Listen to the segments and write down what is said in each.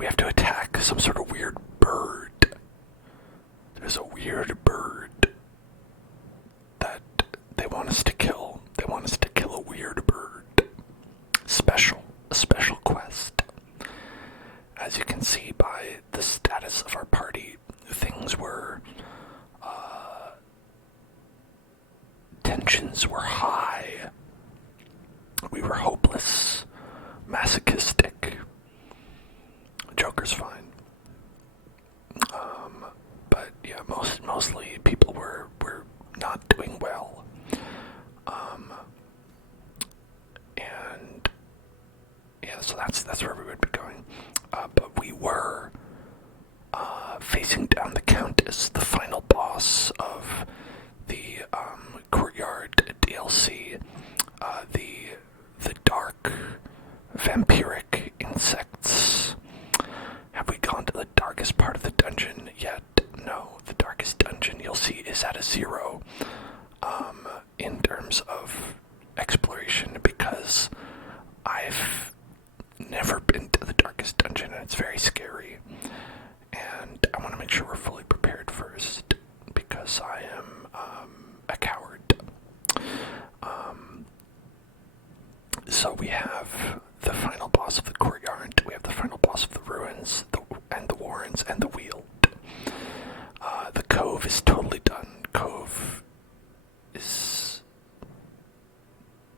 we have to attack some sort of weird bird. There's a weird bird that they want us to kill. They want us to kill a weird bird. A special quest. As you can see by the status of our party, things were, tensions were high. We were hopeless, masochistic. Joker's fine. But yeah, mostly people were not doing well. And yeah, so that's where we would be going. But we were facing down the Countess, the final boss of the Courtyard DLC, the dark vampiric insects. Have we gone to the darkest part of the dungeon yet? No, the darkest dungeon you'll see is at a 0 in terms of exploration, because I've never been to the darkest dungeon and it's very scary, and I want to make sure we're fully prepared first, because I am a coward. So we have the final boss of the Courtyard, we have the final boss of the Ruins, and the Warrens, and the Weald. The Cove is totally done. Cove is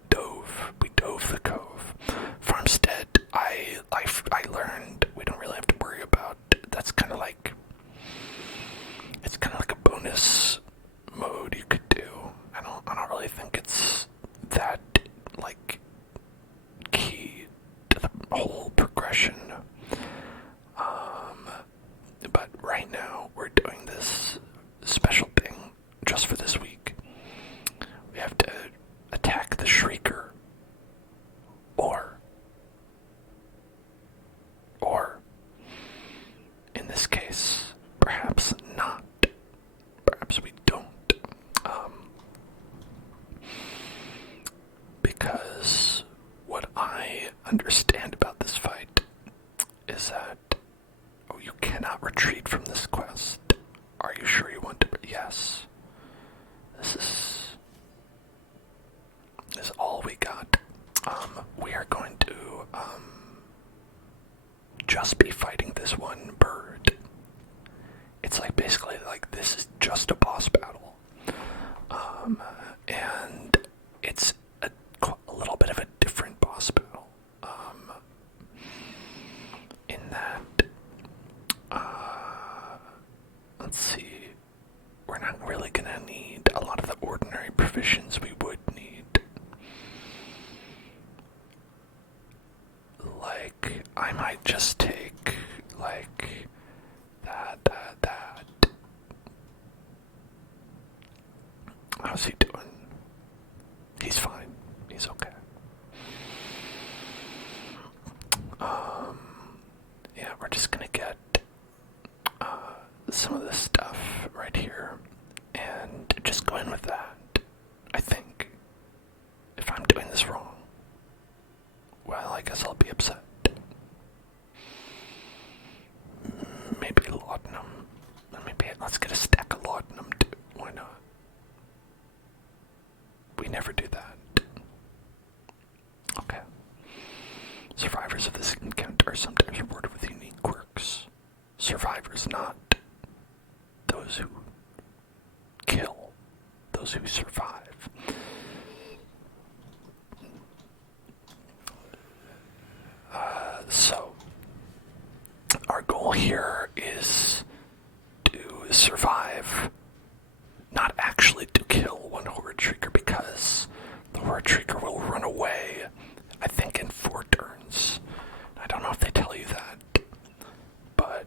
dove. We dove the Cove. Farmstead, I learned we don't really have to worry about. That's kind of like, it's kind of like a bonus mode you could do. I don't really think it's that like key to the whole progression. But right now we're doing this special thing just for this week. We have to attack the Shrieker, or in this case, perhaps not. Perhaps we don't. Because what I understand about this fight is that you cannot retreat from this quest. Are you sure you want to? Yes. This is all we got. We are going to just be fighting this one bird. It's like basically like this is just a boss battle. And it's a little bit of a different boss battle. In that, let's see, we're not really gonna need a lot of the ordinary provisions we would need. Like, I might just take, like, that. How's he doing? He's fine. He's okay. Yeah, we're just gonna get some of this stuff right here and just go in with that. I think. If I'm doing this wrong, well, I guess I'll be upset. Maybe laudanum. Let's get a stack of laudanum too. Why not? We never do that. Okay. Survivors of this encounter are sometimes rewarded with unique quirks. Survivors, not those who kill, those who survive. So, our goal here is to survive, not actually to kill one Horde Shrieker, because the Horde Shrieker will run away, I think, in 4 turns. I don't know if they tell you that, but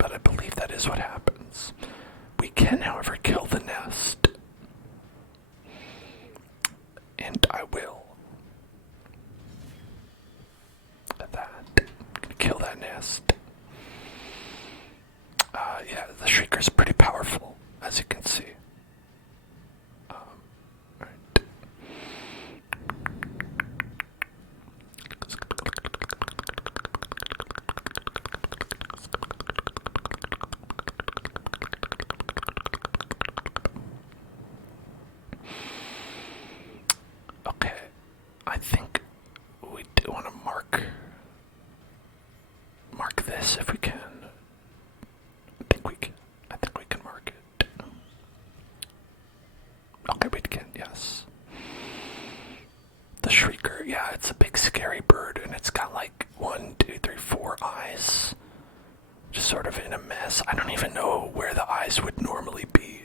I believe that is what happens. We can, however, kill the nest, and I will. Kill that nest. Yeah, the Shrieker's pretty powerful, as you can see. Right. shrieker. Yeah, it's a big scary bird, and it's got like 1, 2, 3, 4 eyes. Just sort of in a mess. I don't even know where the eyes would normally be.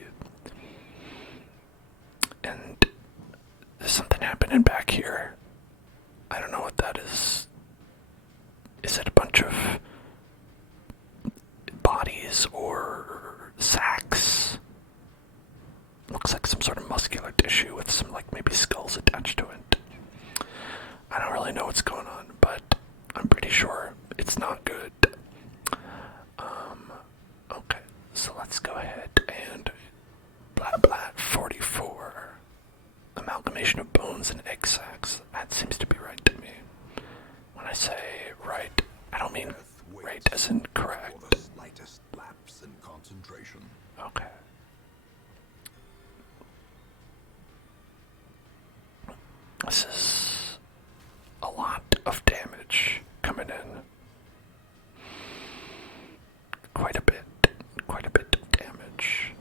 And there's something happening back here. I don't know what that is. Is it a bunch of bodies or sacks? Looks like some sort of muscular tissue with some, like, maybe skulls attached to it. I don't really know what's going on, but I'm pretty sure it's not good. Okay, so let's go ahead and blat blat 44. Amalgamation of bones and egg sacs. That seems to be right to me. When I say right, I don't mean right as in correct. For the slightest lapse in concentration. Okay. This is a lot of damage coming in. Quite a bit of damage.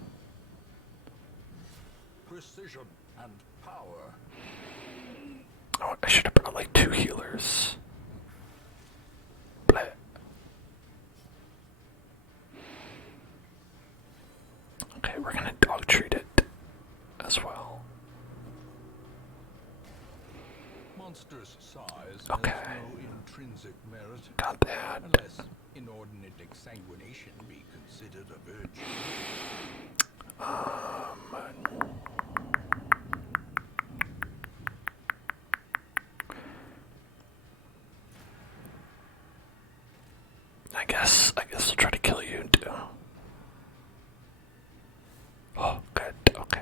Precision and power. Oh, I should have brought like 2 healers. Bleh. Okay, we're gonna dog treat it as well. Monstrous size Okay. has no intrinsic merit. Got that. Unless inordinate exsanguination be considered a virtue. I guess I'll try to kill you too. Oh, good. Okay.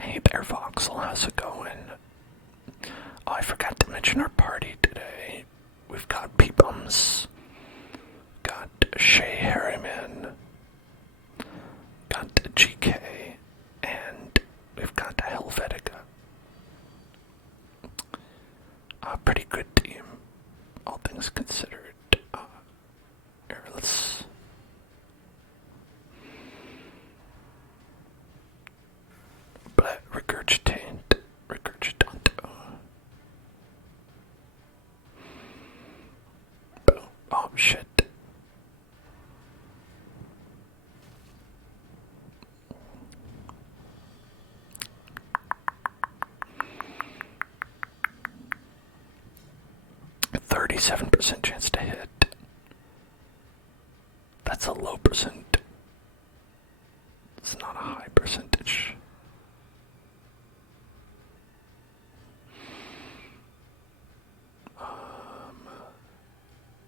Hey there, Voxel. How's it going? Oh, I forgot to mention our party today. We've got Peepums, got Shay Harriman, got GK, and we've got Helvetica. A pretty good team, all things considered. Here, let's... But regurgitant. Oh, shit. A 37% chance to hit. That's a low percent. It's not a high percentage.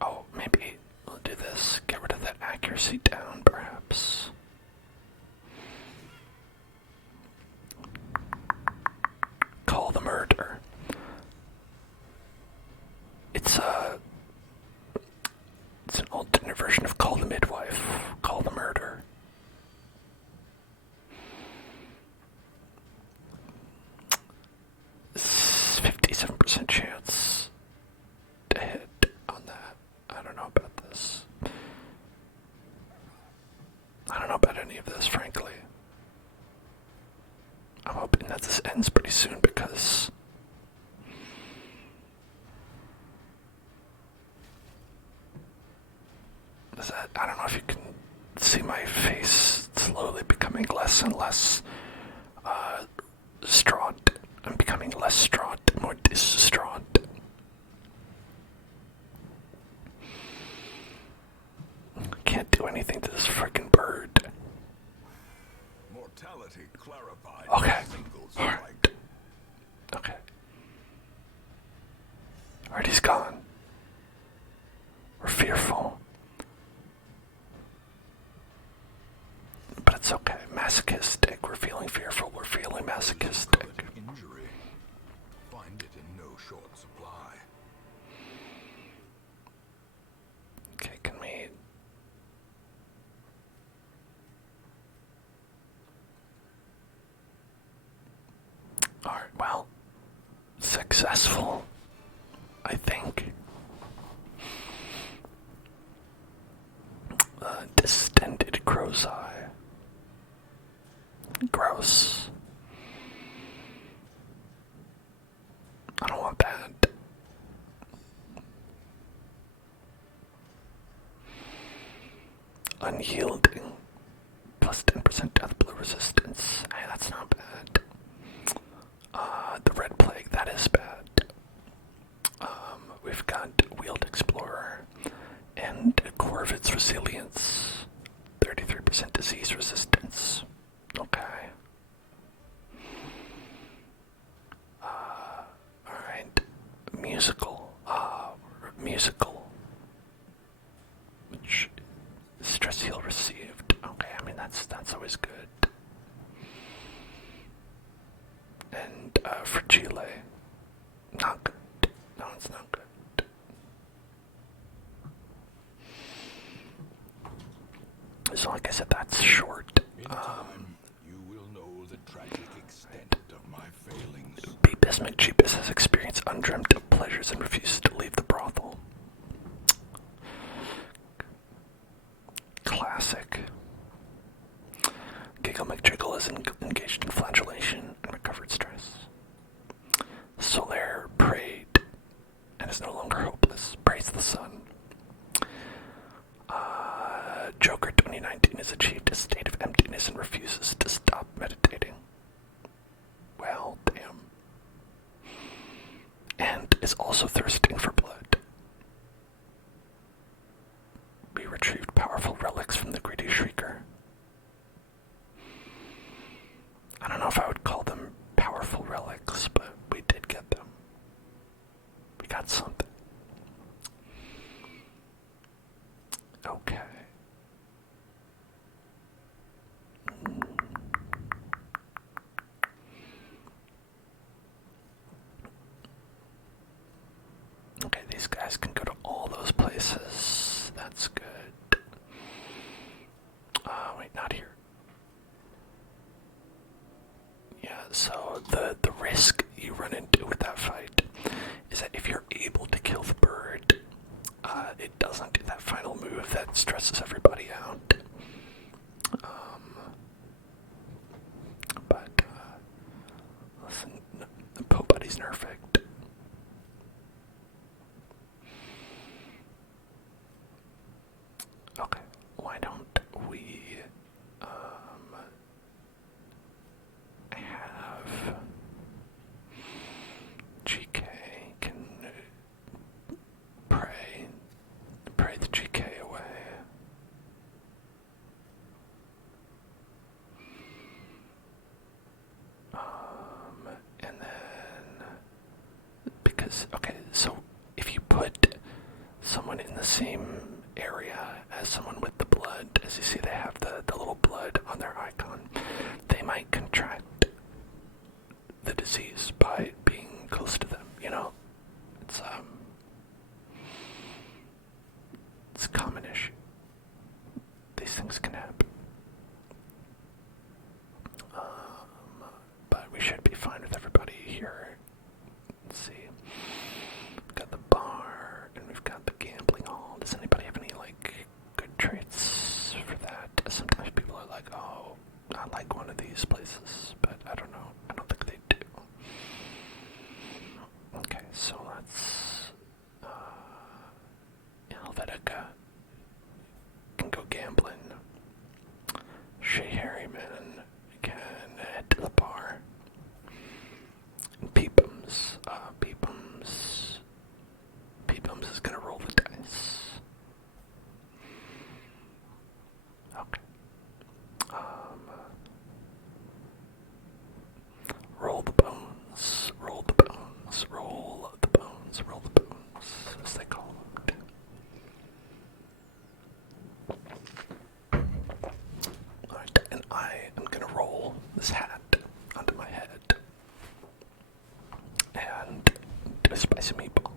Oh, maybe we'll do this. Get rid of that accuracy down, perhaps. Call the murder. It's an alternate version of Call the Midwife. Call the murder. It's 57% chance to hit on that. I don't know about this. I don't know about any of this, frankly. I'm hoping that this ends pretty soon because I don't know if you can see my face slowly becoming less and less distraught. I'm becoming less distraught, more distraught. Can't do anything to this freaking bird. Mortality clarified. Okay. Tingles Alright. like. Okay. Alright, he's gone. We're fearful. But it's okay. Masochistic. We're feeling fearful. We're feeling masochistic. Injury. Find it in no short supply. Okay, can we... Alright, well, successful, I think. Distended crow's eye. Gross. I don't want that. Unyielding. Plus 10% death blow resistance. Hey, that's not bad. The red plague, that is bad. We've got Wheeled Explorer and Corvid's Resilience. 33% disease resistance. Okay. Alright. Musical. Musical. Which stress heal received. Okay, I mean that's always good. And Fragile. Not good. No, it's not good. So like I said, that's short. In time, you will know the tragic extent of my failings. Beepus McJeepus has experienced undreamt of pleasures and refuses to leave the brothel. Classic. Giggle McJiggle is engaged in flagellation and recovered stress. Solaire prayed and is no longer hopeless. Praise the sun. Joker 2019 has achieved a state of emptiness and refuses to stop meditating. Well, damn. And is also thirsting for blood. We retrieved powerful relics from the greedy shrieker. I don't know if I would call them powerful relics, but we did get them. We got something. Okay. Okay, these guys can go to all those places. That's good. Wait, not here. Yeah, so the risk you run into with that fight is that if you're able to kill the bird, it doesn't do that final move that stresses everybody out. But listen, Po Buddy's perfect. Okay, why don't we have GK can pray the GK away. And then because okay, so if you put someone in the same area as someone with the blood, as you see they have the little blood on their icon, they might contract the disease by being close to them, you know? It's a common issue. These things can happen. But we should be fine with everybody here. Let's see. We've got the bar and we've got the gambling hall. Does anybody have any like good traits for that? Sometimes people are like, oh, I like one of these places, but I don't know. I don't think they do. Okay, so let's Helvetica can go gambling. Shea Harryman can head to the bar. Peepums. Peepums is gonna roll the dice. Okay. Roll the bones. Roll the bones. Roll the bones. Roll the bones, as they call it. Alright, and I am gonna roll this hat onto my head and do a spicy meatball.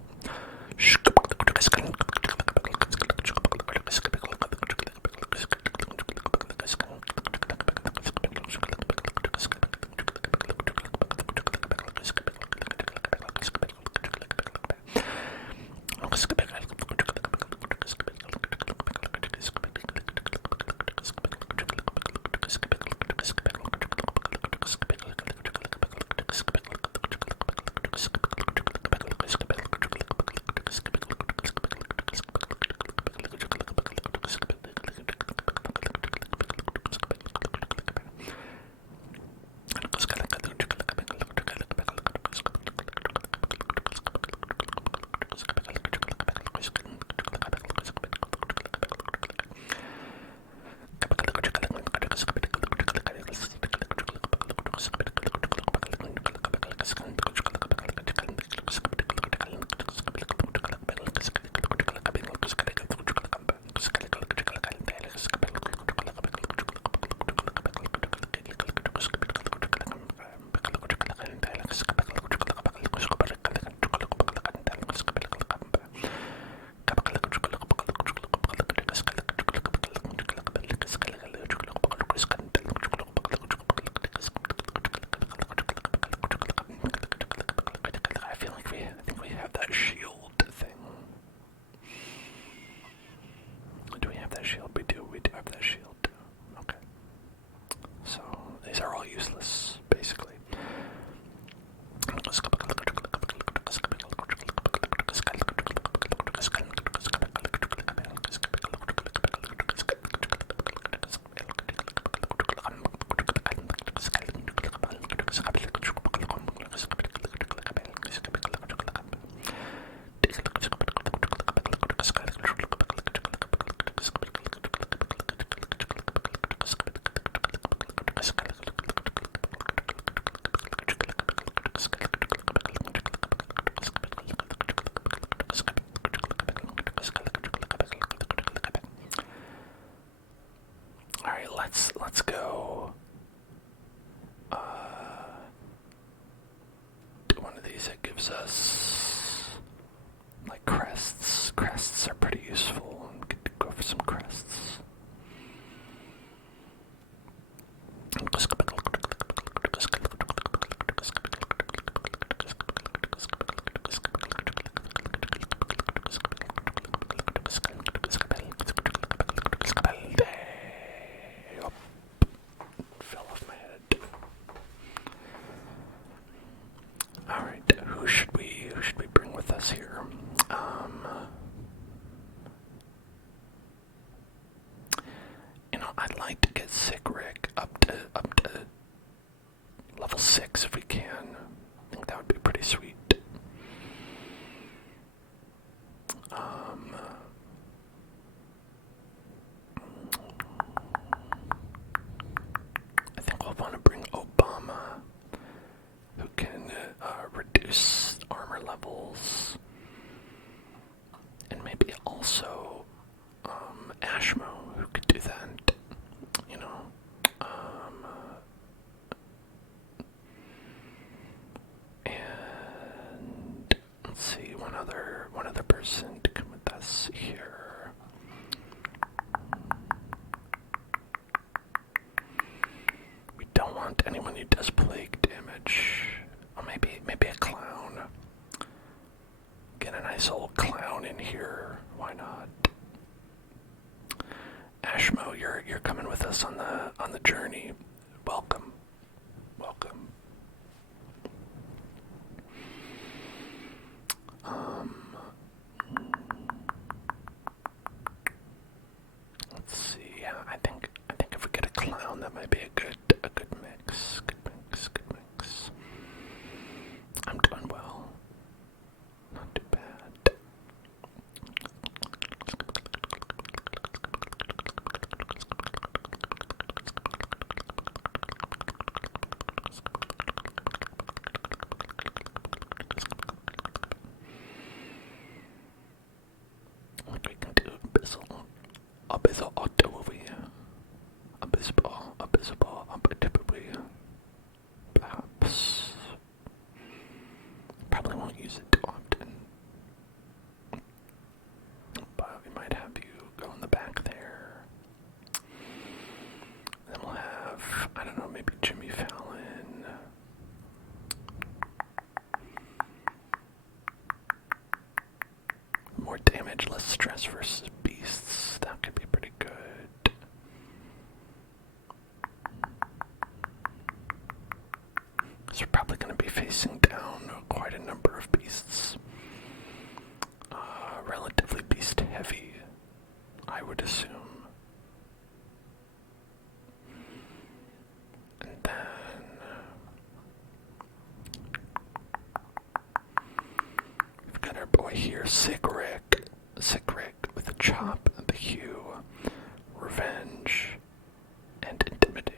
these, it gives us like crests. Crests are pretty useful. We could go for some crests. Fell off my head. Alright, who should we bring with us here? I'd like to get Sick Rick up to level 6 if we can. I think that would be pretty sweet. I think we'll want to bring Obama, who can reduce armor levels, and maybe also Ashmo, who could do that. And let's see, one other person to come with us here. We don't want anyone who does plague damage. Or maybe a clown. Get a nice old clown in here. Why not? Ashmo, you're coming with us on the journey. Welcome. Welcome. Let's see. Yeah, I think if we get a clown, that might be a good mix. Good mix. I'm doing well. Not too bad. What we can do, Abyssal Octavia. Abyssal Octavia. Perhaps. Probably won't use it too often. But we might have you go in the back there. Then we'll have, I don't know, maybe Jimmy Fallon. More damage, less stress versus beasts. That could be pretty good. Because we're probably going to be facing down quite a number of beasts. Relatively beast heavy, I would assume. And then we've got our boy here, Sick Rick with the chop, the hue, revenge, and intimidate.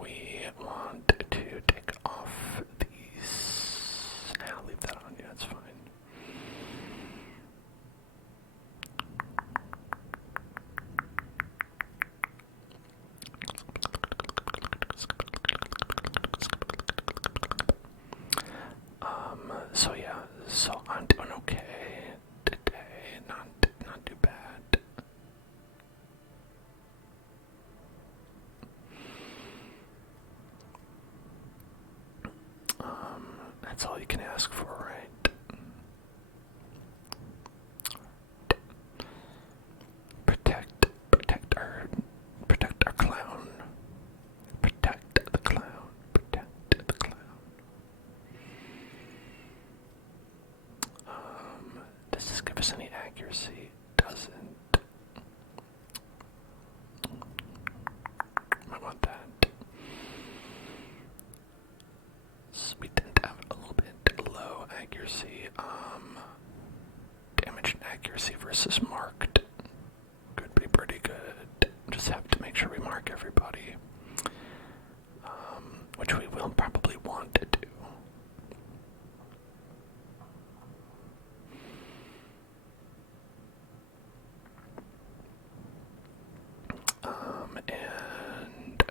We want to take off these. I'll leave that on. Yeah, it's fine. So yeah, so I'm doing okay today. Not too bad. That's all you can ask for, right? Protect our clown. Protect the clown. Does this give us any accuracy? Doesn't. Might want that. So we tend to have a little bit low accuracy. Damage and accuracy versus marked could be pretty good. Just have to make sure we mark everybody. And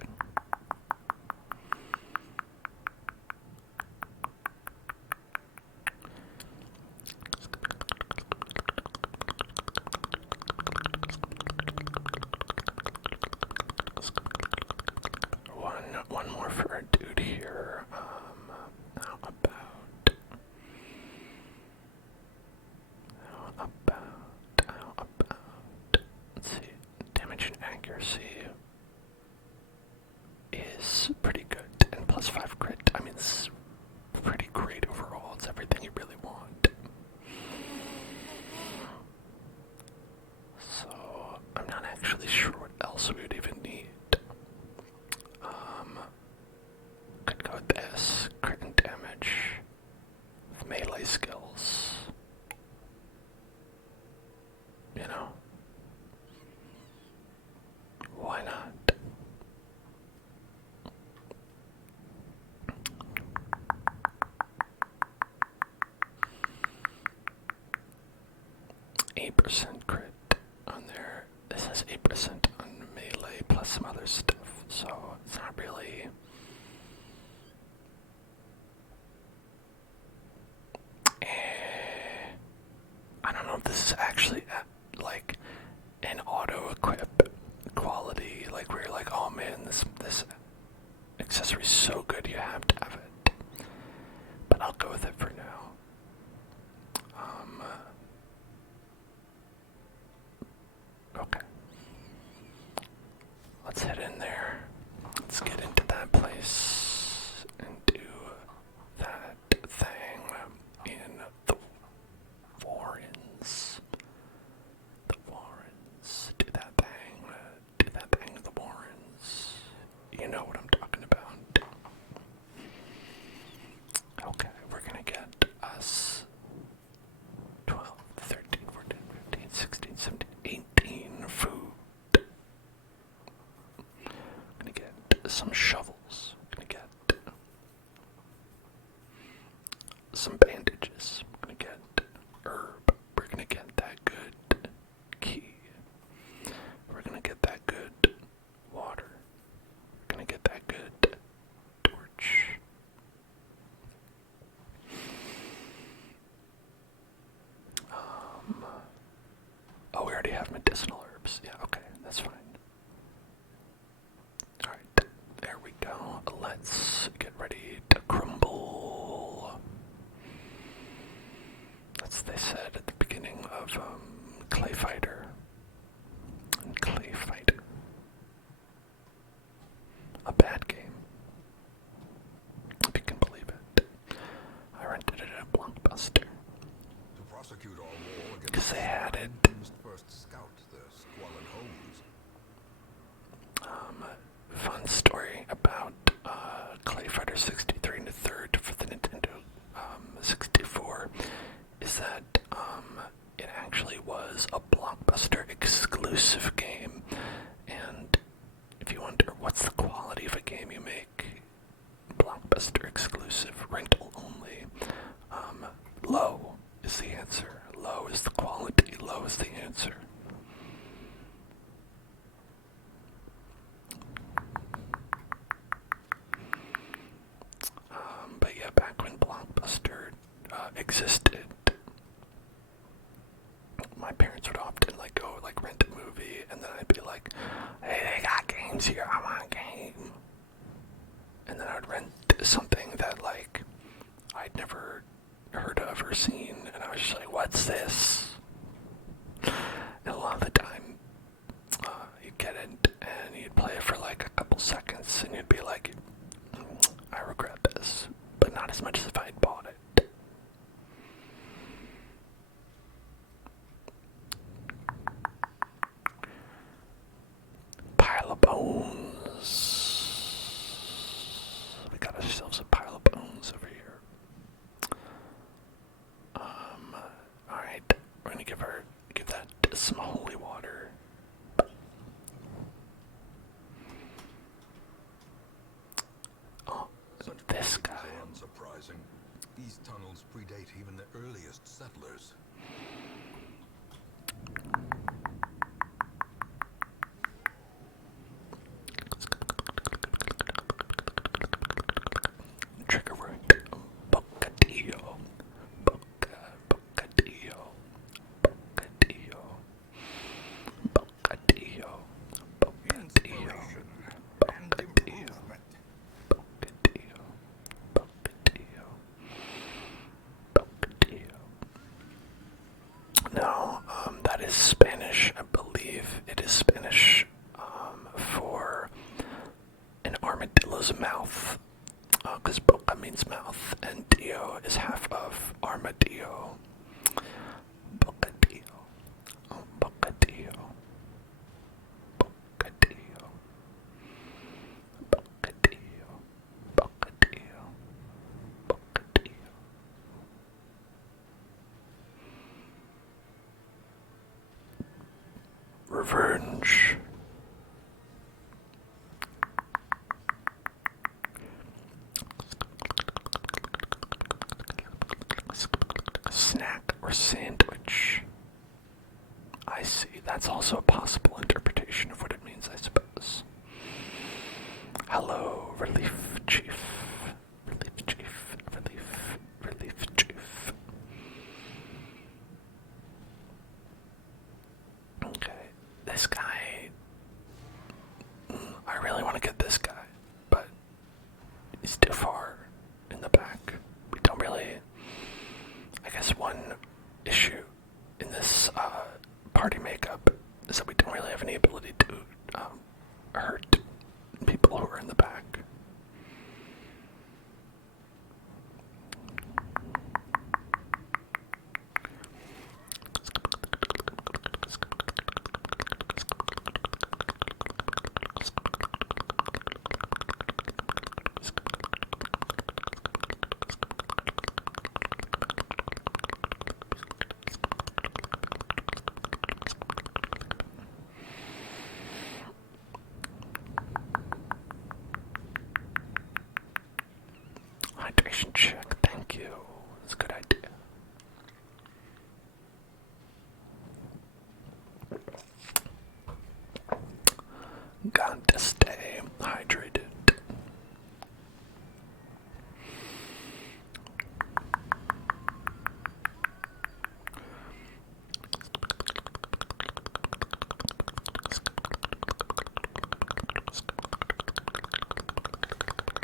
one more for our dude here. How about? Let's see. Damage and accuracy is pretty good, and +5 crit. I mean, it's pretty great overall. It's everything you really want. So I'm not actually sure what else we would even need. Could go with this, crit and damage with melee skills. You know? Why not? %, crit on there. This has 8% on melee plus some other stuff, so it's not really. I don't know if this is actually like an auto equip quality, like where you're like, oh man, this accessory's so good you have to have it. But I'll go with it for now. Okay. Let's head in there. Let's get into that place and do that thing in the Warrens. The Warrens. Do that thing in the Warrens. You know what I'm talking about. Okay, we're gonna get us 12, 13, 14, 15, 16, 17, 18 food. Gonna get some shovels. Gonna get some bandages. Gonna get herb. We're gonna get that good key. We're gonna get that good water. We're gonna get that good torch. Oh, we already have medicinal herbs. Yeah, okay, that's fine. Alright, there we go. Let's get ready to crumble. That's what they said at the beginning of Clay Fighter. Clay Fighter. A bad game. If you can believe it. I rented it at Blockbuster. To prosecute our war against Because they had it. we must first scout the squalid homes. Fun story about Clay Fighter 63 and the third for the Nintendo 64 is that it actually was a Blockbuster exclusive game, and if you wonder what's the quality of a game you make, Blockbuster exclusive, rental only, low is the answer. Low is the quality, low is the answer. But yeah, back when Blockbuster existed, my parents would often go rent a movie, and then I'd be like, "Hey, they got games here. I want a game." And then I'd rent something that I'd never heard of or seen, and I was just like, "What's this?" And a lot of the time, you'd get it, and you'd play it for a couple seconds, and you'd be like, "I regret this," but not as much as if I'd bought it. Pile of bones. We got ourselves a pile of bones over here. Alright, we're gonna give that some holy water. Oh, Such this guy. are unsurprising. These tunnels predate even the earliest settlers. revenge. Snack or sandwich. I see. That's also a possible interpretation of what it means, I suppose. Hello, Relief Chief. Relief Chief. Relief Chief. Okay, this guy. I really want to get this guy, but he's too far in the back. We don't really. I guess one issue in this party makeup is that we don't really have any ability to hurt people who are in the back. Hydration check, thank you. That's a good idea. Got to stay hydrated.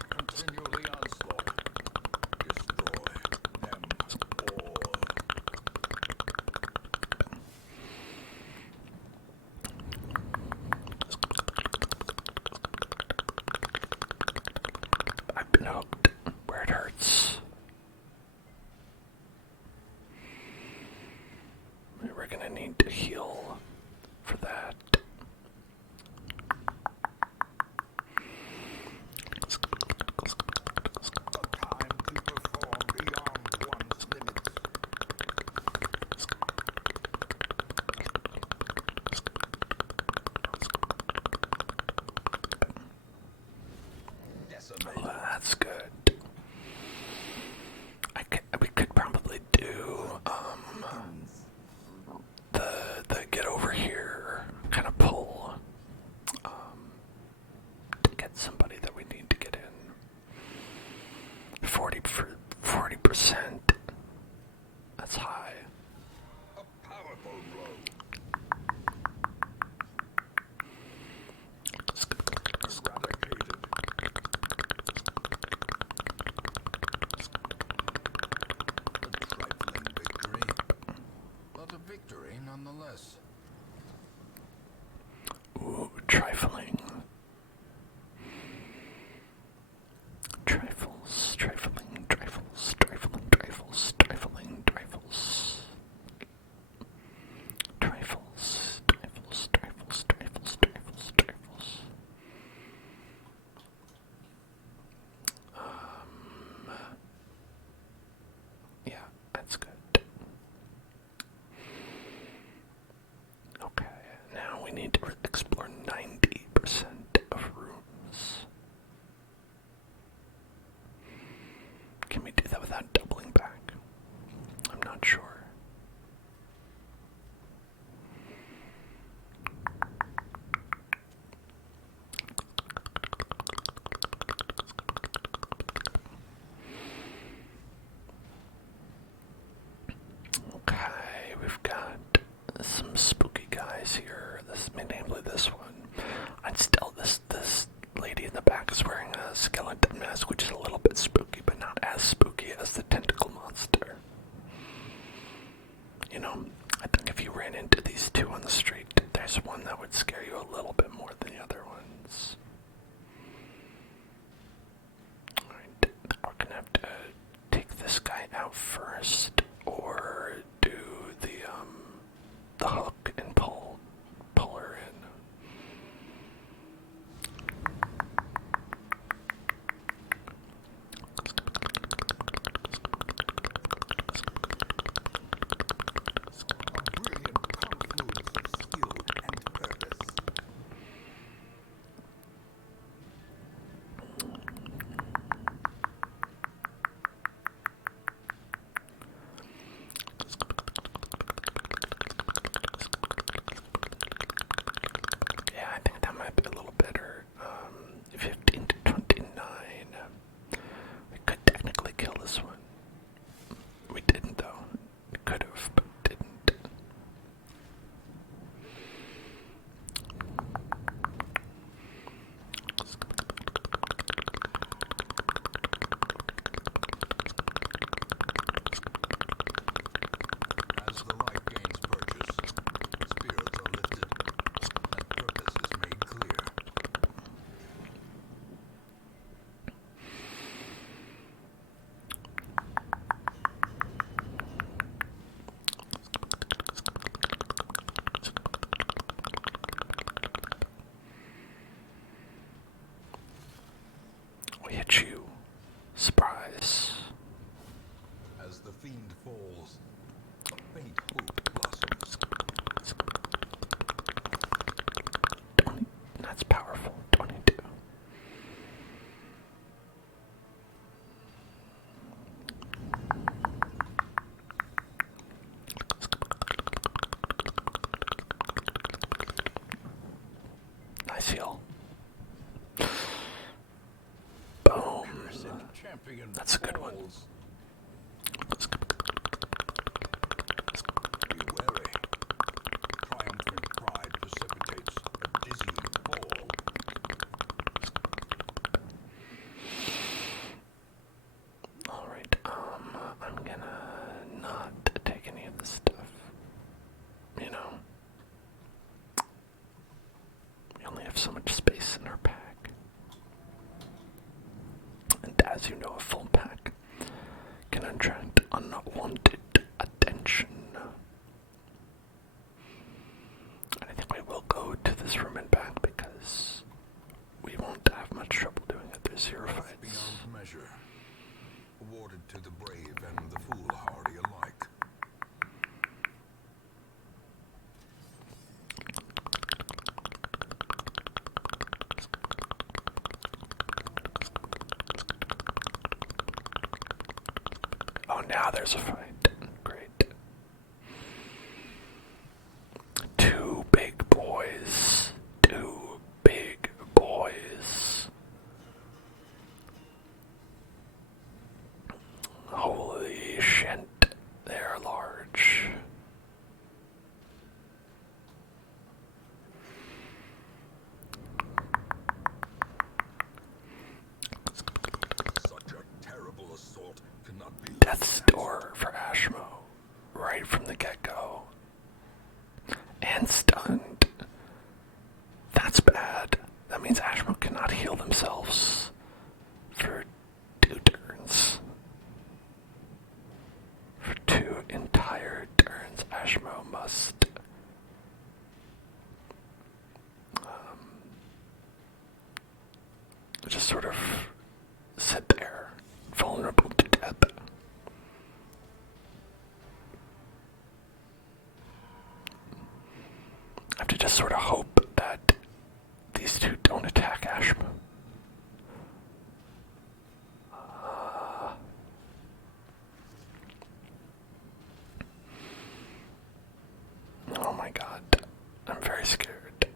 Continue the onslaught. Destroy them all. I've been hooked where it hurts. We're gonna need to heal for that. Time to perform beyond one's limits. Decimate. Well, that's good. We could probably do the get over here kind of pull to get somebody that we need to get in. 40%. That's high. A powerful blow. Eradicated. A trifling victory, but a victory nonetheless. Ooh, trifling. Trifles, trifling, trifles, trifling, trifles, trifling, trifles. Trifles, trifles, trifles, trifles, trifles, trifles. Yeah, that's good. Okay, now we need to explore 90% of rooms. Can we do that without doubling back? I'm not sure. Okay, we've got some spooky guys here. Namely this one. And still, this lady in the back is wearing a skeleton mask, which is a little bit spooky, but not as spooky as the tentacle monster. You know, I think if you ran into these two on the street, there's one that would scare you a little bit more than the other ones. Alright, we're gonna have to take this guy out first, or do the hook and pull her in. A brilliant confluence of skill and purpose. might be a little better. 15 to 29. We could technically kill this one. We didn't though. We could have, but didn't. As the light gains purchase, spirits are lifted, and purpose is made clear. We hit you. Surprise. As the fiend falls, a faint hope blossoms. That's powerful. 22. Nice heal. Boom. Champion That's a good one. falls. Be wary. Triumphant pride precipitates a dizzying fall. Alright, I'm gonna not take any of this stuff. You know, we only have so much space in our pack. And as you know, a full pack can attract unwanted attention. And I think we will go to this room and back because we won't have much trouble doing it. There's 0 Wealth fights. beyond measure, awarded to the brave and the foolhardy alike. Oh, now there's a fight. Great. 2 big boys. 2 big boys. Holy shit. They're large. Such a terrible assault cannot be Death's door for Ashmo. Right from the get-go. And stunned. That's bad. That means Ashmo cannot heal themselves for 2 turns. For 2 entire turns, Ashmo must just sort of sit there, vulnerable to death. I have to just sort of hope that these 2 don't attack Ashmo. Oh my god, I'm very scared.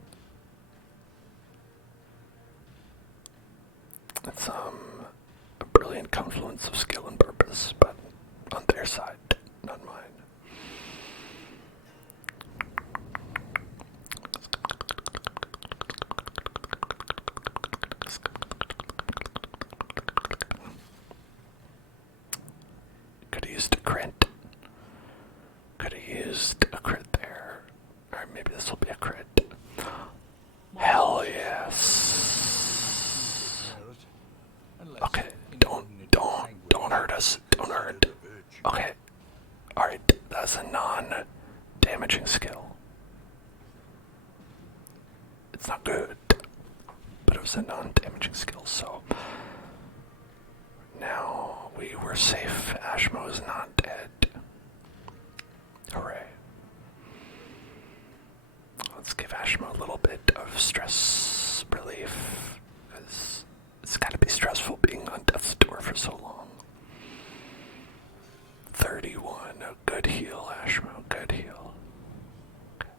It's a brilliant confluence of skill and purpose, but on their side, not mine. Could have used a crit. Could have used a crit there. Or maybe this will be a crit. Hell yes. Okay, don't hurt us. Don't hurt. Okay. Alright, that's a non-damaging skill. It's not good, but it was a non-damaging skill, so now we were safe. Ashmo is not dead. Hooray. Let's give Ashmo a little bit of stress relief, because it's gotta be stressful being on death's door for so long. 31, a good heal, Ashmo, good heal. Okay.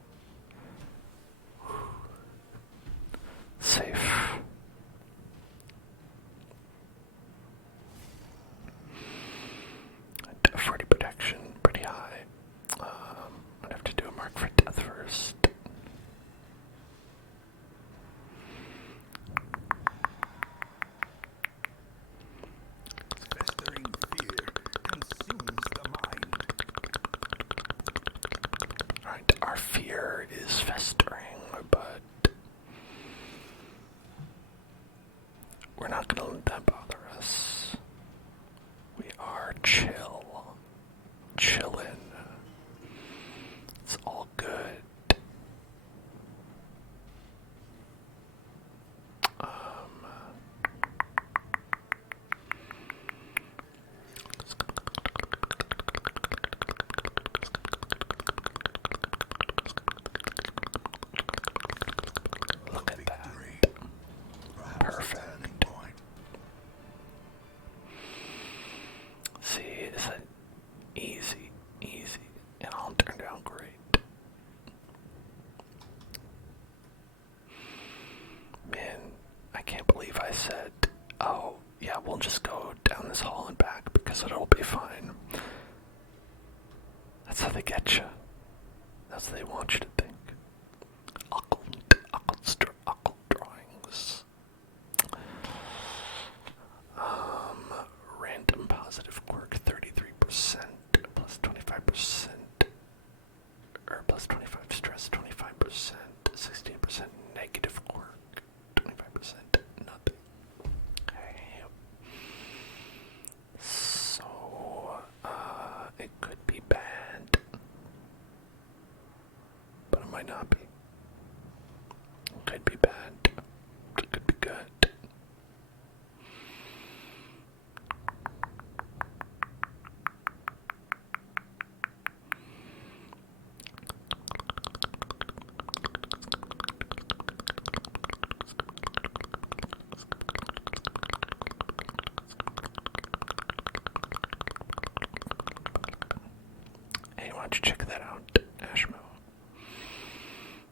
don't you check that out, Ashmo.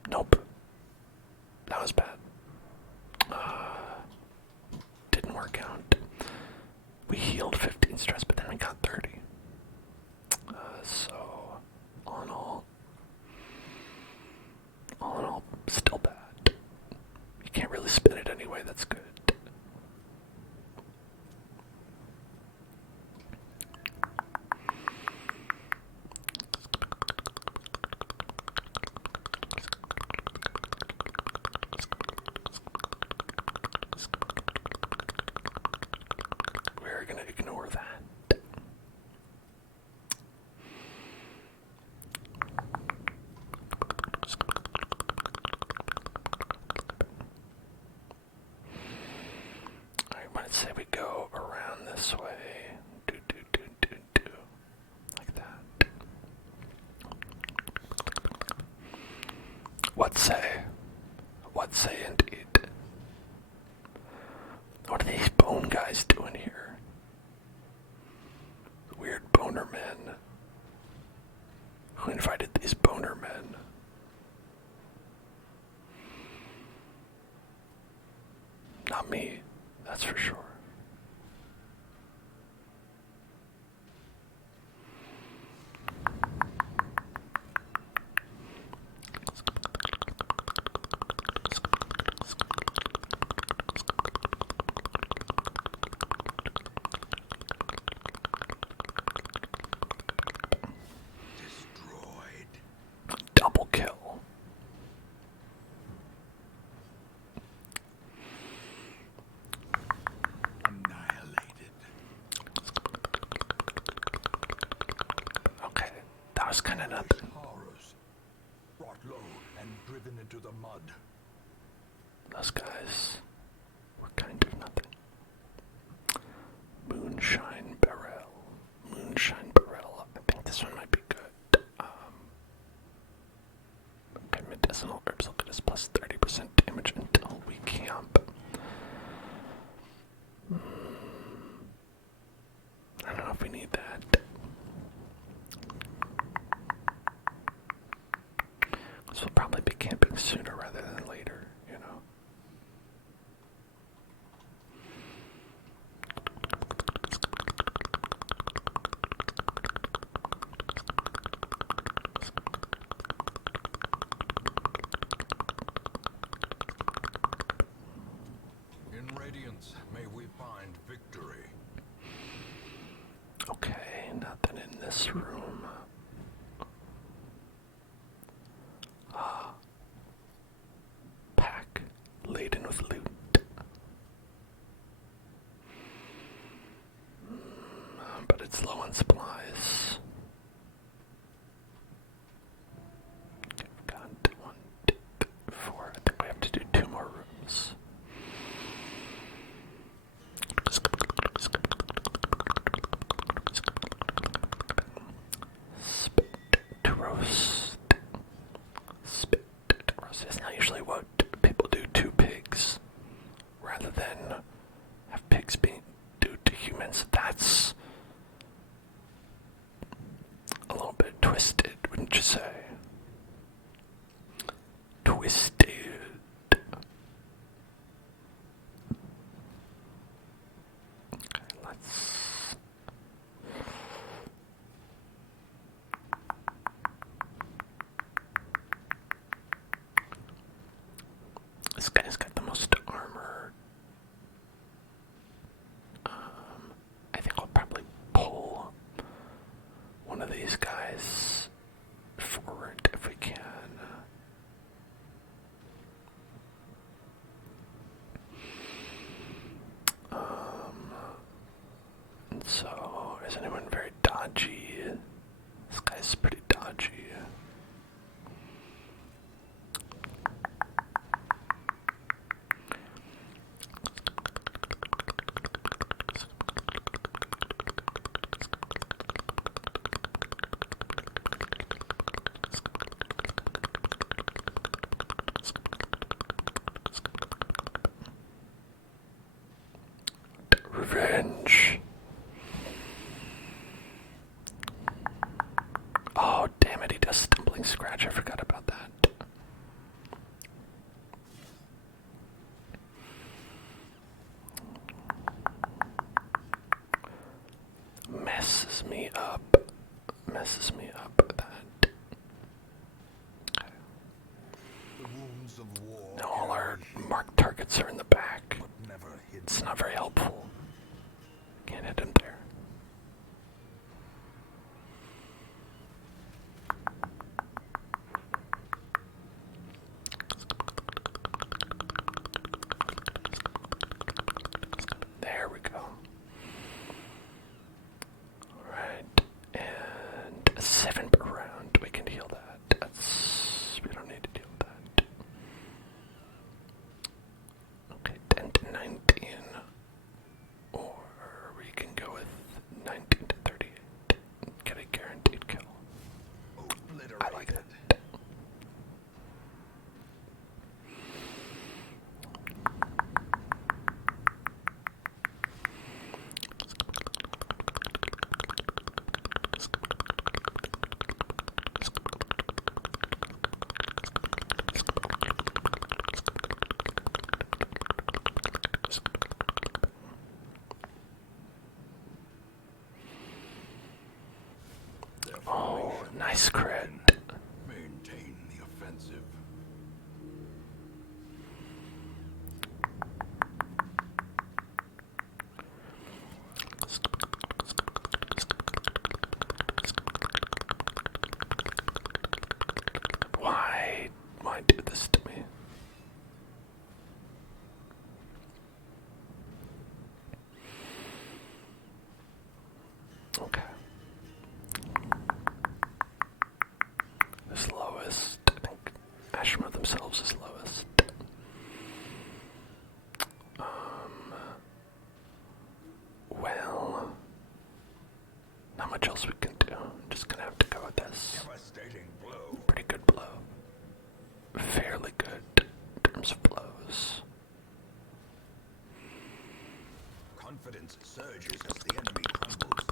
Nope. That was bad. Didn't work out. We healed 15 stress, but then we got 30. So, all in all, still bad. You can't really spin it anyway, that's good. We're gonna ignore that. Alright, let's say we go around this way. Like that. What say? What say indeed? What are these bone guys doing here? Weird boner men. Who invited these boner men? Not me, that's for sure. Double kill. Annihilated. Okay, that was kind of nothing. Horrors. Brought low and driven into the mud. Those guys were kind of nothing. Moonshine Barrel. Moonshine Barrel. I think this one might be good. Okay, medicinal herbs will get us plus 30% damage until we camp. I don't know if we need that. So we'll probably be camping sooner rather than later, you know. In radiance may we find victory. Okay, nothing in this room. Pack laden with loot. But it's low on supplies. We've got 1, 2, 3, 4. I think we have to do 2 more rooms. Spit to roast. Spit to roast. Isn't that usually what people do? 2 pigs. up. Messes me up. That. The wounds of war. Now all our marked targets are in the back. Never hid. It's not very helpful. Can't hit him there. There we go. Alright. And a 7 per round. We can heal that. We don't need to deal with that. Okay, 10 to 19. Or we can go with 19 to 38. Get a guaranteed kill. I like that. Oh, nice crit. Maintain the offensive. Why do this to me? Okay. Is lowest. I think Ashma themselves is lowest. Well, not much else we can do. I'm just gonna have to go with this. Devastating blow. Pretty good blow. Fairly good in terms of blows. Confidence surges as the enemy crumbles.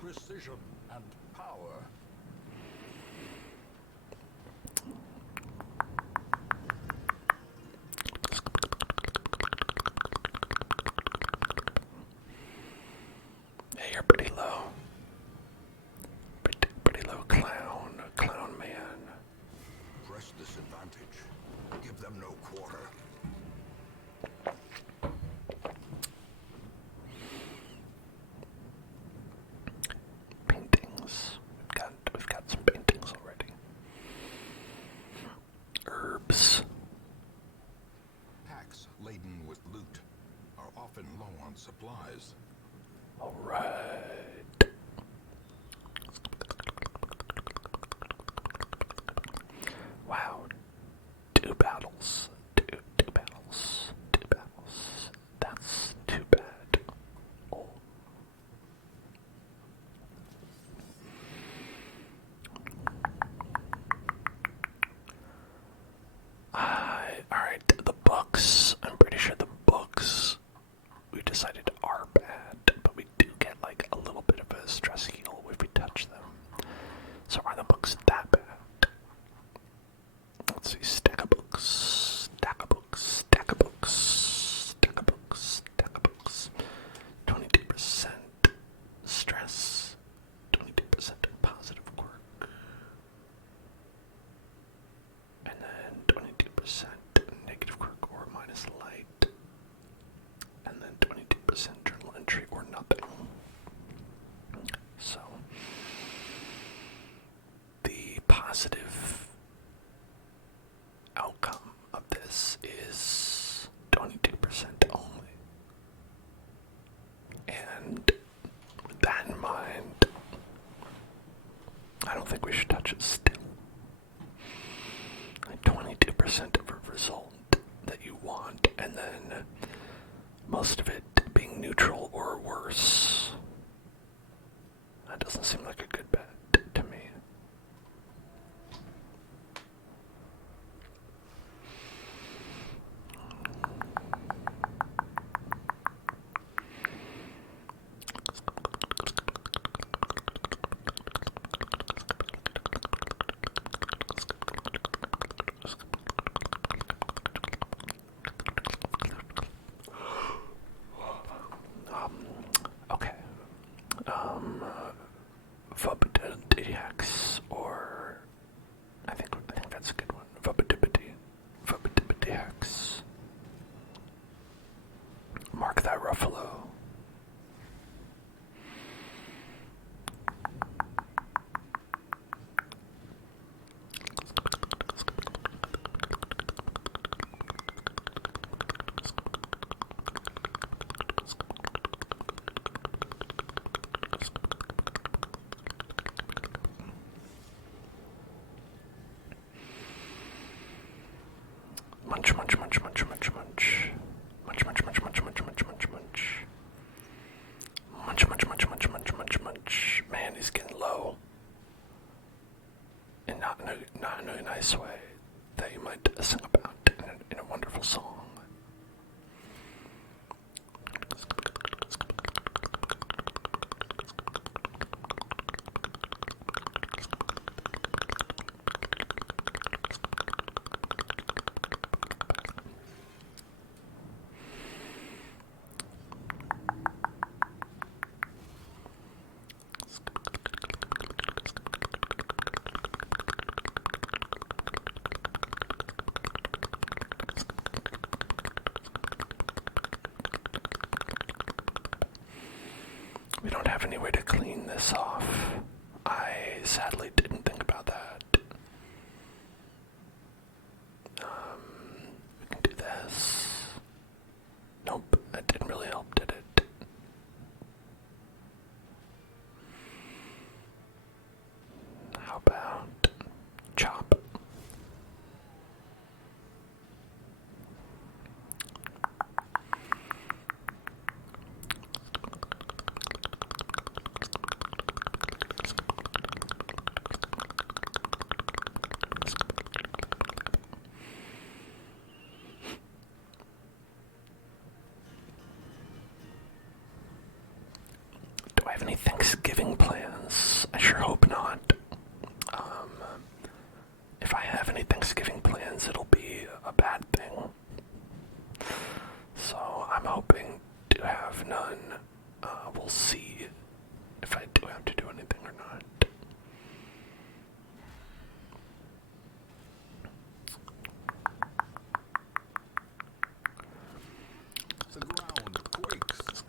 Precision and power. Yeah, you're pretty low. Pretty low, clown man. Press this advantage. Give them no quarter. Paintings. We've got some paintings already. Herbs. Packs laden with loot are often low on supplies. All right. Wow. Two battles. Two battles. That's too bad. Oh. Alright, the books. I'm pretty sure the books we decided are bad, but we do get like a little bit of a stress heal if we touch them. So are the books that bad? Let's see, stack of books, stack of books, stack of books, stack of books, stack of books. 22% stress, 22% positive quirk, and then 22% negative quirk or minus light, and then 22% journal entry or nothing. So the positive outcome of this is 22% only. And with that in mind, I don't think we should touch it still. Like 22% of a result that you want, and then most of it being neutral or worse. That doesn't seem like a good bet to me. Vubadidix, or I think that's a good one. Vubadidix. Mark that Ruffalo. Munch, munch, munch, munch, munch, munch. Munch, munch, munch, munch, munch, munch, munch, munch. Munch, munch, munch, munch, munch, munch, munch. Man, he's getting low. And not in a nice way that you might sing about in a wonderful song. We don't have any way to clean this off. I sadly didn't think about that. We can do this. Nope, that didn't really help, did it? How about chop? Do I have any Thanksgiving plans? I sure hope not. If I have any Thanksgiving plans, it'll be a bad thing. So I'm hoping to have none. We'll see if I do have to do anything or not. The ground quakes.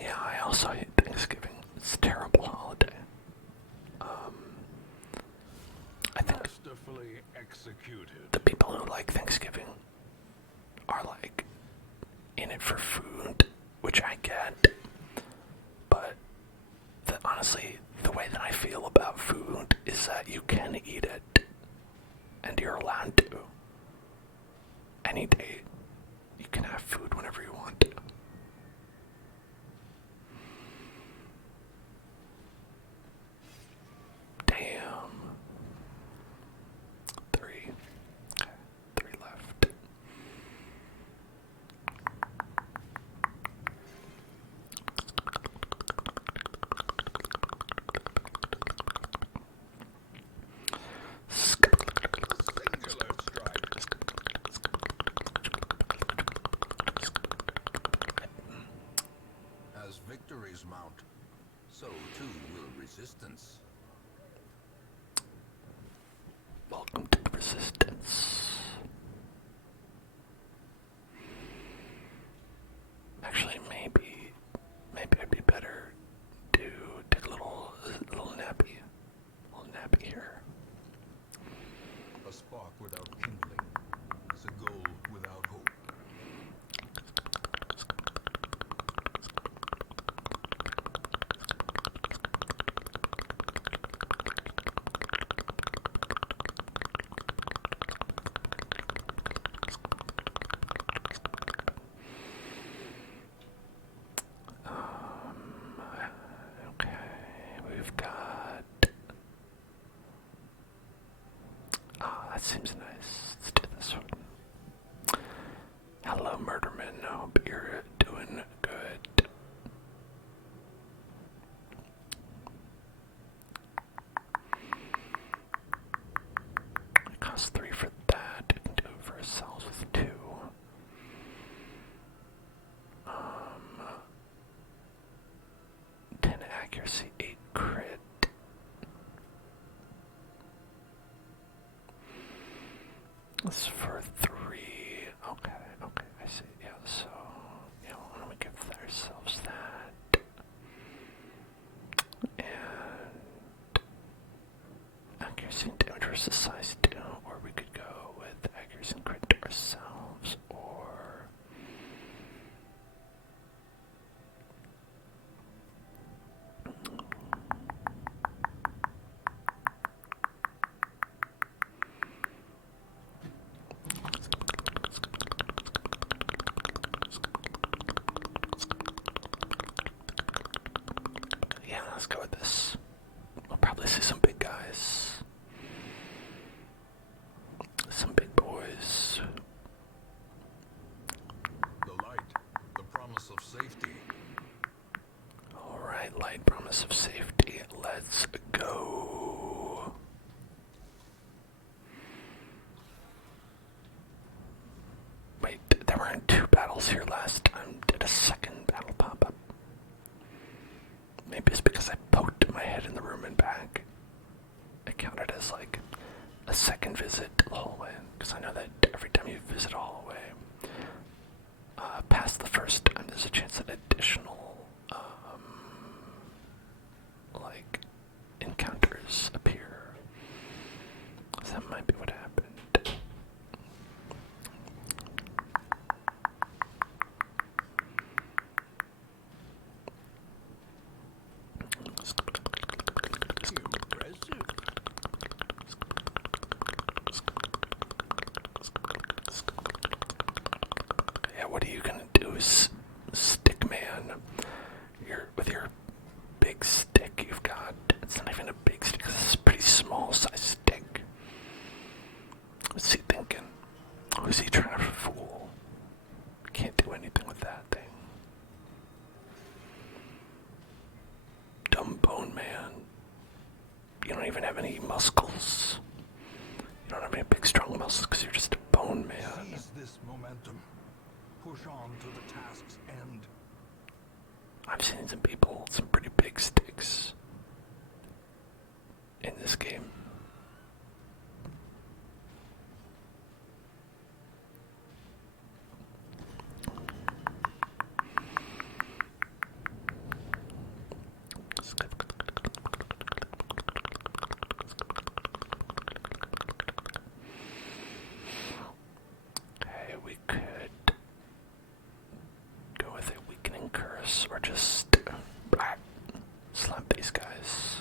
Yeah, I also hate Thanksgiving. It's a terrible holiday. I think Masterfully executed. the people who like Thanksgiving are like in it for food, which I get. But honestly, the way that I feel about food is that you can eat it, and you're allowed to. Any day, you can have food whenever you want to. Damn. Three. Okay, 3 left. Singular strike. As victories mount, so too will resistance. Welcome to the Resistance. Actually, maybe it'd be better to take a little nappy. A little nappy here. A spark without kindling is a goal without hope. Okay, we've got. That seems nice. Let's do this one. Hello, Murderman. I hope you're doing good. accuracy 8 crit. That's for 3. Okay, I see. Yeah, so, why don't we give ourselves that? And accuracy and damage versus size 2, or we could go with accuracy and crit ourselves, or yeah, let's go with this. We'll probably see some big guys. Some big boys. The light, the promise of safety. Alright, light, promise of safety. Let's go. Wait, there weren't 2 battles here last time. Did a second battle pop up? Maybe it's because I poked my head in the room and back. It counted as like a second visit to the hallway. Because I know that every time you visit a hallway, past the first time, there's a chance that additional, like, encounters appear. So that might be what happened. Impressive. Yeah, what are you gonna do, stick man? With your big stick you've got. It's not even a big stick, it's a pretty small size stick. What's he thinking? Who's he trying to fool? Can't do anything with that thing. Dumb bone man. You don't even have any muscles. You don't have any big strong muscles because you're just a bone man. Seize this momentum. Push on to the task's end. I've seen some people with some pretty big sticks in this game. Okay, we could go with a weakening curse or just slap these guys.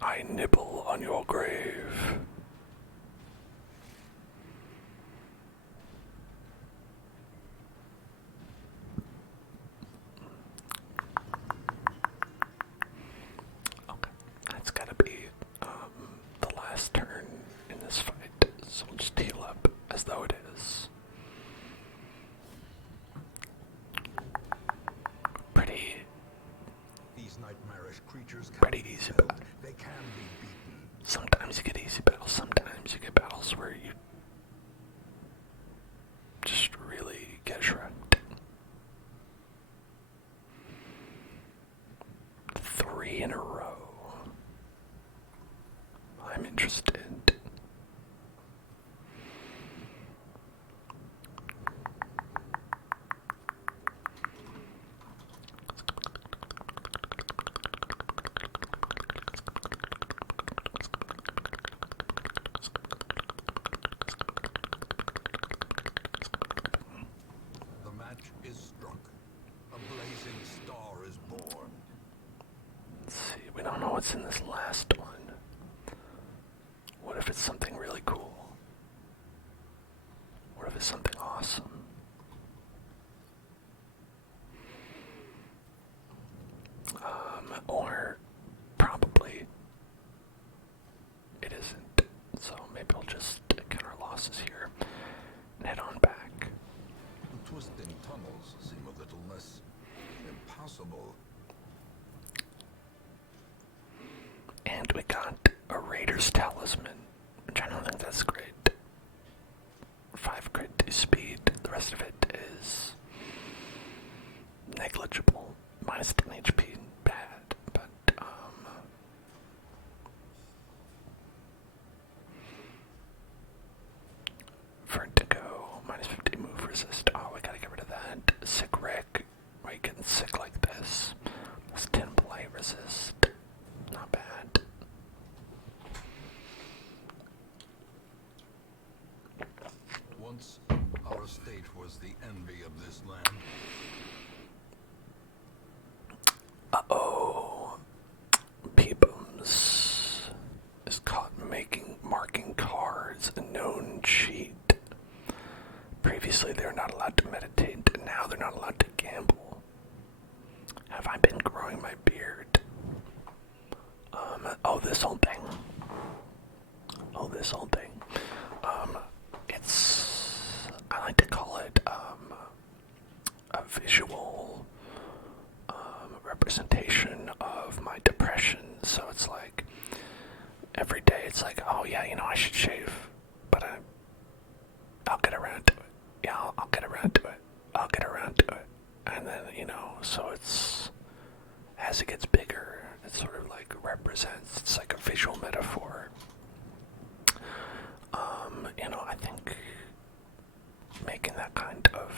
I nibble on your grave. Okay, that's gotta be the last turn in this fight, so we'll just heal up as though it is. Pretty These nightmarish creatures can Pretty be easy felled. battle. They can be beaten. Sometimes you get easy battles, sometimes you get battles where you just really get shredded. 3 in a row. I'm interested. The match is struck. A blazing star is born. Let's see, we don't know what's in this last one. What if it's something really cool? What if it's something awesome? Or probably it isn't. So maybe we'll just count our losses here and head on back. The twisting tunnels seem a little less impossible. And we got a Warrior's Talisman, which I don't think that's great. 5 crit speed, the rest of it is negligible. Minus 10 HP, bad, but Vertigo, minus 50 move resist. Oh, we gotta get rid of that. Sick Rick, why are you getting sick like this? That's 10 blight resist. Not bad. Once, our estate was the envy of this land. Uh-oh. Peebums is caught marking cards, a known cheat. Previously they were not allowed to meditate, and now they're not allowed to gamble. Have I been growing my beard? Oh, this whole thing. I like to call it, a visual, representation of my depression. So it's like, every day it's like, oh yeah, I should shave, but I'll get around to it. Yeah, I'll get around to it. I'll get around to it. And then, so it's, as it gets bigger, it sort of like represents, it's like a visual metaphor. I think making that kind of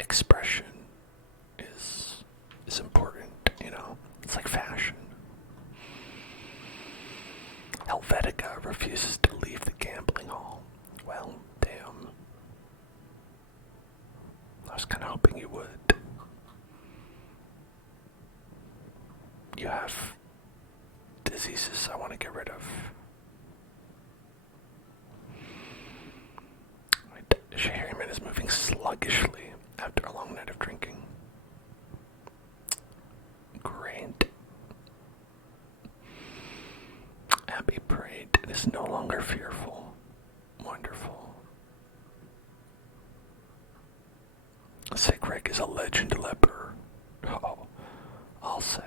expression is important, It's like fashion. Helvetica refuses to leave the gambling hall. Well, damn. I was kind of hoping you would. You have diseases I want to get rid of. Harryman is moving sluggishly after a long night of drinking. Great. Abby prayed and is no longer fearful. Wonderful. Sigric is a legend leper. Oh, I'll say.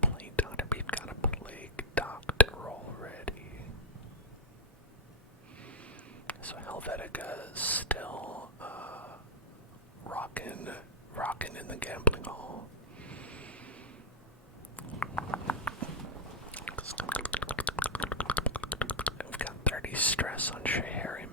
Plague doctor, we've got a plague doctor already. So Helvetica is still rocking in the gambling hall. We've got 30 stress on Shea Harryman.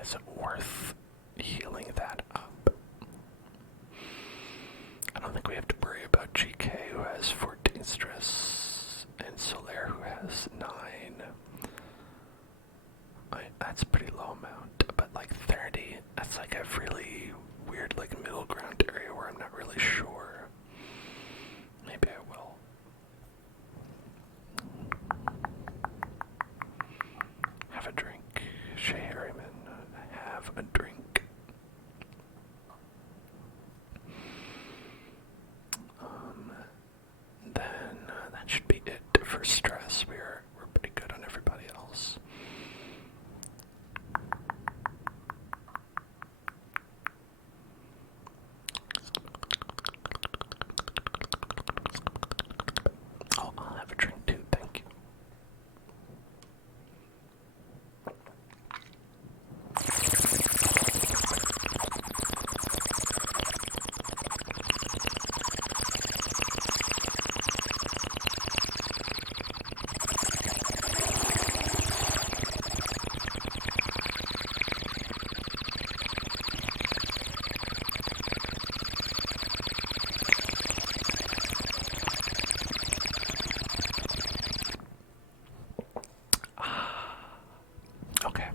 Is it worth healing that up? I don't think we have to worry about GK, who has 14 stress, and Solaire, who has 9. That's a pretty low amount, but like 30, that's like a really weird, like, middle ground area where I'm not really sure. Maybe I will. Have a drink. Shea Harryman, have a drink. Then that should be it for stress. We're pretty good on everybody else. Oh, I'll have a drink too, thank you. Okay.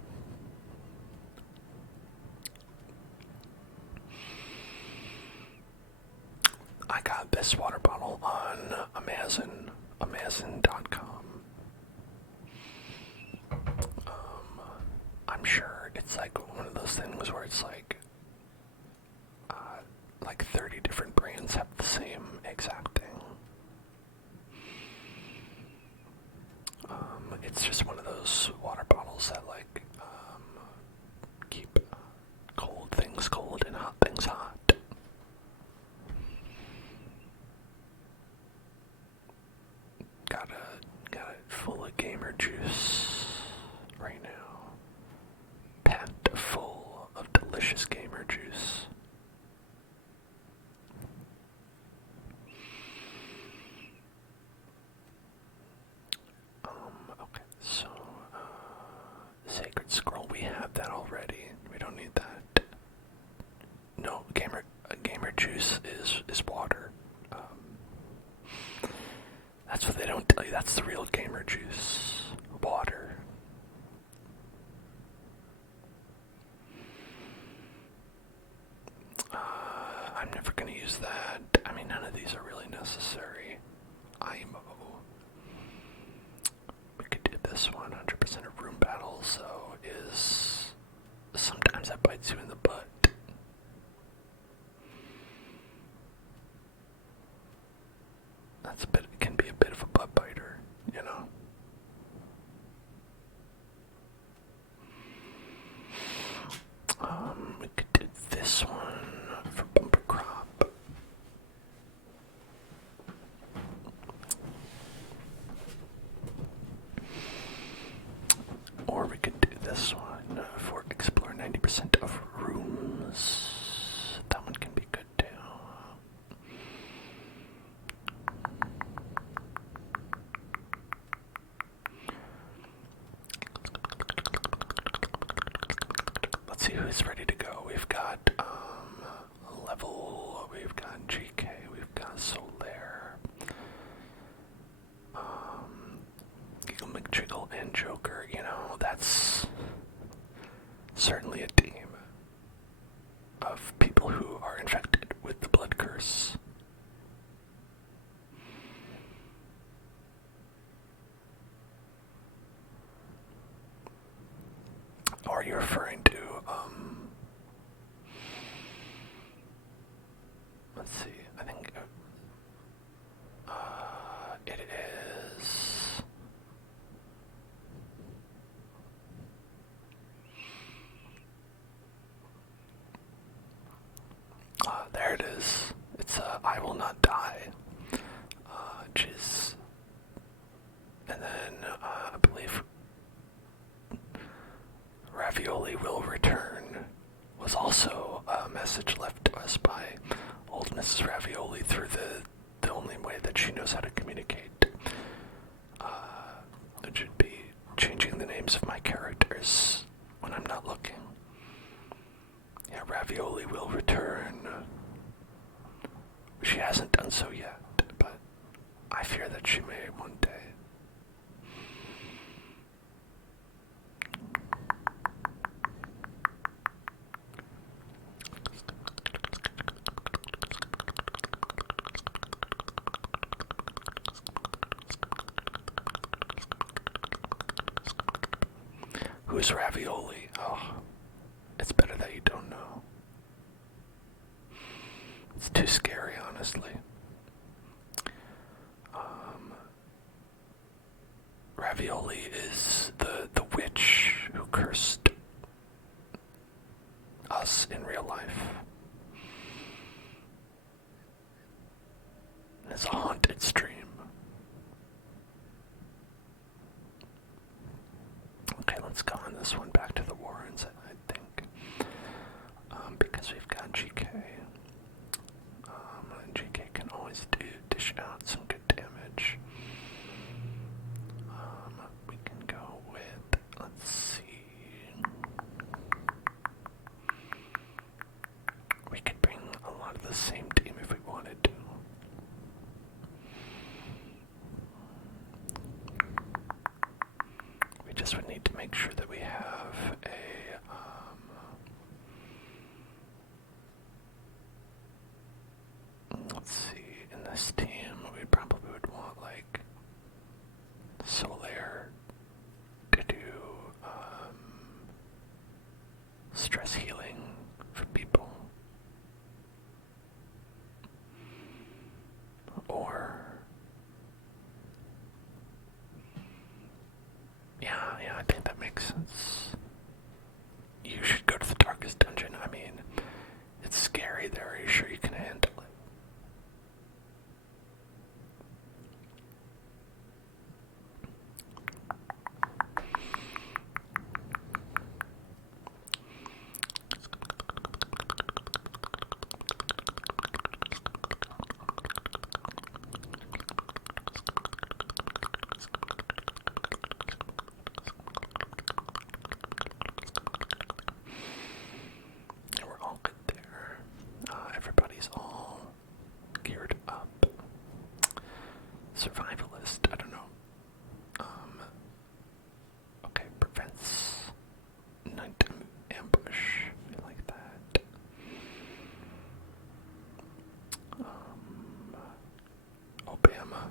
I got this water bottle on Amazon.com. I'm sure it's like one of those things where it's like like 30 different brands have the same exact thing. It's just one of those water bottles that like keep cold things cold and hot things hot. Got it full of gamer juice right now. Packed full of delicious gamer juice. Okay, so, Sacred Scroll, we have that already. We don't need that. No, gamer juice is water. That's what they don't tell you. That's the real gamer juice. Water. I'm never gonna use that. I mean, none of these are really necessary. IMO. We could do this one. 100% of room battle, so is sometimes that bites you in the butt. It can be a bit of a butt biter, you know. We could do this one for bumper crop. Or we could do this one for explore 90% of rooms. That one can be good too. Let's see who's ready to go. We've got Level, we've got GK, we've got Solaire, Giggle McJiggle, and Joker. You know, that's certainly a team of people who are infected with the blood curse. Or are you referring to, let's see, I think, it is, there it is. It's, I Will Not Die, which is, and then, I believe, Ravioli Will Return was also a message left to us by old Mrs. Ravioli through the only way that she knows how to communicate. It should be changing the names of my characters when I'm not looking. Yeah, Ravioli Will Return. She hasn't done so yet, but I fear that she may one day. Who's Ravioli? Oh, it's better that you don't know. It's too scary, honestly. Ravioli is the witch who cursed us in real life. It's a haunted stream. Okay, let's go on this one back to the Warrens, I think. Because we've got GK. And GK can always dish out some good damage. We can go with, let's see. We could bring a lot of the same team if we wanted to. We just would need to make sure that we have a, let's see, in this team, we probably would want, like, Solaire to do, stress healing for people. sense. You should go to the darkest dungeon. I mean, it's scary there. Are you sure you can handle it? We're all good there. Everybody's all geared up. Survivalist, I don't know. Okay, prevents nighttime ambush. I like that. Obama.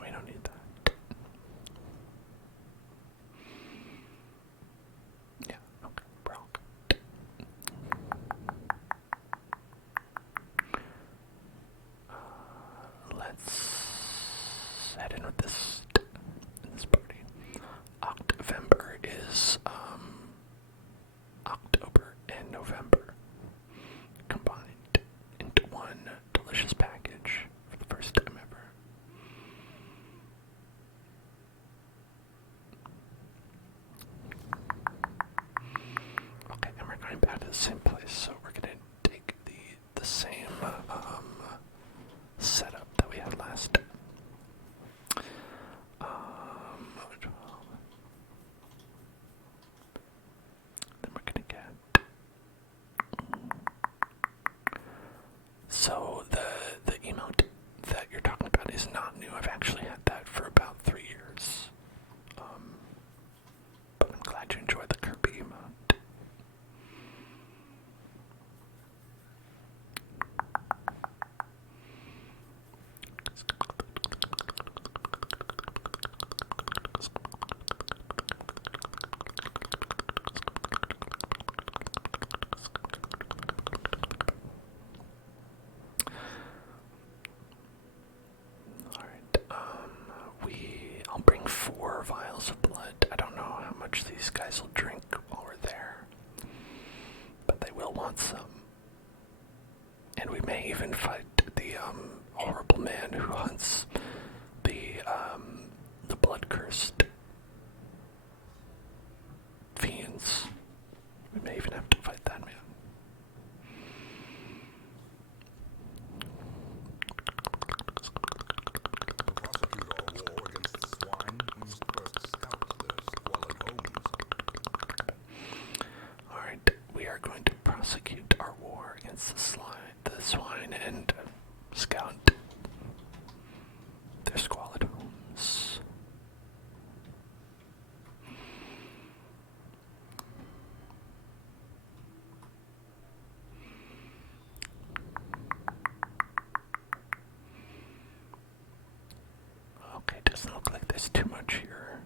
We don't need that. Yeah, okay, we're all good. Let's head in with this party. Octovember is October and November combined into one delicious package for the first time ever. Okay, and we're going back to the same place, so we're gonna take the same setup that we had last time. Then we're gonna get. So the emote that you're talking about is not new. I've actually had that for about 3 years. But I'm glad you enjoyed the Kirby emote. Alright, I'll bring 4 vials of blood. I don't know how much these guys will drink while we're there, but they will want some. And we may even fight the horrible man who hunts the blood-cursed fiends. We may even have to fight that man. To prosecute our war against the swine, we must first scout their squalid homes. Alright, we are going to prosecute our war against the swine and scout their squalid homes. Okay, doesn't look like there's too much here.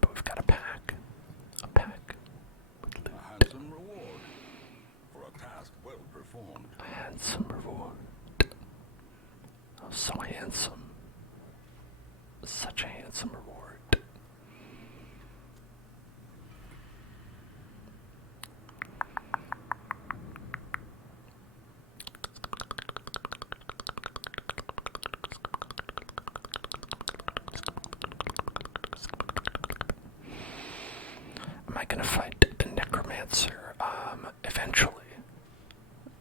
But we've got a pack with loot. A handsome reward for a task well performed. A handsome reward. Oh, so handsome. Such a handsome reward. Am I gonna fight the necromancer? Eventually.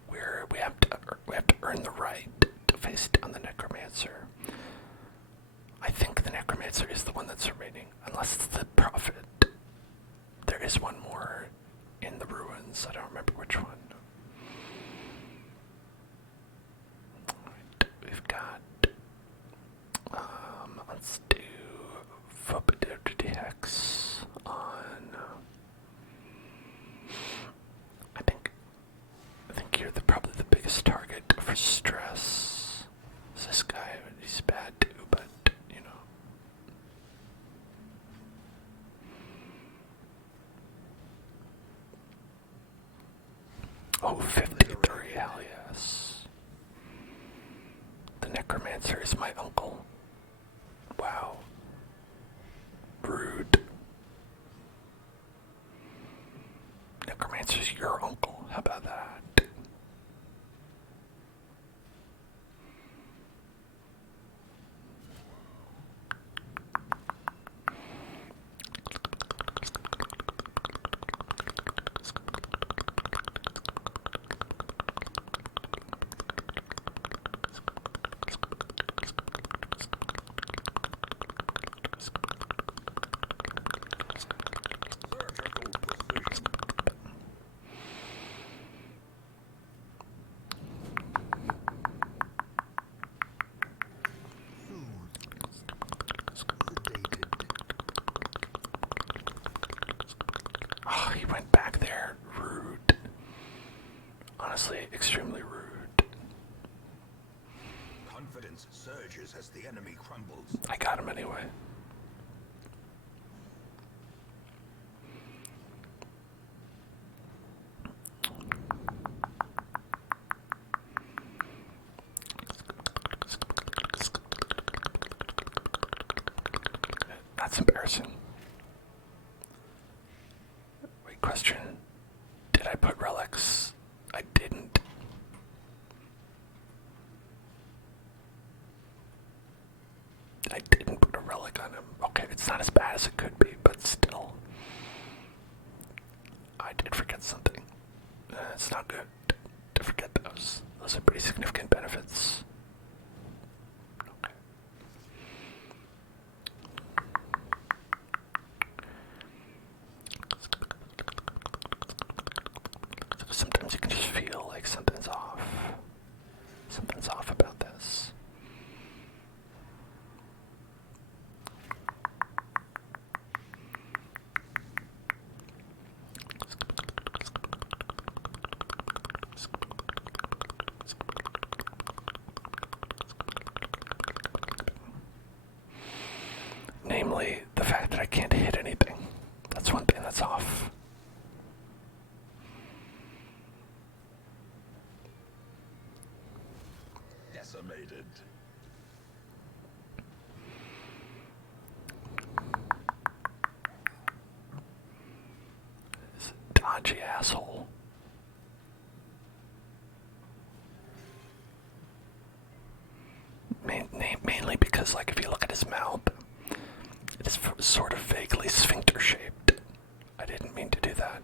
We have to earn the right to face down the necromancer. I think the necromancer is the one that's remaining, unless it's the prophet. There is one more in the ruins. I don't remember which one. Alright, we've got let's do Hex on I think you're probably the biggest target for stress. This guy, he's bad too, but you know. Oh, 53, hell yes. The necromancer is my uncle. Wow. Rude. Necromancer's your uncle. How about that? Surgical precision. Sedated. Oh, he went back there. Rude. Honestly, extremely rude. Confidence surges as the enemy crumbles. I got him anyway. That's embarrassing. Wait, question. Did I put relics? I didn't. I didn't put a relic on him. Okay, it's not as bad as it could be, but still. I did forget something. It's not good to forget those. Those are pretty significant benefits. Okay. Sometimes you can just feel like something's off. Something's off about this. Namely, the fact that I can't hit anything. That's one thing that's off. Decimated. This dodgy asshole. Mainly because, like, if you look at his mouth, it is sort of vaguely sphincter shaped. I didn't mean to do that.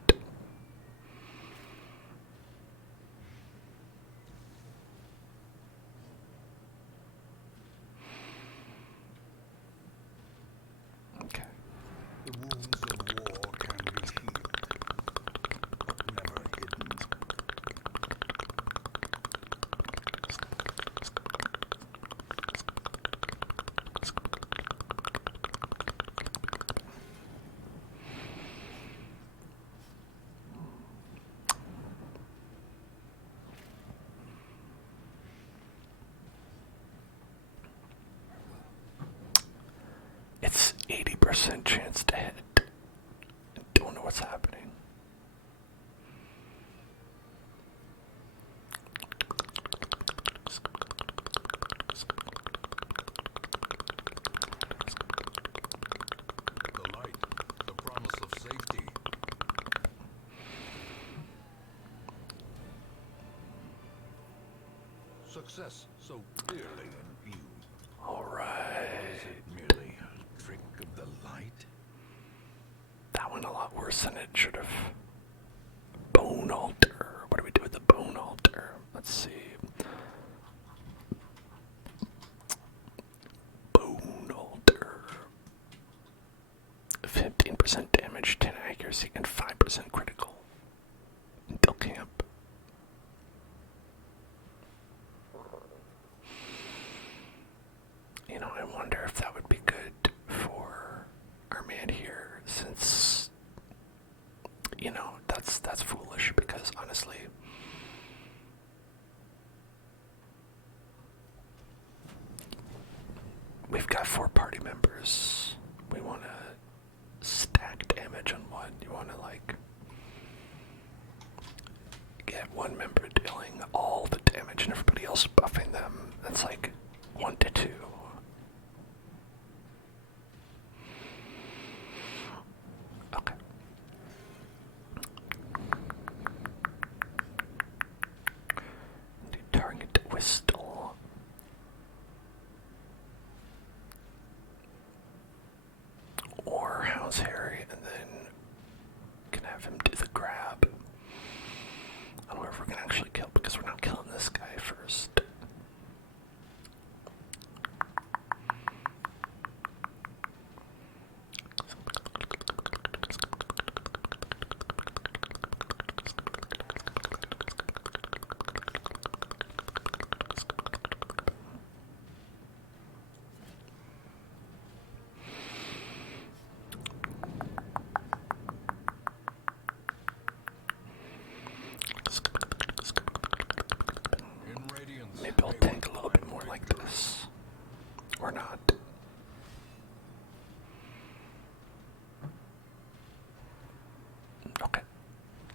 Okay. The wounds of war can be healed, but never hidden. It's 80% chance to hit. I don't know what's happening. The light, the promise of safety. Success so clearly in view. Alright. Is it merely a trick of the light? That went a lot worse than it should have. Bone altar. What do we do with the bone altar? Let's see. Bone altar. 15% damage, 10 accuracy, and 5% critical. Until camp. You know, I wonder if that would be good for our man here, since, you know, that's foolish, because honestly, we've got 4 party members. We want to stack damage on one. You want to, like, get one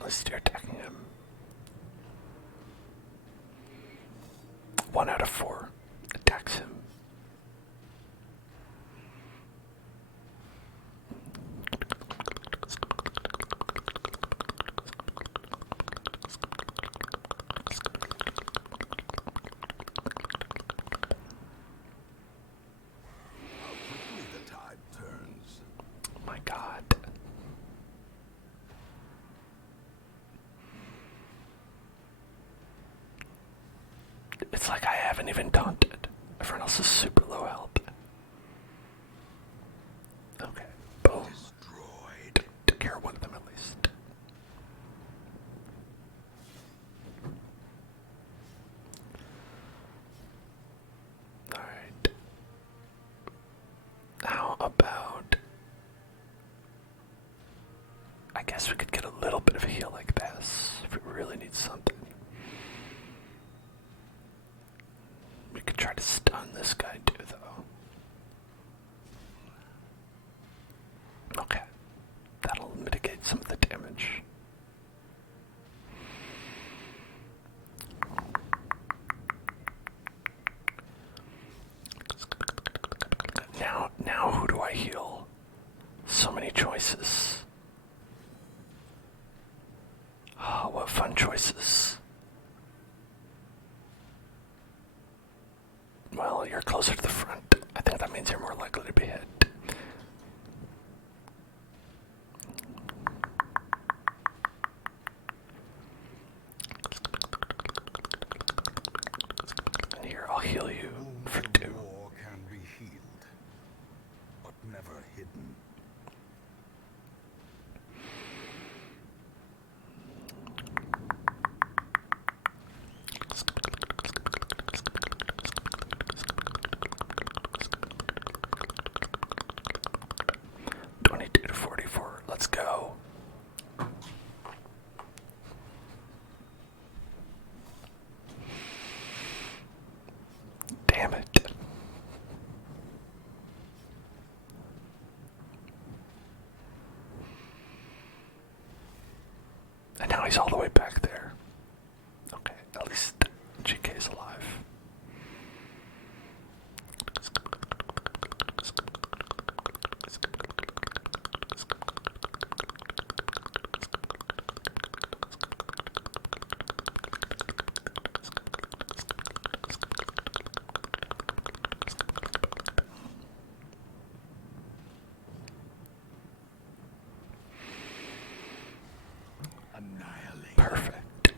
least you're attacking him. 1 out of 4 attacks him. Quickly the tide turns. Oh my god. It's like I haven't even taunted. Everyone else is super low health. Okay, boom. Destroyed. Took care of one of them at least. Alright. How about... I guess we could get a little bit of a heal like this if we really need something. We could try to stun this guy too, though. Okay. That'll mitigate some of the damage. Now who do I heal? So many choices. Oh, what fun choices. Well, you're closer to the front. I think that means you're more likely to be hit. And here, I'll heal you for 2. War can be healed, but never hidden. Let's go. Damn it. And now he's all the way back there. Okay, at least GK is alive. Annihilate. Perfect.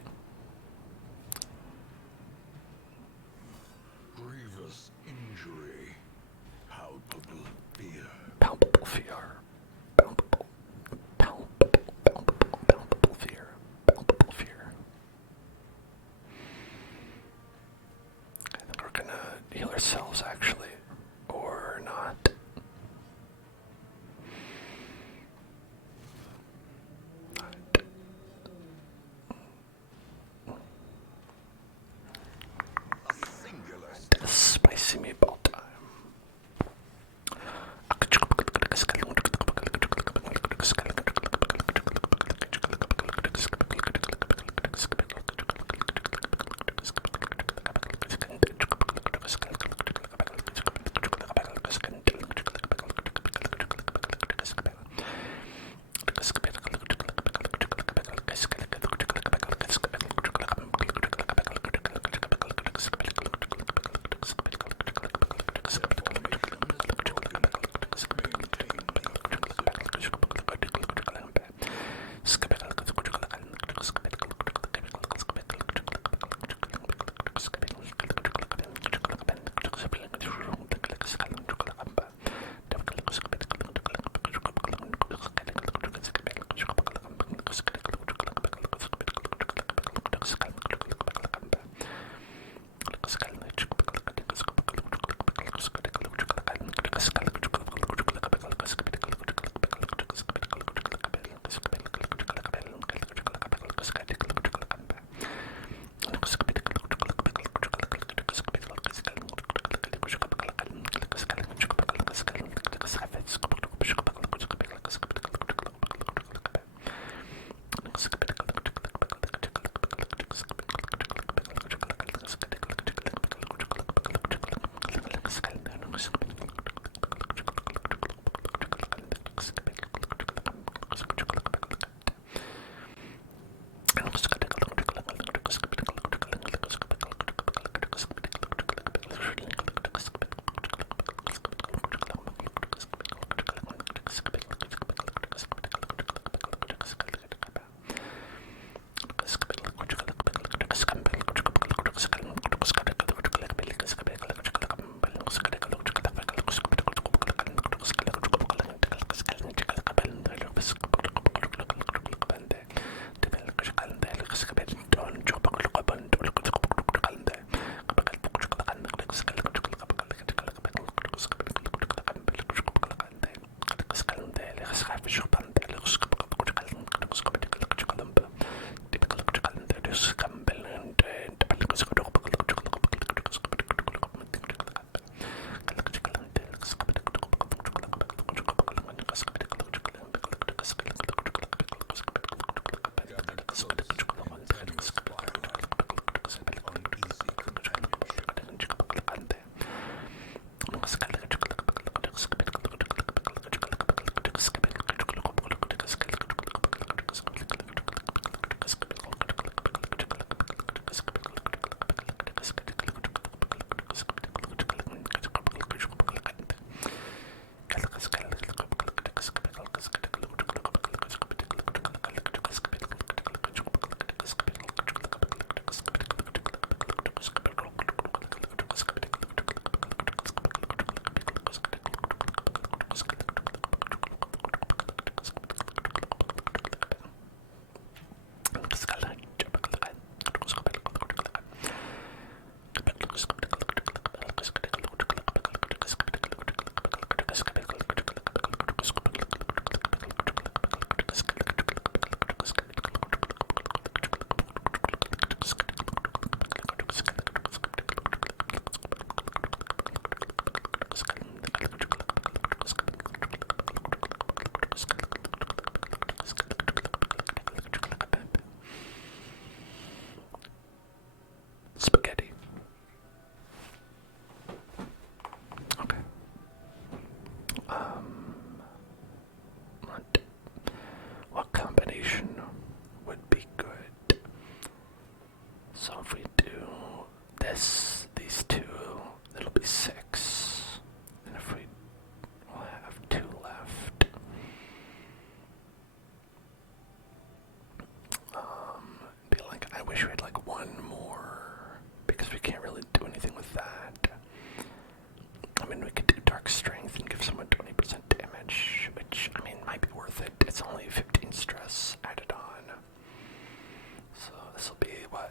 This will be what?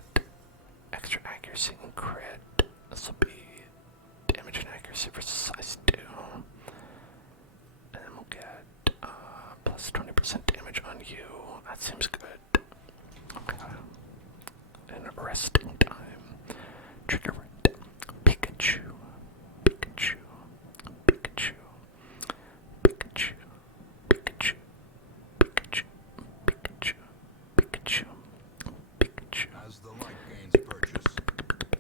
Extra accuracy and crit. This will be damage and accuracy versus size 2. And then we'll get plus 20% damage on you. That seems good. Okay. And resting time. Trigger right. Pikachu. Pikachu. Pikachu. Pikachu. Pikachu. Pikachu. Pikachu. Pikachu. Pikachu. As the light gains purchase,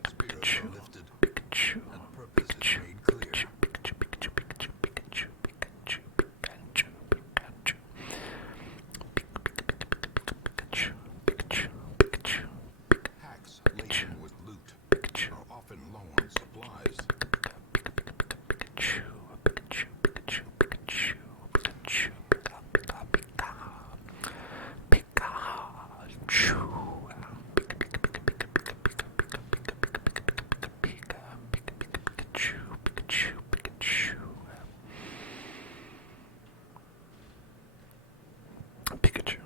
spirits are lifted, Pikachu. and purpose is made clear. Pikachu. Pikachu. Pikachu. Pikachu. Pikachu. Pikachu. Pikachu. Pikachu. Pikachu. Pikachu. Hacks laden with loot are often low on supplies. Pikachu. Pikachu. Pikachu. Pikachu. Pikachu. Pika. Pika. Pika. Pikachu. Pika. Pika. Pika. Pika. Pika. Pika. Pika. Pika. Pika. Pika. Pika. Pika. Pika. Pikachu. Pikachu. Pikachu. Pikachu.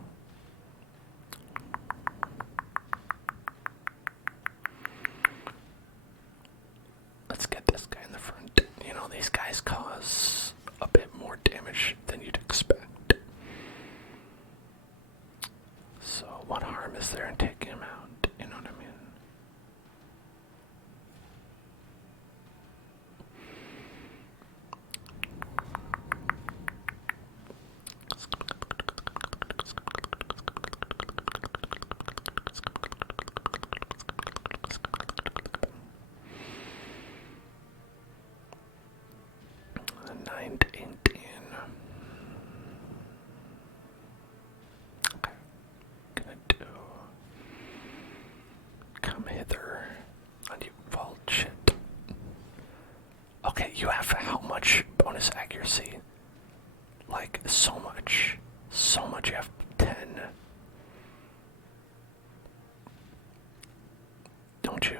Let's get this guy in the front. You know, these guys cause a bit more damage than you'd expect. So what harm is there in taking him out? You know what I mean? A 9 to 18. Okay. Gonna do. Come hither. On you vault shit. Okay, you have how much bonus accuracy? Like, so much. So much. You have 10. Don't you?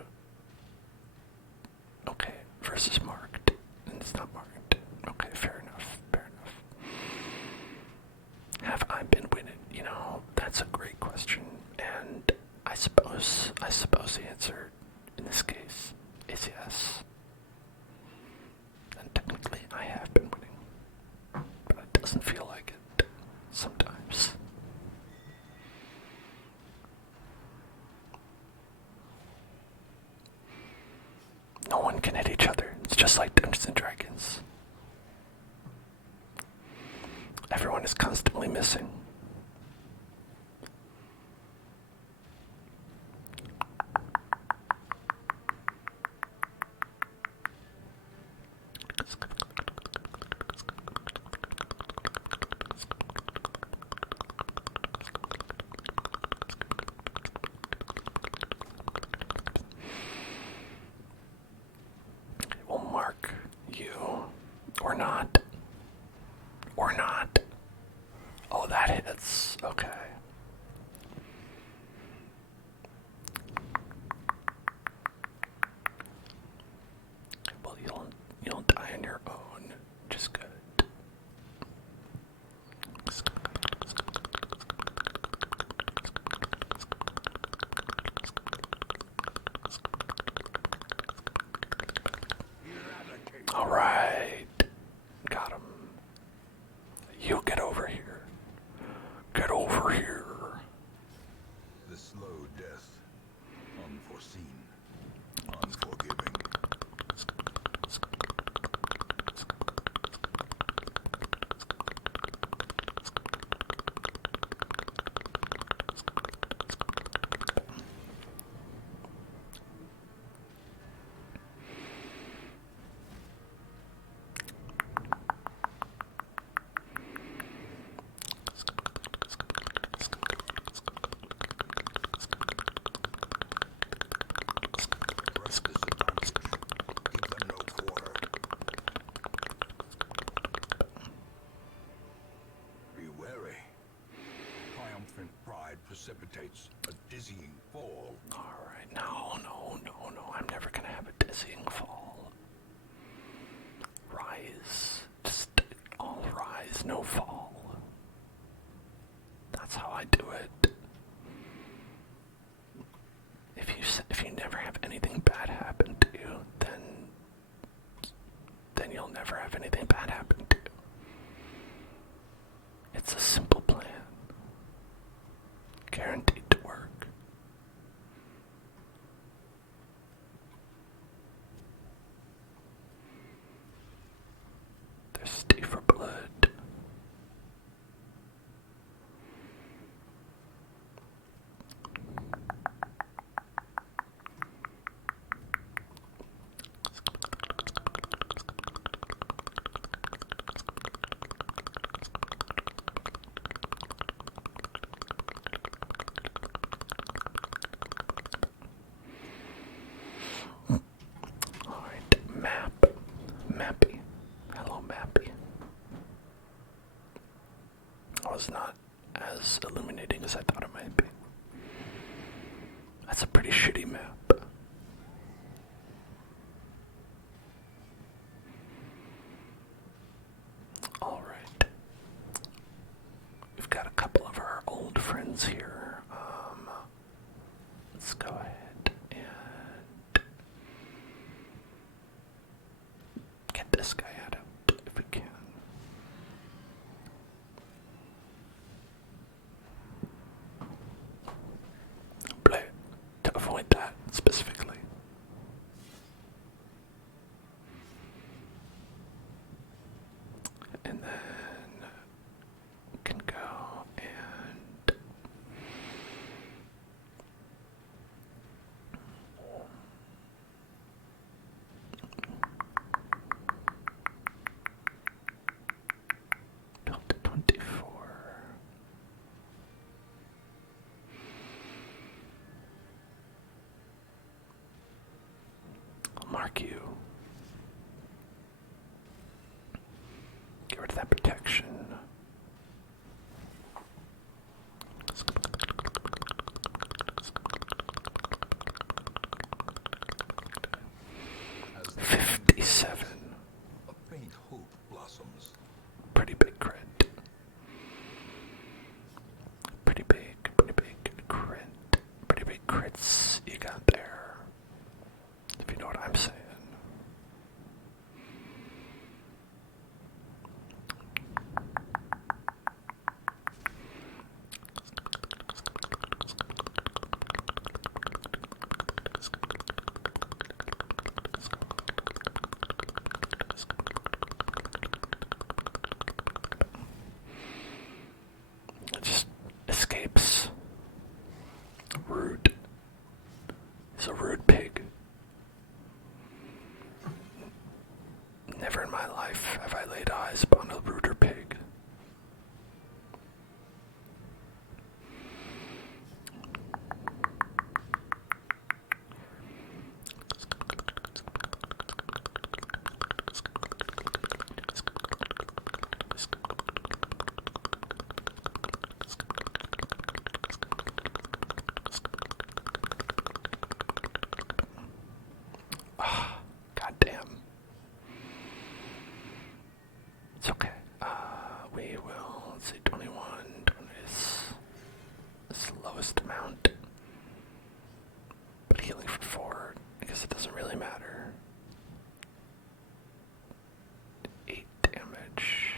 Okay, versus marked. And it's not marked. Okay, fair enough. Fair enough. Have I been winning? You know, that's a great question. And I suppose the answer in this case is yes. And technically I have been winning. But it doesn't feel like it sometimes. No one can hit each other. It's just like Dungeons and Dragons. Everyone is constantly missing. We'll mark you. Or not. Or not. Oh, that hits. Okay. Well, you'll die on your own. Just good. All right. Got him. You get over here. Get over here. The slow death, unforeseen, unforgiving. Press disadvantage. Give them no quarter. Be wary. Triumphant pride precipitates a dizzying fall. Alright, no. I'm never gonna have a dizzying fall. Rise. Just all rise, no fall. That's how I do it. That's a pretty shitty map. Alright. We've got a couple of our old friends here. Let's go ahead and get this guy out if we can. Play to avoid that specifically. And then can go and build to 24. I'll mark you. Get rid of that protection. As the 57. a faint hope blossoms. Pretty big crit. Pretty big crit. Pretty big crits you got there. If you know what I'm saying. It just escapes. Rude. He's a rude pig. Never in my life have I laid eyes upon a ruder pig. God damn. It's okay. We will, let's see, 21, 20 is the lowest amount. But healing for 4, I guess it doesn't really matter. 8 damage.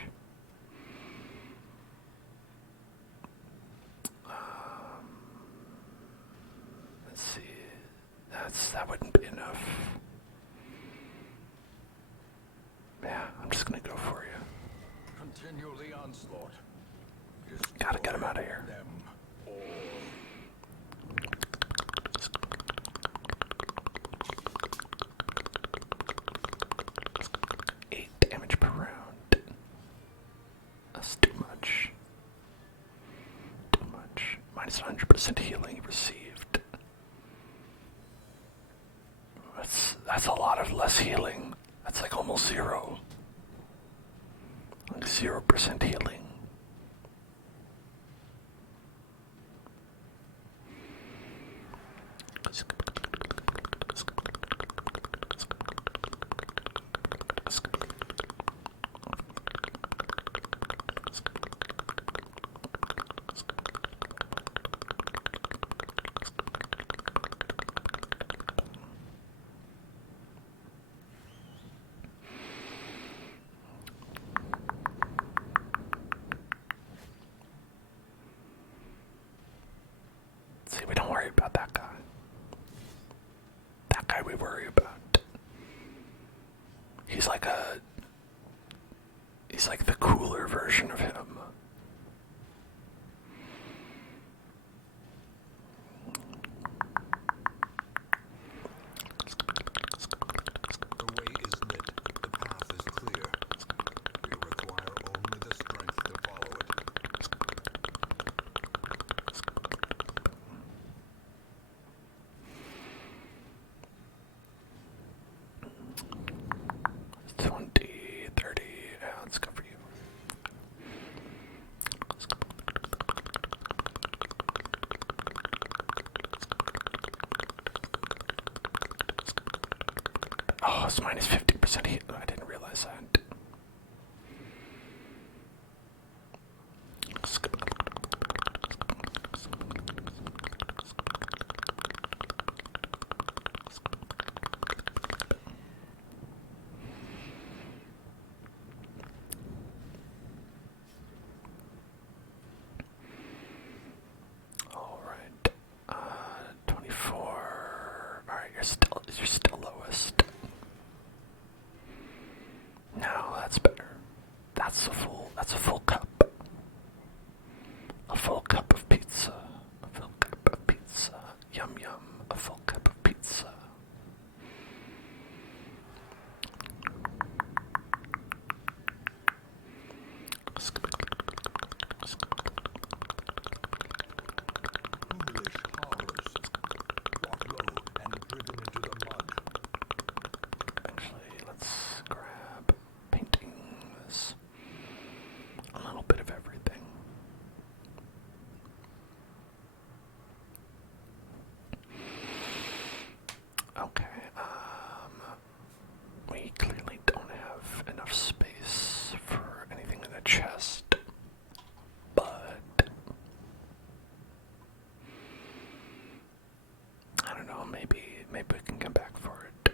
Let's see. That wouldn't be enough. Yeah, I'm just gonna go for you. Continue the onslaught. Gotta get him out of here. Them all. 8 damage per round. That's too much. Too much. Minus 100% healing received. That's a lot of less healing. That's like almost 0. Like 0% healing. See, we don't worry about that guy. That guy we worry about. He's like the cooler version of him. The way is lit. The path is clear. We require only the strength to follow it. Oh, it's minus 50% heat. I didn't realize that. All right. 24. All right, you're still lowest. No, that's better. That's a full cup. A full cup of pizza. A full cup of pizza. Yum yum. A full cup of pizza. Foolish horrors. Walk low and driven into the mud. Actually, let's grab paintings. A little bit of everything. Okay, we clearly don't have enough space for anything in a chest, but I don't know, maybe we can come back for it.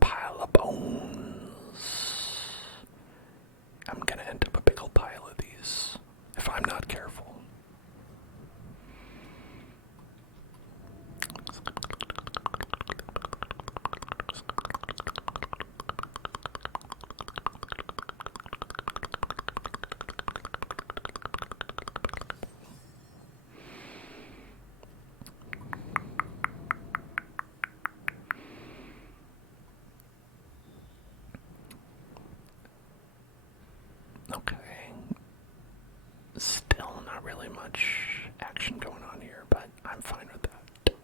Pile of bones. I'm gonna end up a big old pile of these if I'm not careful. Okay. Still not really much action going on here, but I'm fine with that.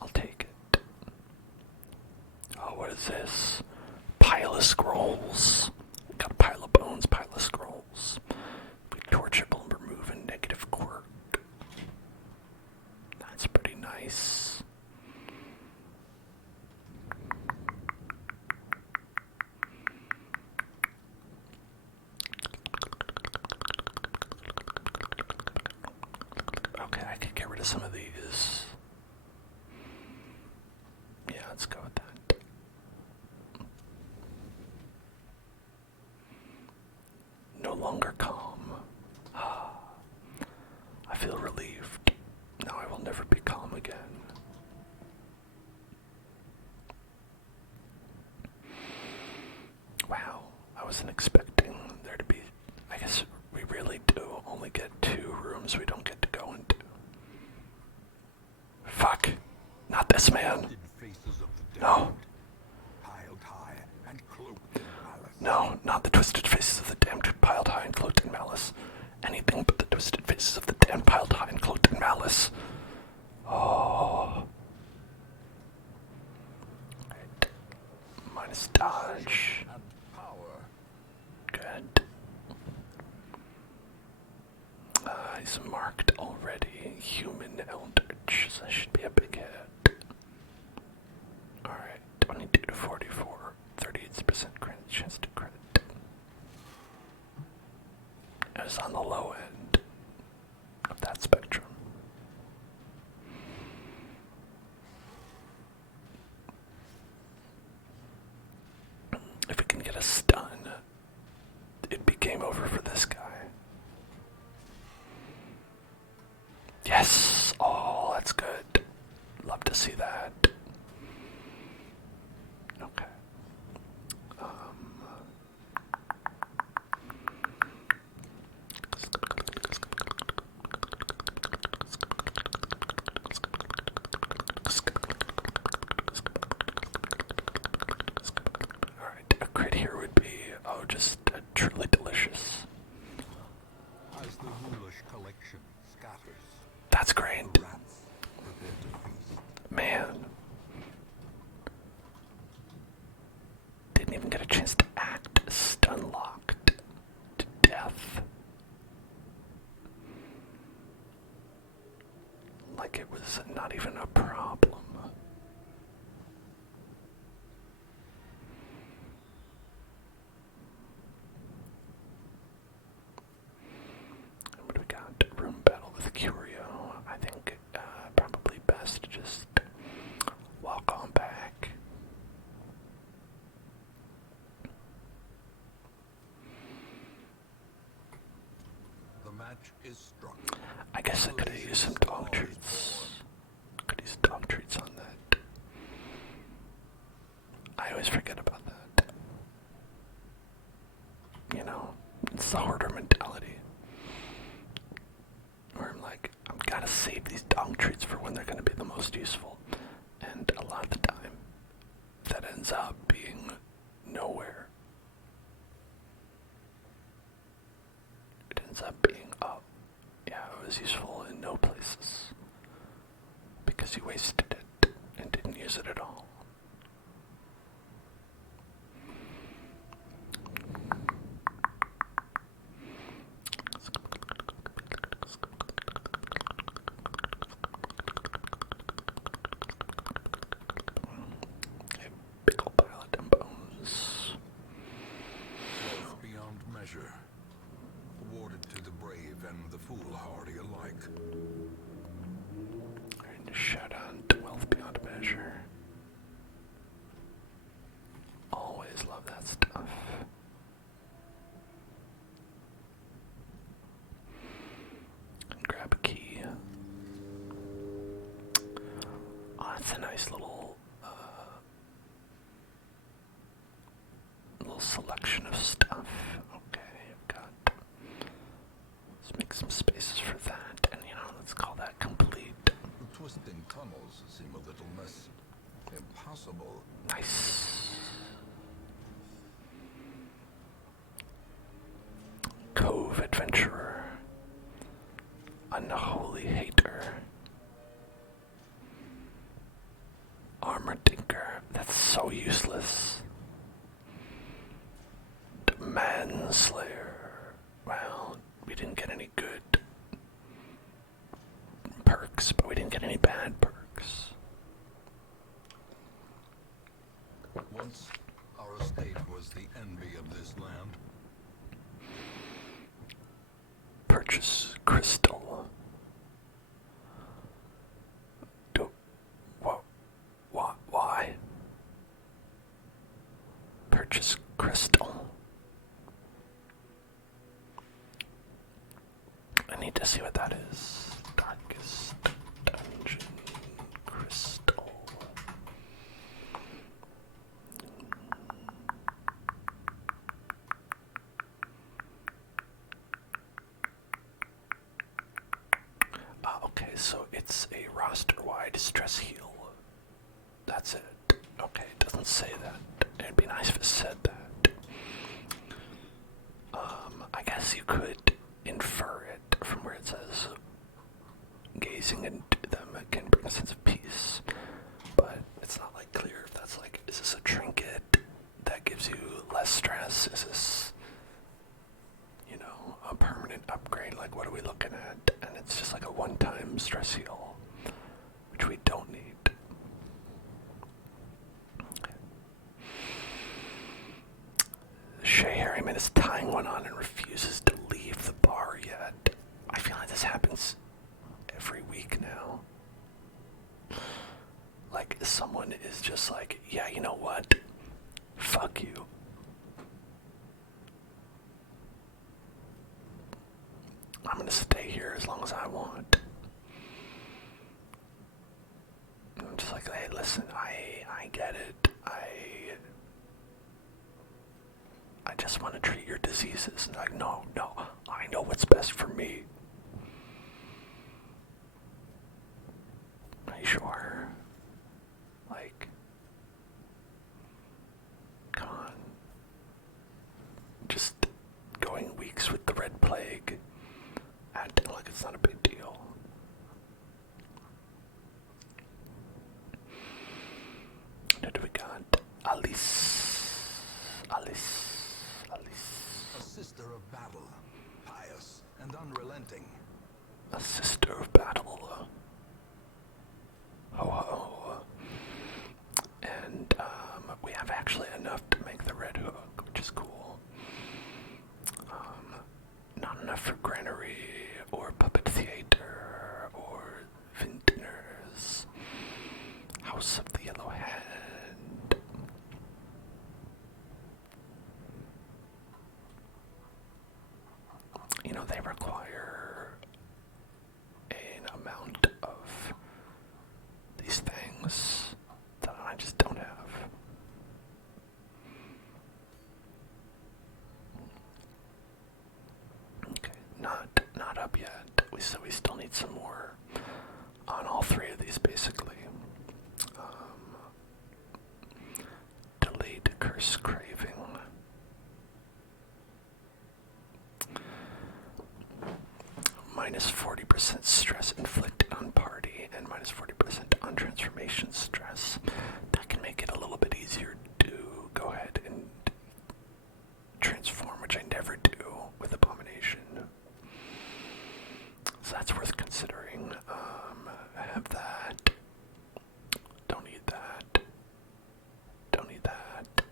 I'll take it. Oh, what is this? Pile of scrolls. Got a pile of bones, pile of scrolls. We torch it, will remove a negative quirk. That's pretty nice. Okay, I could get rid of some of these. Yeah, let's go with that. No longer calm. I feel relieved. Now I will never be calm again. Wow, I wasn't expecting there to be... I guess we really do only get 2 rooms we don't get to go into. Fuck. Not this man. No. No, not the twisted faces of the damned piled high and cloaked in malice. Anything but the twisted faces of the damned piled high and cloaked in malice. Oh. Right. Minus dodge. Good. He's marked already. Human eldritch. So that should be a big hit. Alright. 22 to 44. 38% credit. Chance to credit. It was on the low end of that spectrum. If it can get a stun, it'd be game over for this guy. Yes! Oh, that's good. Love to see that. Okay. Alright, a crit here would be, just truly delicious. As the ghoulish collection scatters, That's great. the rats prepare to feast. Man. Didn't even get a chance to act. Stun locked. match is struck. I guess I could have used some dog treats. Could use dog treats on that. I always forget about that. You know, it's the hoarder mentality. Where I'm like, I've got to save these dog treats for when they're going to be the most useful. And a lot of the time, that ends up being nowhere. It ends up being, oh, yeah, it was useful in no places. Because you wasted it and didn't use it at all. Big ol' pile of them bones. Wealth beyond measure, awarded to the brave and the foolhardy alike. And shout out to wealth beyond measure. Always love that stuff. Grab a key. Oh, that's a nice little selection of stuff. Okay, I've got. Let's make some spaces for that, and let's call that complete. The twisting tunnels seem a little less impossible. Nice. Cove adventurer. Unholy hater. Armor tinker. That's so useless. Manslayer. Well, we didn't get any good perks, but we didn't get any bad perks. Once, our estate was the envy of this land. Purchase crystal. Why? Purchase crystal. I need to see what that is. Darkest dungeon crystal. Okay, so it's a roster-wide stress heal. That's it. Okay, it doesn't say that. It'd be nice if it said that. I guess you could infer it from where it says gazing into them can bring a sense of peace. But it's not like clear if that's like, is this a trinket that gives you less stress? Is this, a permanent upgrade? Like, what are we looking at? And it's just like a one-time stress heal, which we don't need. Shay Harriman is tying one on and refuses to leave the bar yet. I feel like this happens every week now. Like, someone is just like, yeah, you know what? Fuck you. I'm gonna stay here as long as I want. I'm just like, hey, listen, I get it. I just want to treat your diseases. And like, no, I know what's best for me. Are you sure? Like, come on. Just going weeks with the Red Plague, acting like it's not a big deal. What do we got? Alice. A sister of battle, pious and unrelenting. A sister of battle. Ho ho. And we have actually enough to make the Red Hook, which is cool. Not enough for Granary or Puppet Theater or Vintners. House of the Yellow Hand. They require Thirst craving. Minus 40% stress inflicted on party and minus 40% on transformation stress. That can make it a little bit easier to go ahead and transform, which I never do with Abomination. So that's worth considering. I have that. Don't need that. Don't need that.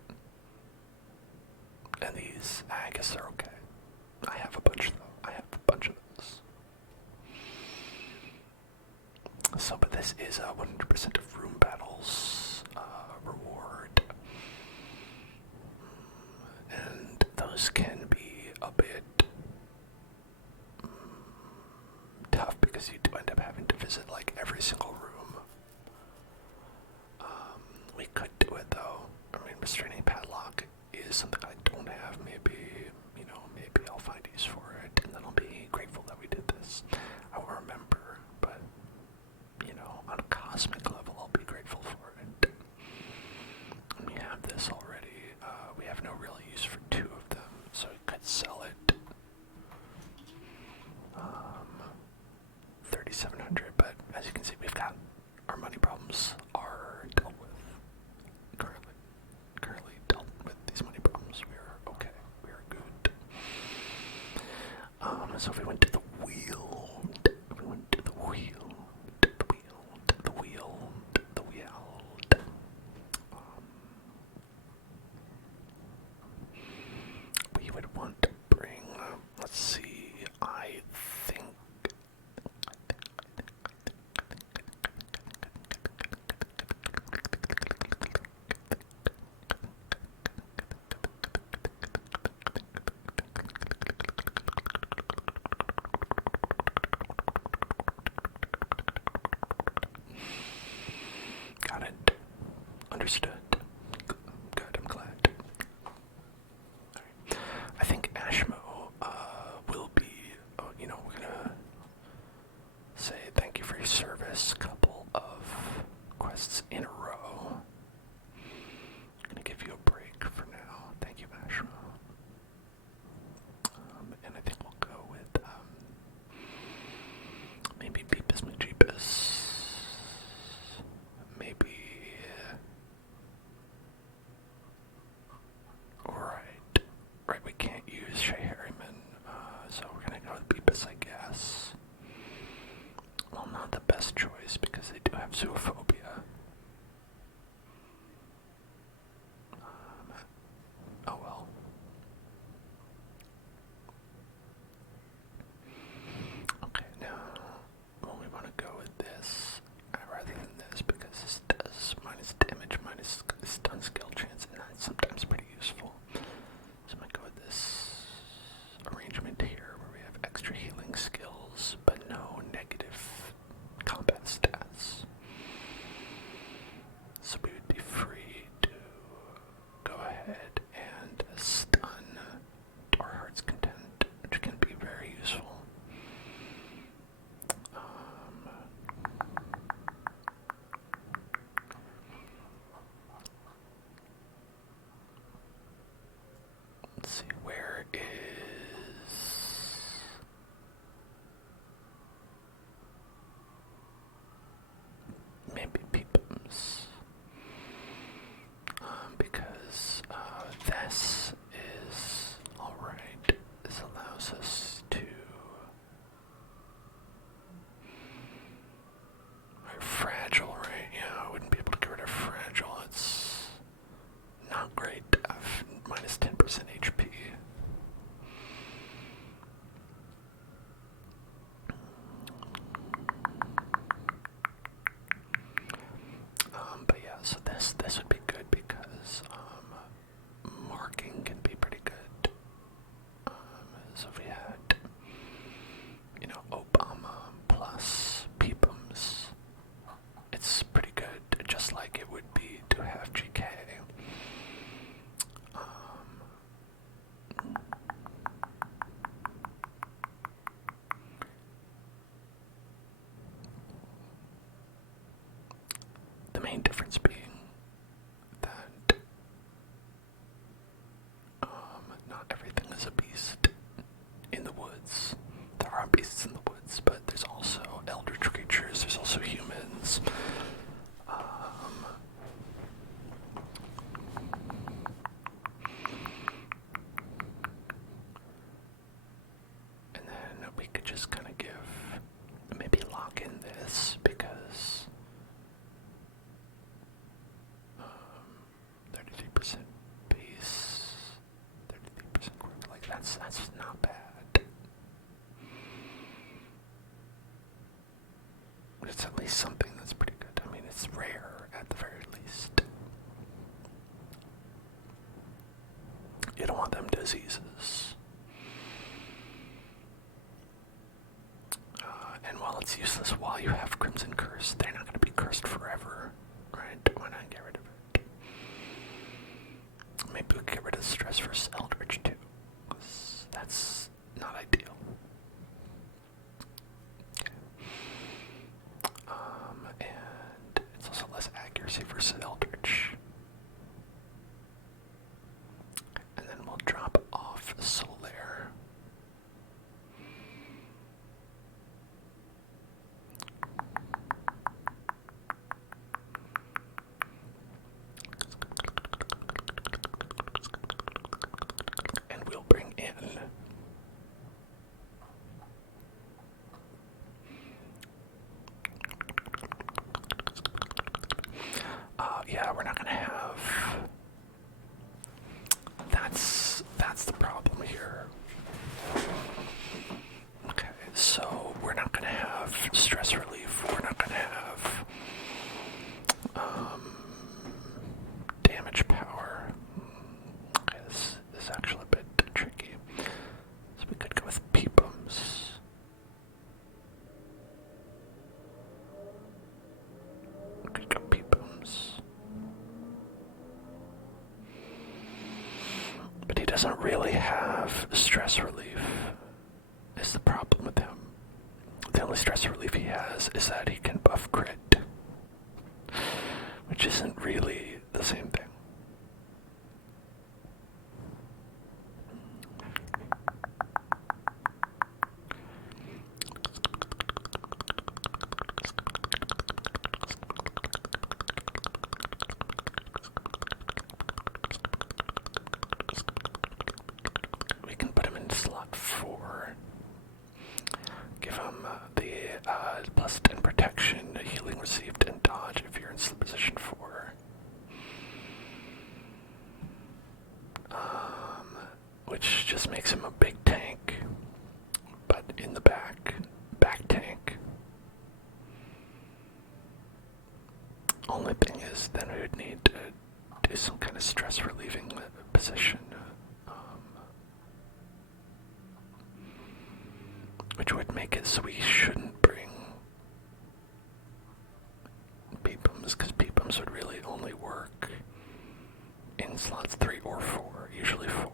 And these, I guess they're okay. I have a bunch though. I have a bunch of those. So, but this is 100% of room battles reward. And those can be a bit tough because you do end up having to visit like every single room. We could do it though. I mean, restraining padlock is something I don't have. Maybe, maybe I'll find use for it, and then I'll be grateful that we did this. I won't remember, but on a cosmic level, I'll be grateful for it. And we have this already. We have no real use for 2 of them, so we could sell it. 3,700, but as you can see, we've got our money problems are dealt with. Currently dealt with these money problems. We are okay. We are good. So if we went to the wheel, we would want to bring, let's see, I think got it. Understood. Good, I'm glad. Alright. I think Ashmo will be, we're gonna say thank you for your service. Couple of quests in a row. I'm gonna give you a break for now. Thank you, Ashmo. And I think we'll go with maybe Beepus McJeepus. Maybe. Right, we can't use Shay Harriman, so we're gonna go with Beepus, I guess. Well, not the best choice because they do have zoophobia. Oh well. Okay, now, we want to go with this rather than this because this does minus damage, minus stun skill chance, and that's sometimes pretty useful. So I'm going to go with this arrangement here where we have extra healing skills but no negative combat stats. So we would be free to go ahead and stun to our heart's content, which can be very useful. Let's see, where is maybe Peepums? Because this is alright. This allows us to fragile, right? Yeah, I wouldn't be able to get rid of fragile. It's not great to have minus 10% HP. But yeah, so this would be good because marking can be pretty good. So if we had, Obama plus Peepums, it's pretty good, just like it would be to have GK. The main difference being that is a beast in the woods. There are beasts in the woods, but there's also eldritch creatures, there's also humans. And then we could just kind of maybe lock in this because 33% base, 33% quick, like that's not bad. It's at least something that's pretty good. I mean, it's rare at the very least. You don't want them diseases. And while it's useless while you have Crimson Curse, they're not going to be cursed forever, right? Why not get rid of it? Maybe we could get rid of Stress versus Eldritch too, because that's not ideal. Okay. And it's also less accuracy versus Eldritch. And then we'll drop off Solaire. And we'll bring in yeah, we're not gonna have. That's the problem here. Okay, so we're not gonna have stress relief. We're not gonna have damage power. Okay, this is actually a bit tricky. So we could go with peepums. We could go peepums. But he doesn't really have stress relief, is the problem with him. The only stress relief he has is that he can buff crit, which isn't really the same thing. We can put him in slot 4. Give him the plus 10 protection, healing received, and dodge if you're in position 4. Which just makes him a big tank, but in the back tank. Only thing is, then we would need to do some kind of stress relieving position. Which would make it so we shouldn't bring peepums, because peepums would really only work in slots 3 or 4, usually 4.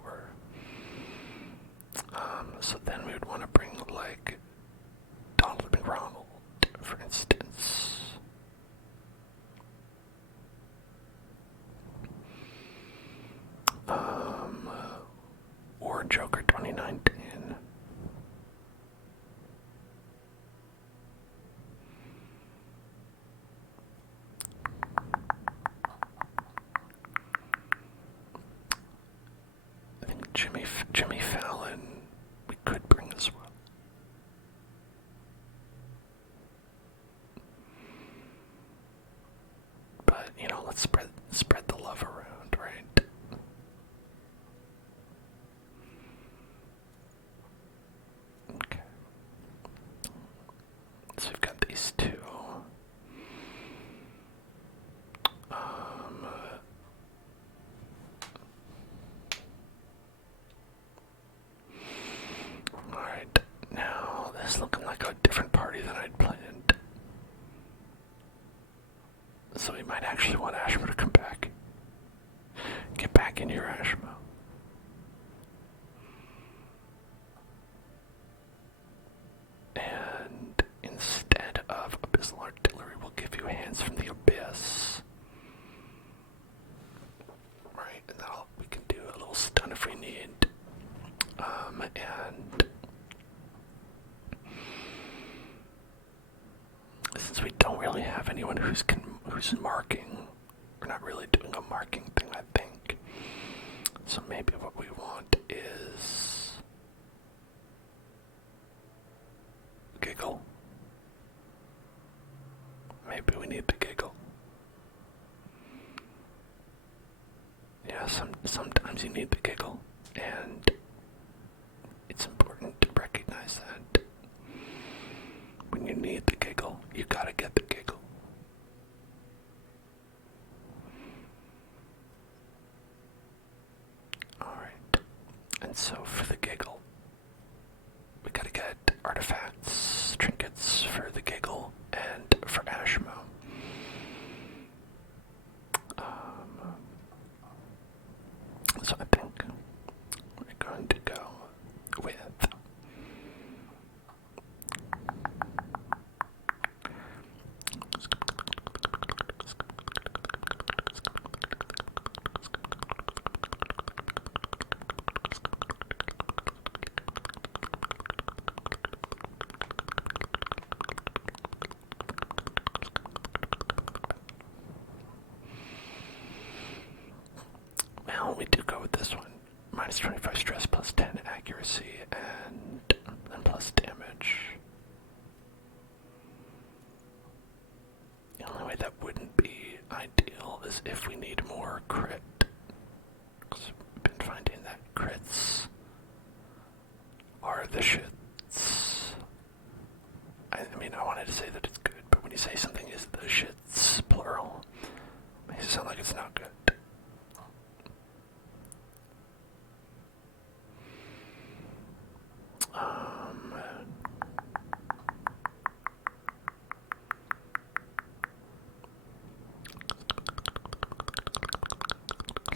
So then we would want to bring, like, Donald McRonald, for instance. Or Joker 2019. I think Jimmy Fallon we could bring as well. But, you know, let's spread the love around, right? Okay. So we've got these two. Alright, now this is looking like a different party than I'd planned. So we might actually want Ashmo to come back. Get back in here, Ashmo. And instead of Abyssal Artillery, we'll give you Hands from the Abyss. Right, and we can do a little stun if we need. And since we don't really have anyone who's marking, we're not really doing a marking thing, I think. So maybe what we want is giggle. Maybe we need the giggle. Yeah, sometimes you need the giggle, and it's important to recognize that when you need the giggle, you gotta get the giggle. Alright, and so for the giggle, we gotta get artifacts, trinkets for the giggle, and for Ashmo. So I think we're going to go with well, we do go with this one. Minus 25 stress, plus 10 accuracy, and plus damage. The only way that wouldn't be ideal is if we need more crit. Because we've been finding that crits are the shits. I mean, I wanted to say that it's good, but when you say something is the shits, plural, it makes it sound like it's not good.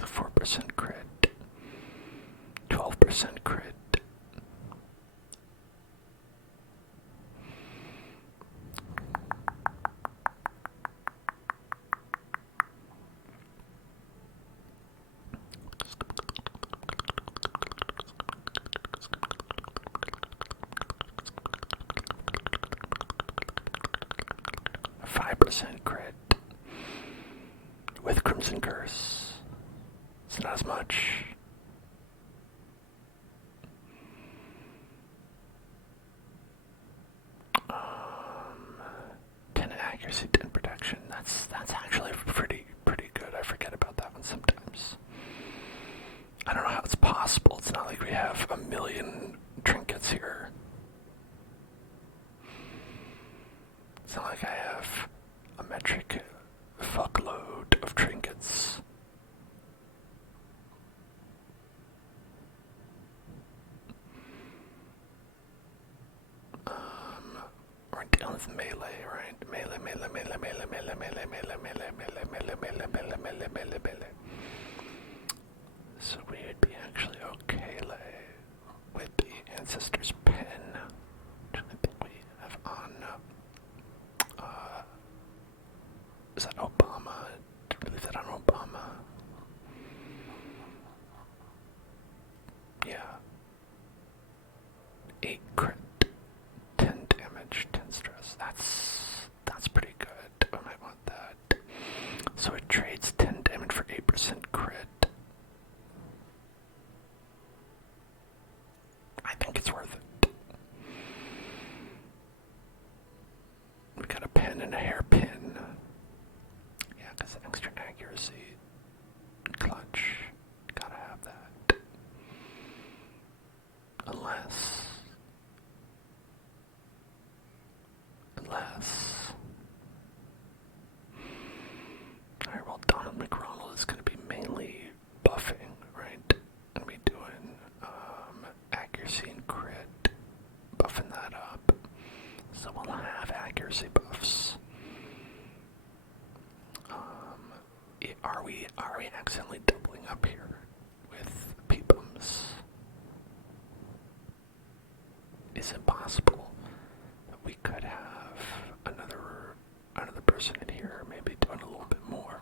4% crit, 12% crit. A 5% crit with Crimson Curse. It's not as much. 10 accuracy, 10 protection. That's actually pretty good. I forget about that one sometimes. I don't know how it's possible. It's not like we have a million trinkets here. It's not like I have a metric fuckload of trinkets. We're dealing with melee, right? Melee. So we would be actually okay with the Ancestor's Pen, which I think we have on, is that Obama? Did we leave that on Obama? Yeah. 8 crit, 10 damage, 10 stress. That's pretty good. I might want that. So it trades 10 damage for 8% crit. I think it's worth it. We got a pen and a hairpin. Yeah, because extra accuracy. Clutch. Gotta have that. Unless. Alright, well, Donald McRonald is going to be mainly buffing, right? And we doing accuracy and crit, buffing that up. So we'll have accuracy buffs. Are we accidentally doubling up here with Peepums? Is it possible that we could have another person in here, maybe doing a little bit more?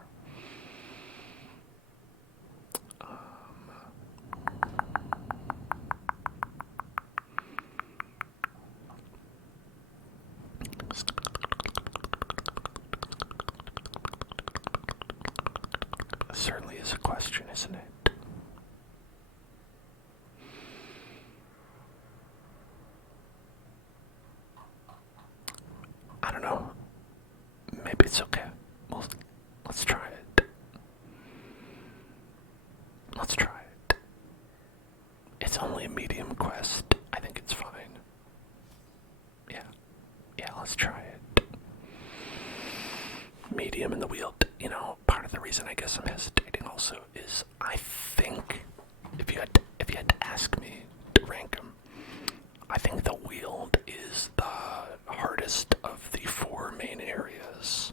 certainly is a question, isn't it? I don't know. Maybe it's okay. Well, let's try it. Let's try it. It's only a medium quest. I think it's fine. Yeah. Yeah, let's try it. Medium in the wheel. You know, part of the reason I guess I'm hesitating also is I think if you had to ask me to rank them, I think the wield is the hardest of the four main areas.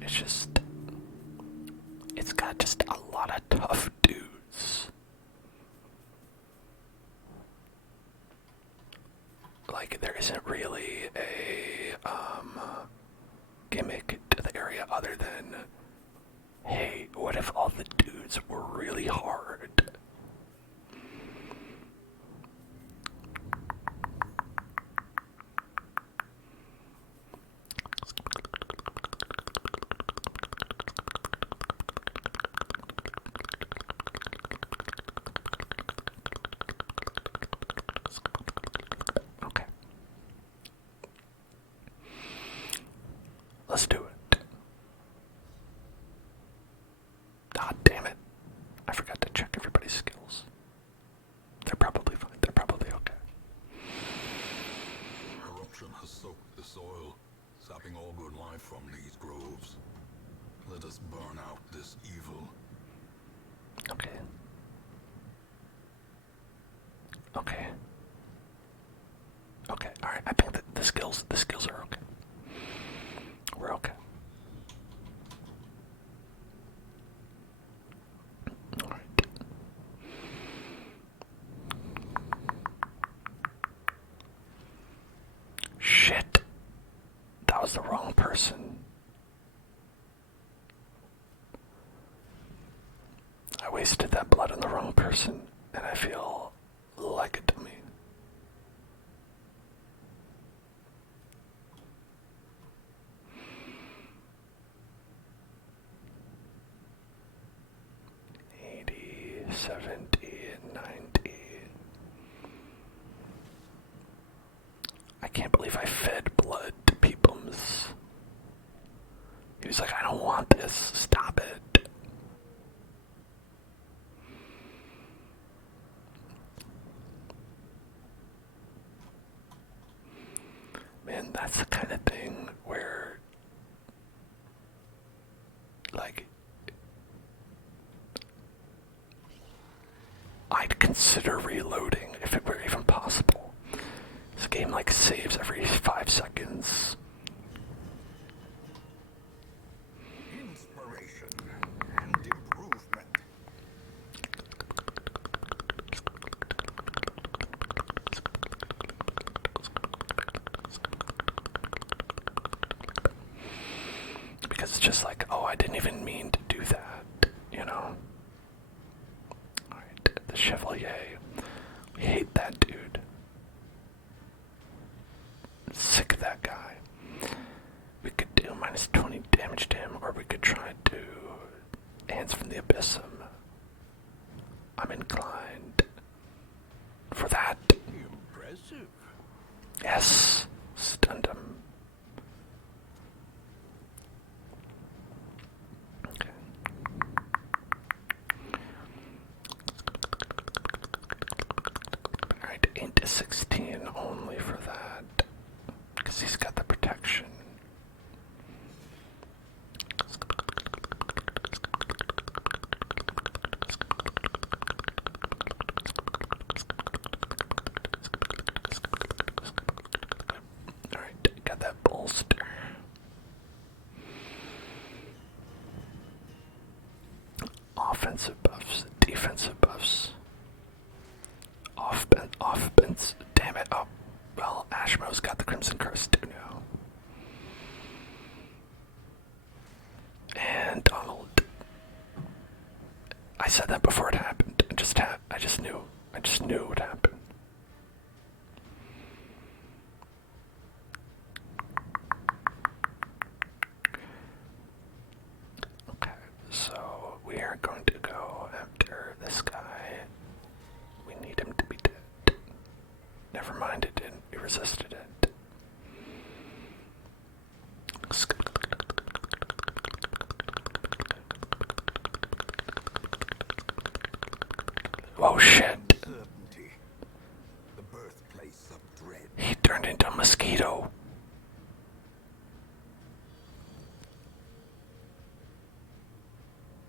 It's just, it's got just a lot of tough dudes. Like, there isn't really a gimmick to the area other than, hey, what if all the dudes were really hard? Okay. Let's do it. Ah, damn it. I forgot to check everybody's skills. They're probably fine. They're probably okay. Corruption has soaked the soil, sapping all good life from these groves. Let us burn out this evil. Okay. Okay. Okay, alright, I think that the skills are okay. We're okay. Alright. Shit. That was the wrong person. I wasted that blood on the wrong person, and I feel like a dummy. $80, $70, $90. I can't believe I fed blood to Peepums. He was like, I don't want this. Stop it. Man, that's the kind of thing where, like, I'd consider reloading if it were even possible. This game, like, saves every 5 seconds. Inspiration and improvement. Because it's just like, oh, I didn't even mean to do that, you know? Alright, the Chevalier. We hate that dude. Sick of that guy. We could do minus 20 damage to him, or we could try to Hands from the Abyss. I'm inclined for that. Impressive. Yes, stunned him. Okay. Alright, 8 to 16 only for that. Because he's got the protection. Alright, got that bolster. Offensive buffs, defensive buffs. Offense. Damn it. Oh, well, Ashmo's got the Crimson Curse too now. And Donald. I said that before it happened. I just knew. I just knew it would happen. resisted it. Oh shit. Uncertainty, the birthplace of dread. He turned into a mosquito.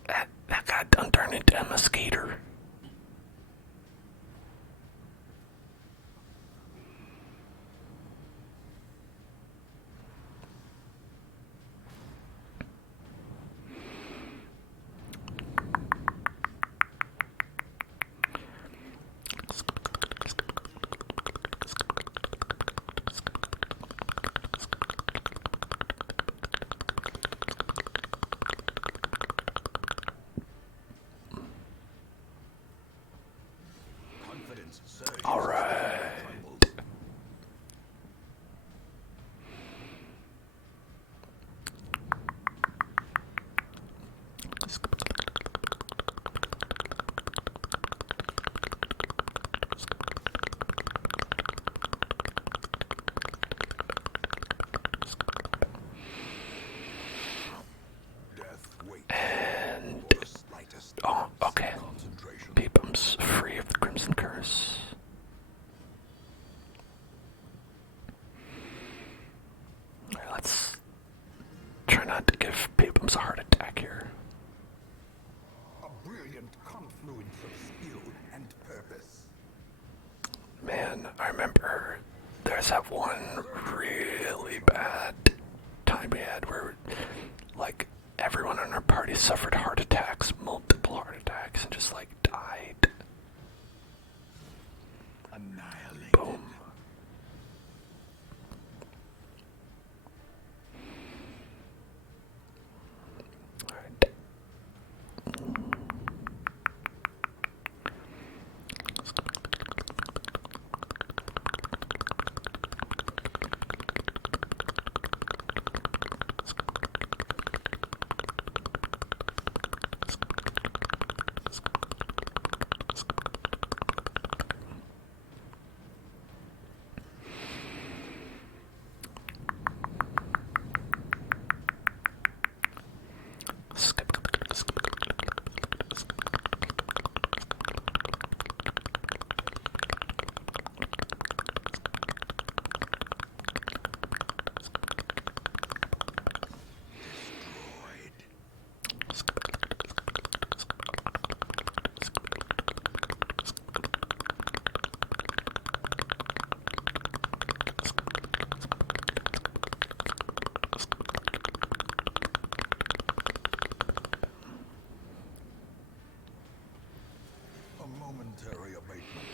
That guy done turned into a mosquito. Confidence surges. All right. Trembles. Death waits And for the slightest oh, okay. concentration. Peepum's free of the Crimson Curse. Alright, let's try not to give Peepums a heart attack here. A brilliant confluence of skill and purpose. Man, I remember there's that one really bad time we had where, like, everyone in our party suffered heart attacks, multiple heart attacks, and just, like, died. Annihilated. Boom. Alright. Destroyed. A momentary abatement.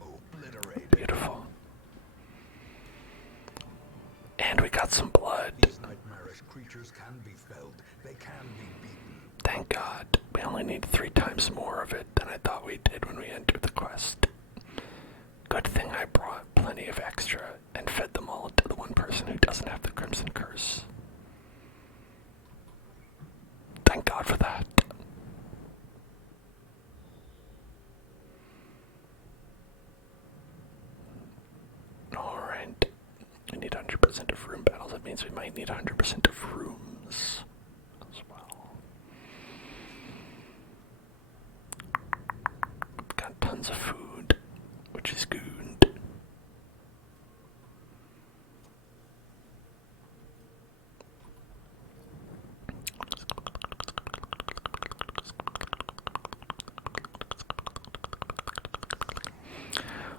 Obliterated. Beautiful. And we got some blood. These nightmarish creatures can be felled. They can be beaten. Thank God. We only need 3 times more of it than I thought we did when we entered the quest. Good thing I brought plenty of extra and fed them all to the one person who doesn't have the Crimson Curse. Thank God for that. Alright. We need 100% of room battles. That means we might need 100% of rooms as well. Got tons of food, which is good.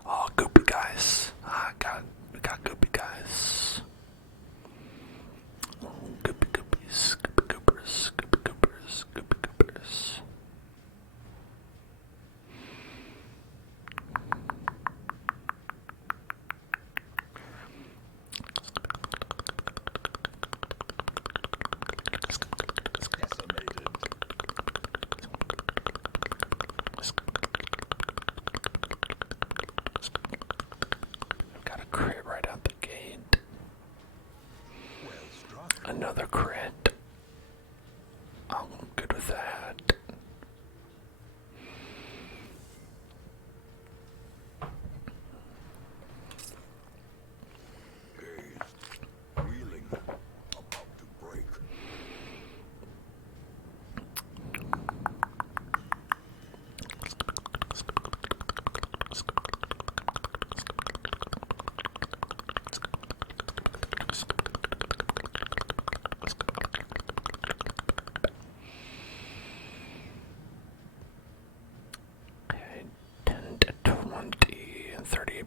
Oh, goopy guys. We got goopy guys. Oh, goopy goopies, goopy goopers, goopy goopers, goopy goopers.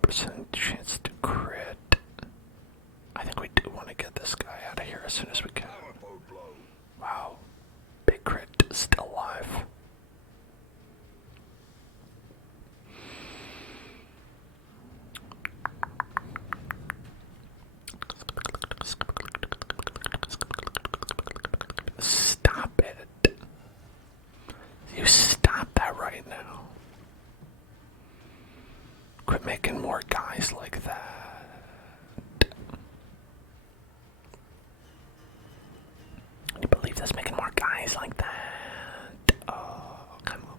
50% chance to crit. I think we do want to get this guy out of here as soon as we can. Wow. Big crit, still alive. Stop it. You stop that right now. Quit making more guys like that. Can you believe this? Making more guys like that? Oh, come on.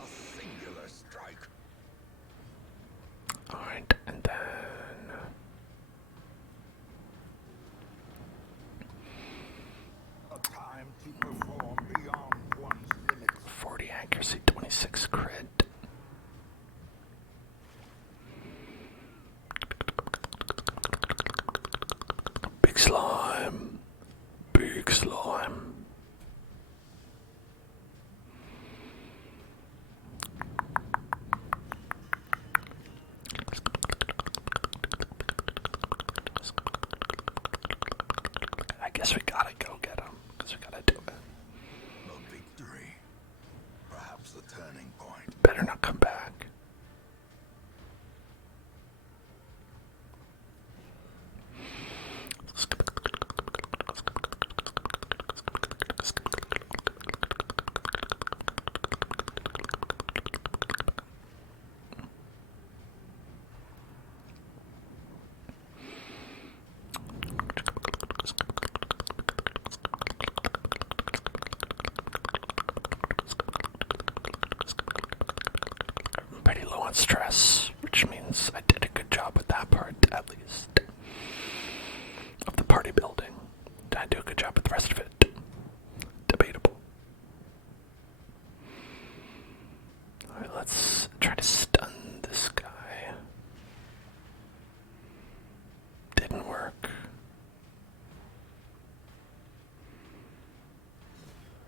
A singular strike. Alright, and then... A time to perform beyond one's limits. 40 accuracy, 26 crit. Big slime. Big slime. I guess we gotta go get him, because we gotta do it. A victory. Perhaps the turning point. Better not come back. I'm pretty low on stress, which means I did a good job with that part, at least. Of the party building. Did I do a good job with the rest of it? Debatable. Alright, let's try to stun this guy. Didn't work.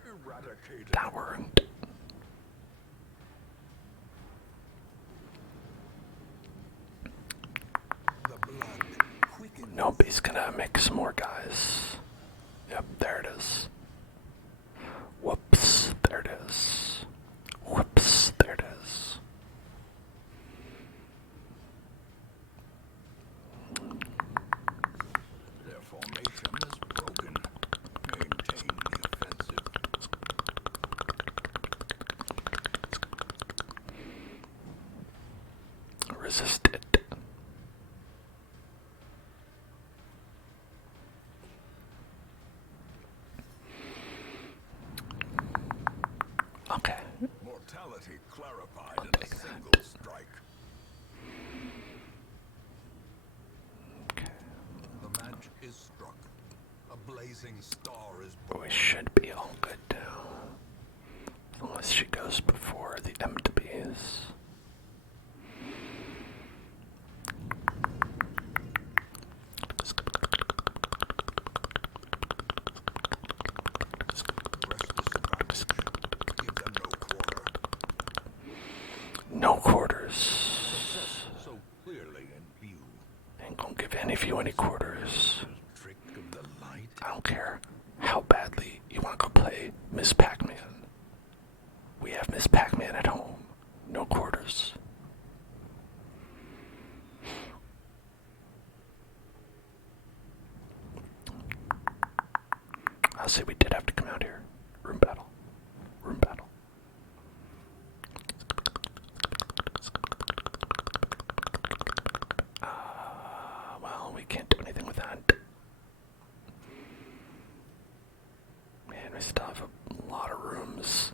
Eradicated. That worked. The blood quickens. Nope, he's gonna make some more guys. Yep, there it is. Whoops, there it is. Whoops, there it is. Their formation is broken. Maintain the offensive. Resist it. Okay. Mortality clarified I'll in a take that. single strike. Okay. The match is struck. A blazing star is born. We should be all good now. Unless she goes before the MWs. Restless advantage. Give them no quarter. No quarters. Success so clearly in view. Ain't gonna give any of you any quarters. Trick of the light. I don't care how badly you want to go play Miss Pac-Man. We have Miss Pac-Man at home. No quarters. I'll say we did have to come out here. Room battle. Room battle. Well, we can't do anything with that. Man, we still have a lot of rooms.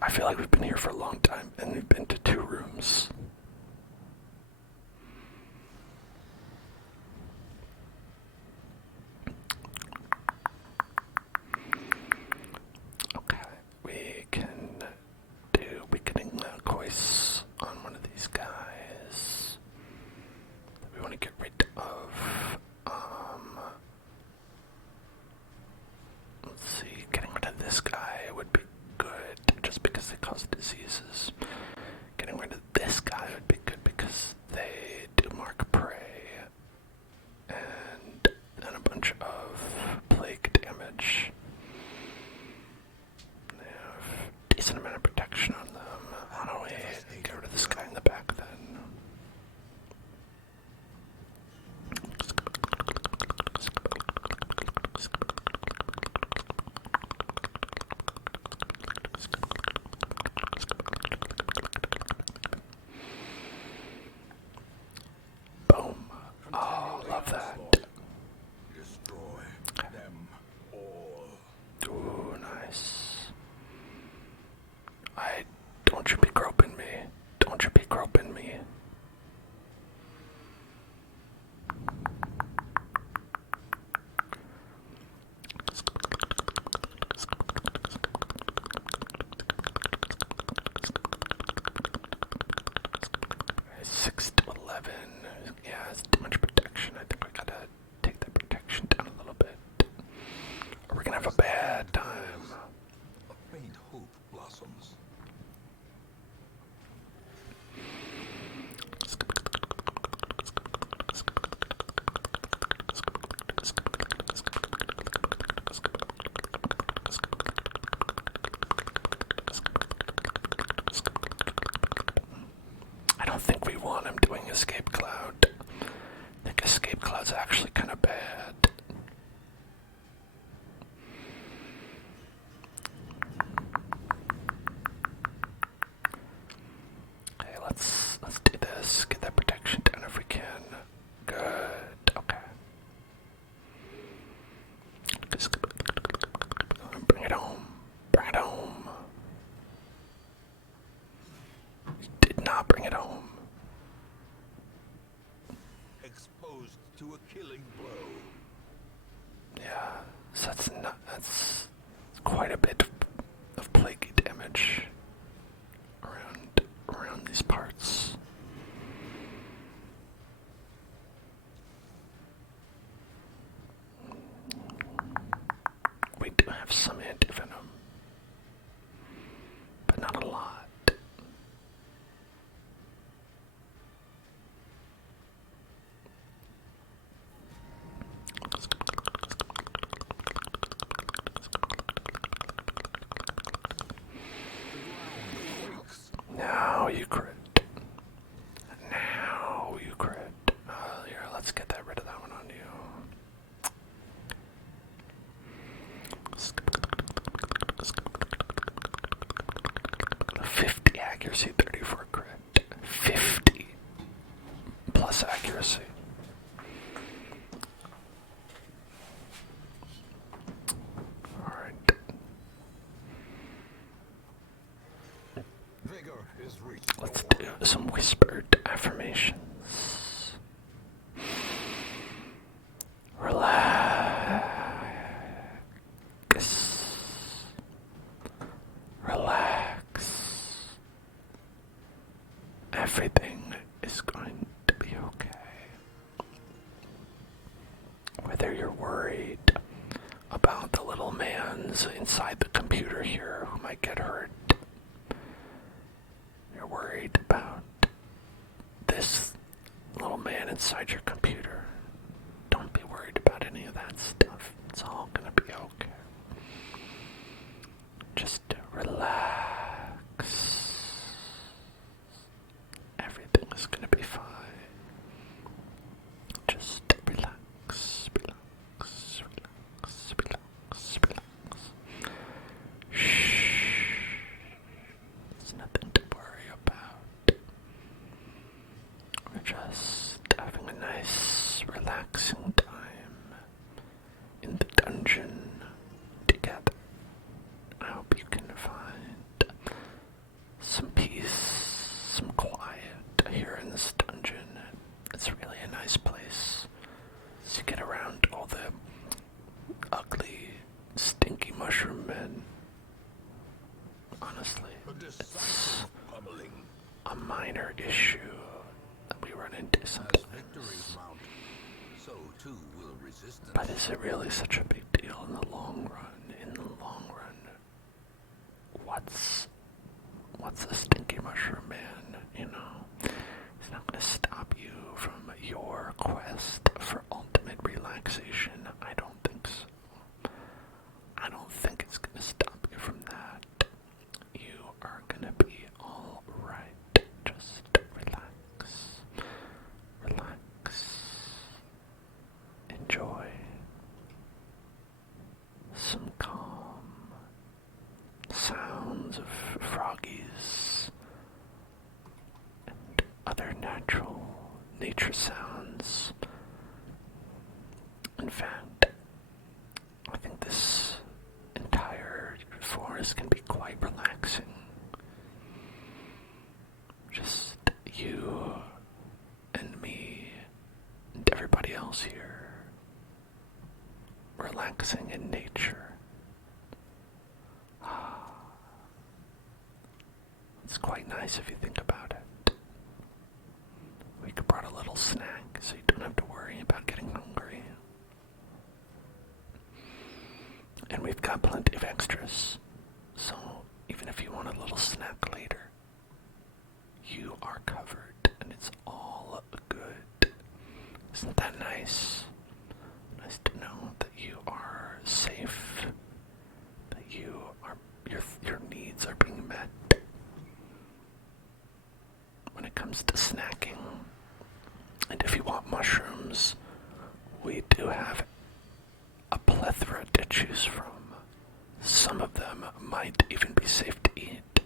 I feel like we've been here for a long time, and we've been to 2 rooms. Okay, we can cois on one of these guys that we want to get rid 6 to 11. Yeah, it's too much protection. I think we gotta take that protection down a little bit. Or we're gonna have a bad time. A faint hope blossoms. I don't think we want him doing escape cloud. I think escape cloud's actually kind of bad. Okay, let's do this. Get that protection down if we can. Good. Okay. Bring it home. Bring it home. You did not bring it home. Exposed to a killing blow. Yeah, so that's quite a bit of plaguey damage around these parts. We do have some antivenom, but not a lot. Now you crit. Now you crit. Here, let's get that rid of that one on you. 50 accuracy, 34 crit. 50 plus accuracy. Alright. Vigor is reached. Let's do some whispered affirmations. Relax. Relax. Everything is going to be okay. Whether you're worried about the little man's inside the computer here who might get hurt, you're worried about this little man inside your computer, don't be worried about any of that stuff. It's all gonna be okay. Just relax. Everything is gonna be fine. Just relax, relax, relax, relax, relax. Shh. There's nothing to worry about. We're just having a nice, relaxing time in the dungeon together. I hope you can find some peace, some quiet here in this dungeon. It's really a nice place. As you get around all the ugly, stinky mushroom men. Honestly, it's a minor issue that we run into sometimes. Mount, so too will resistance. But is it really such a big deal in the long run? In the long run, what's a stinky mushroom man, you know? It's not going to stop you from your quest for ultimate relaxation. I don't think so. I don't think it's going to stop you from that. You are going to be all right. Just relax. Relax. Enjoy some calm sounds of froggies and other natural nature sounds. In fact, I think this entire forest can be quite relaxing. Just you and me and everybody else here relaxing in nature. It's quite nice if you think about it. snack, so you don't have to worry about getting hungry. And we've got plenty of extras, so even if you want a little snack later, you are covered, and it's all good. Isn't that nice? Nice to know that you are safe, that your needs are being met. When it comes to snacking, and if you want mushrooms, we do have a plethora to choose from. Some of them might even be safe to eat.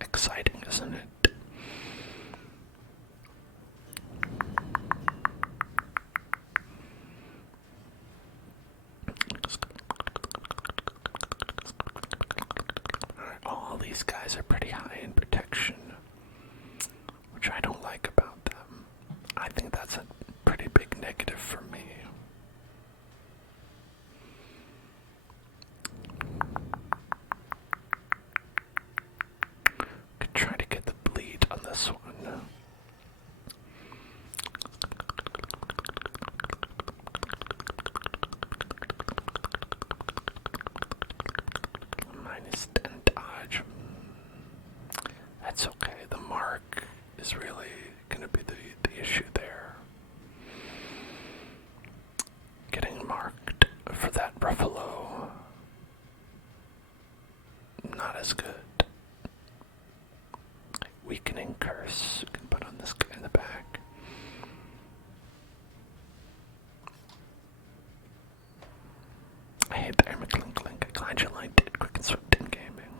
Exciting, isn't it? All these guys are pretty high in protection, which I don't like about them. I think that's a pretty big negative for me. Could try to get the bleed on this one. -10 dodge. That's okay. The mark is really going to be the issue there. Getting marked for that buffalo, not as good. Weakening curse. We can put on this guy in the back. Hey there, McClink. Glad you liked it. Quick and swift in gaming.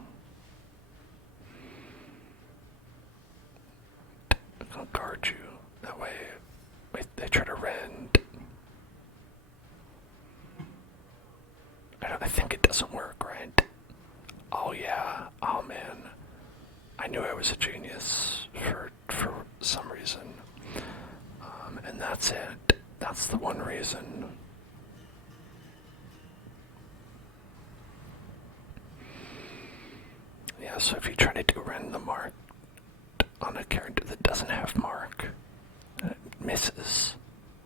I'll guard you. That way, they try to rend. I think it doesn't work, right? Oh yeah. Oh man. I knew I was a genius for some reason. And that's it. That's the one reason. Yeah, so if you try to do rend the mark on a character that doesn't have mark, it misses.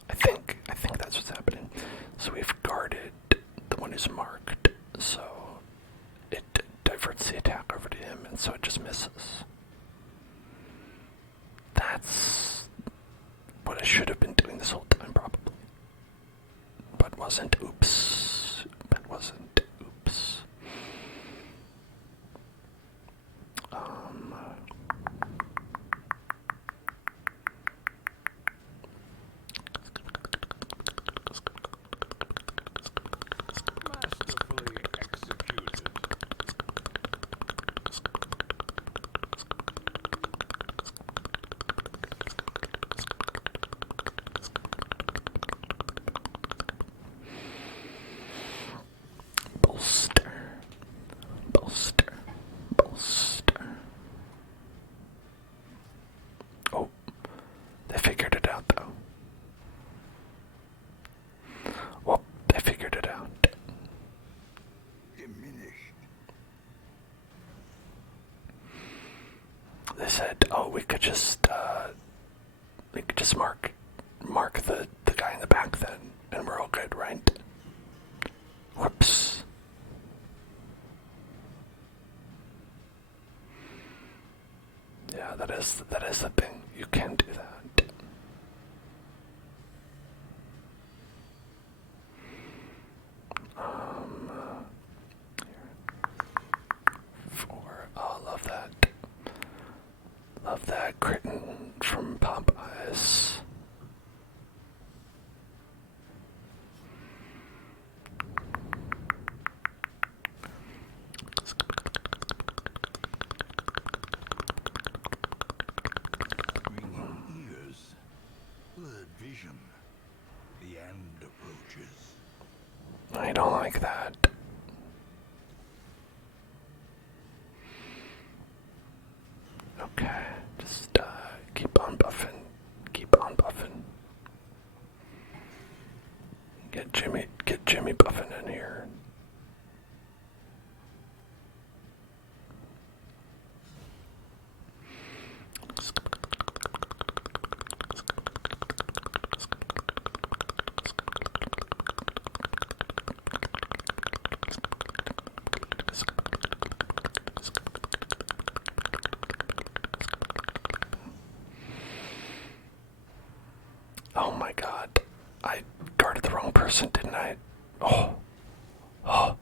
I think that's what's happening. So we've guarded the one who's marked, so it diverts the attack over to him, and so it just misses. That's what I should have been doing this whole time, probably. But wasn't. Oops. But wasn't. Oops. Masterfully executed. Bolster. Oh, they figured it out, though. Well, they figured it out. Diminished. They said, "Oh, we could just mark the guy in the back then, and we're all good, right?" Whoops. Yeah, that is the thing. You can do that. Oh, love that. Love that kitten from Popeyes. Ringing ears. Blurred vision. The end approaches. I don't like that. Okay, just keep on buffing. Get Jimmy buffing in here. Oh my god. I guarded the wrong person, didn't I? Oh. Oh.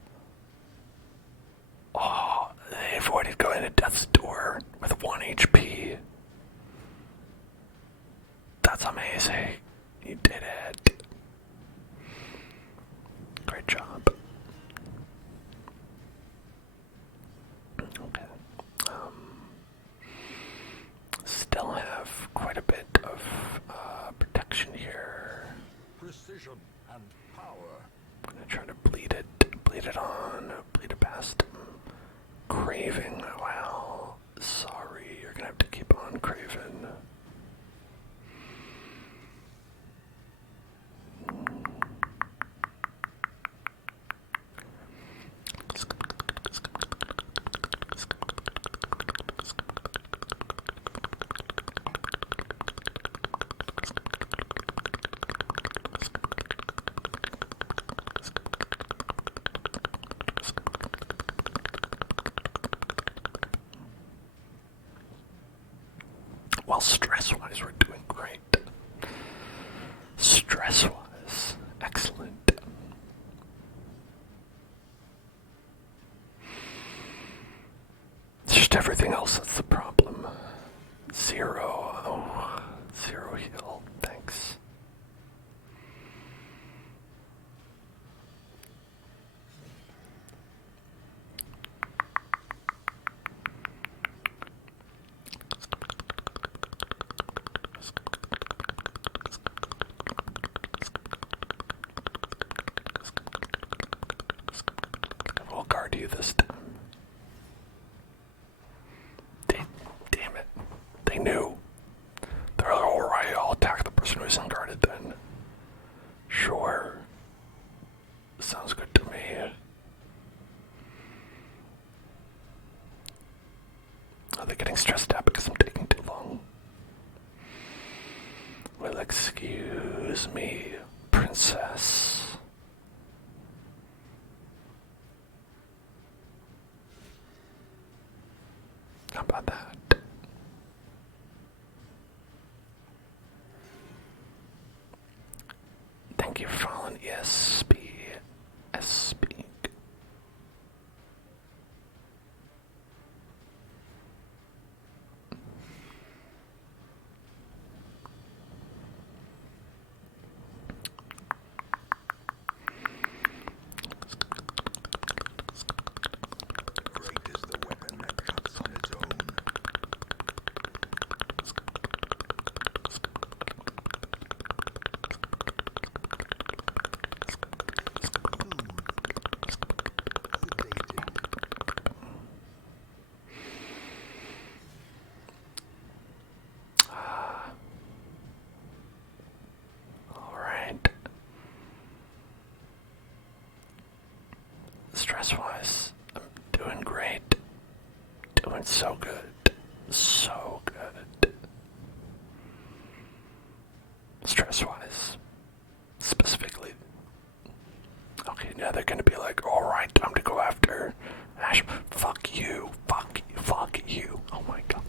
Oh. They avoided going to death's door with 1 HP. That's amazing. You did it. Great job. Okay. Still have quite a bit of protection here. Precision and power. I'm gonna try to bleed it on, bleed it past him. Craving, well, sorry, you're gonna have to keep on craving. Well, stress-wise, we're doing great. Stress-wise, excellent. It's just everything else that's the problem. 0. Oh, 0 heal. Thanks. We'll guard you this time. Damn it. They knew. They're like, alright, I'll attack the person who's unguarded then. Sure. Sounds good to me. Are they getting stressed out because I'm taking too long? Well, excuse me, princess. How about that? Thank you for following ESP. Speak. Great is the weapon that cuts on its own. Sedated. Alright. Stress-wise, I'm doing great. Doing so good. So good. Stress-wise. Specifically. Okay, now they're gonna be like, alright, time to go after Ash. Fuck you. Fuck you. Fuck you. Oh my god.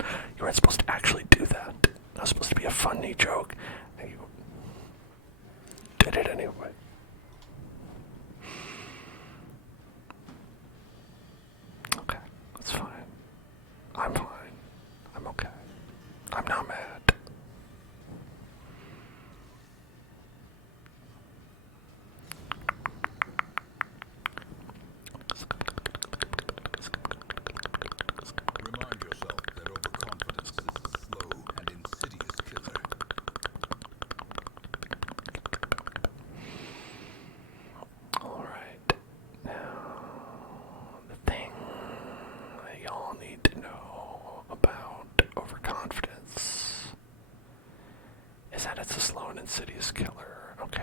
You weren't supposed to actually do that. That was supposed to be a funny joke. And you did it anyway. Okay, that's fine. I'm fine. I'm okay. I'm not mad. Remind yourself that overconfidence is a slow and insidious killer. Alright. Now, the thing that y'all need to know about overconfidence is that it's a slow and insidious killer, okay?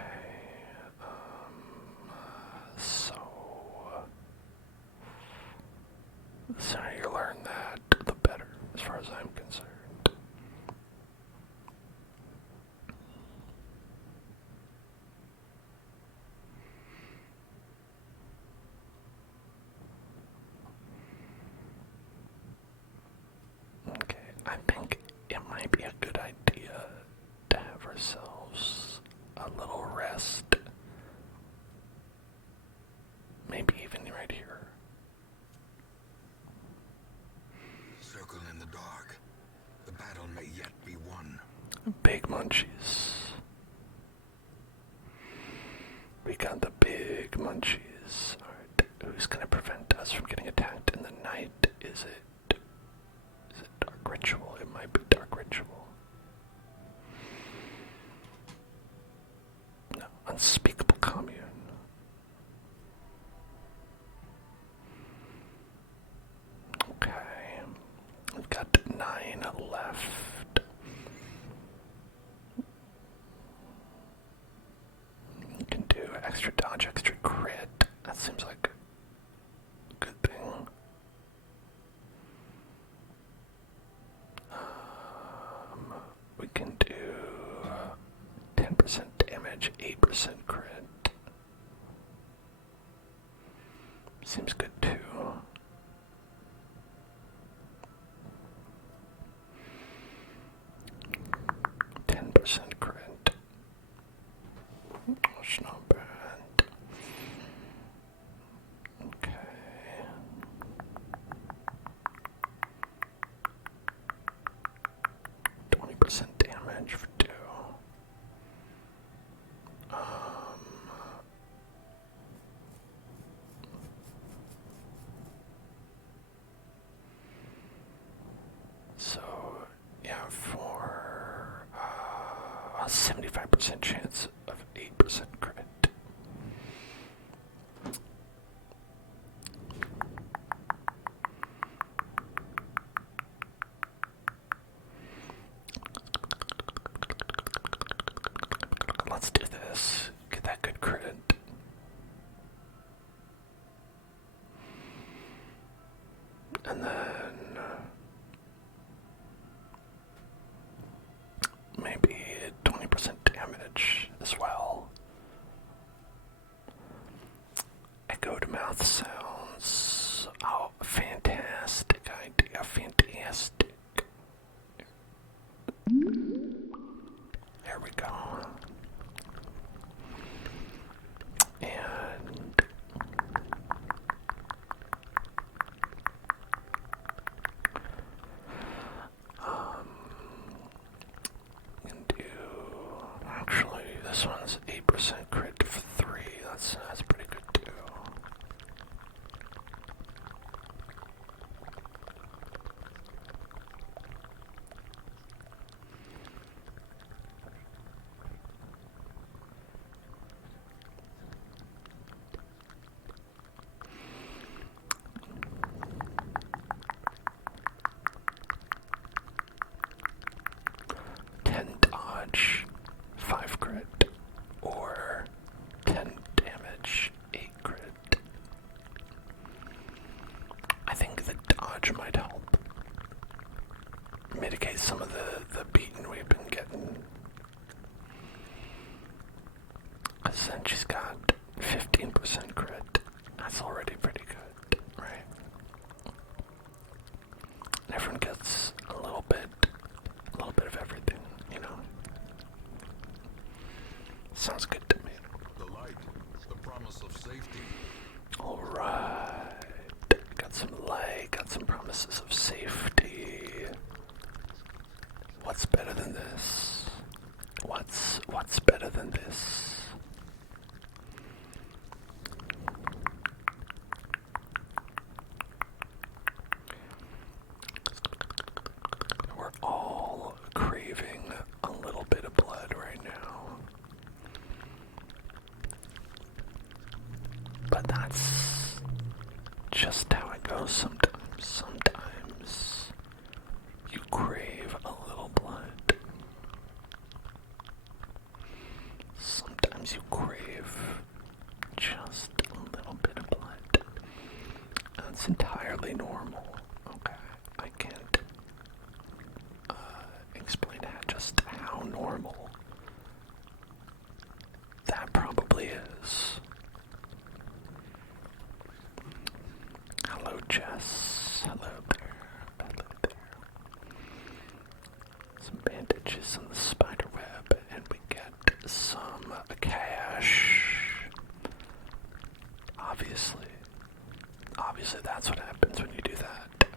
So the sooner you learn that, the better, as far as I'm concerned. Okay, I think it might be a good idea ourselves a little rest. Maybe even right here. Circle in the dark. The battle may yet be won. Big munchies. We got the big munchies. Alright, who's gonna prevent us from getting attacked in the night? Is it Dark Ritual? It might be Dark Ritual. No, Unspeakable Commune. Okay, we've got 9 left. You can do extra dodge, extra crit. That seems like a good thing. We can do 10% damage, 8% crit. Seems good too. Crit. That's not bad. Okay. %20 damage for 2. So yeah, for a 75% chance of 8% crit. Let's do this. Get that good crit. And then maybe 20% damage as well. Echo to mouth sounds. Oh, fantastic idea. Fantastic. There we go. And can do, actually this one's 8% crit for 3. That's pretty good too. Dodge, 5 crit, or 10 damage, 8 crit. I think the dodge might help mitigate some of the beating we've been getting. Because then she's got 15% crit. That's already pretty good, right? And everyone gets a little bit of everything, you know? Sounds good to me. The light, the promise of safety. Alright. Got some light, got some promises of safety. What's better than this? What's better than this? We're all craving a little bit of blood right now. But that's just how it goes sometimes. Sometimes you crave a little blood. Sometimes you crave just a little bit of blood. That's entirely normal. Okay, I can't explain just how normal that probably is. Hello, Jess. Hello there. Hello there. Some bandages on the spider web, and some cash. Obviously. Obviously that's what happens when you do that.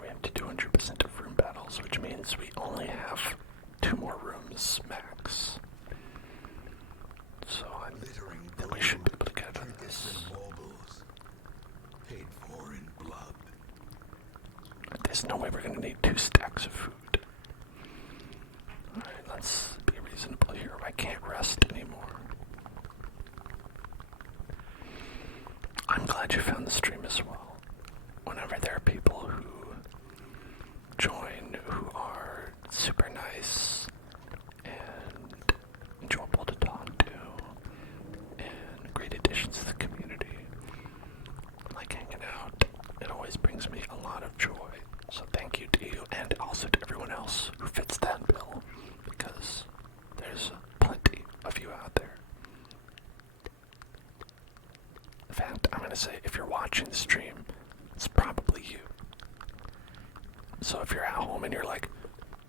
We have to do 100% of room battles, which means we only have 2 more rooms max. So then we should be able to get out of this. Paid for in blood. There's no way we're going to need 2 stacks of food. Alright, let's be reasonable here. I can't rest anymore. I'm glad you found the stream as well. Whenever there are people who join who are super nice and enjoyable to talk to and great additions to the community, like hanging out, it always brings me a lot of joy. So thank you to you and also to everyone else who fits that bill, because there's plenty of you out there. In fact, I'm going to say if you're watching the stream, it's probably you. So if you're at home and you're like,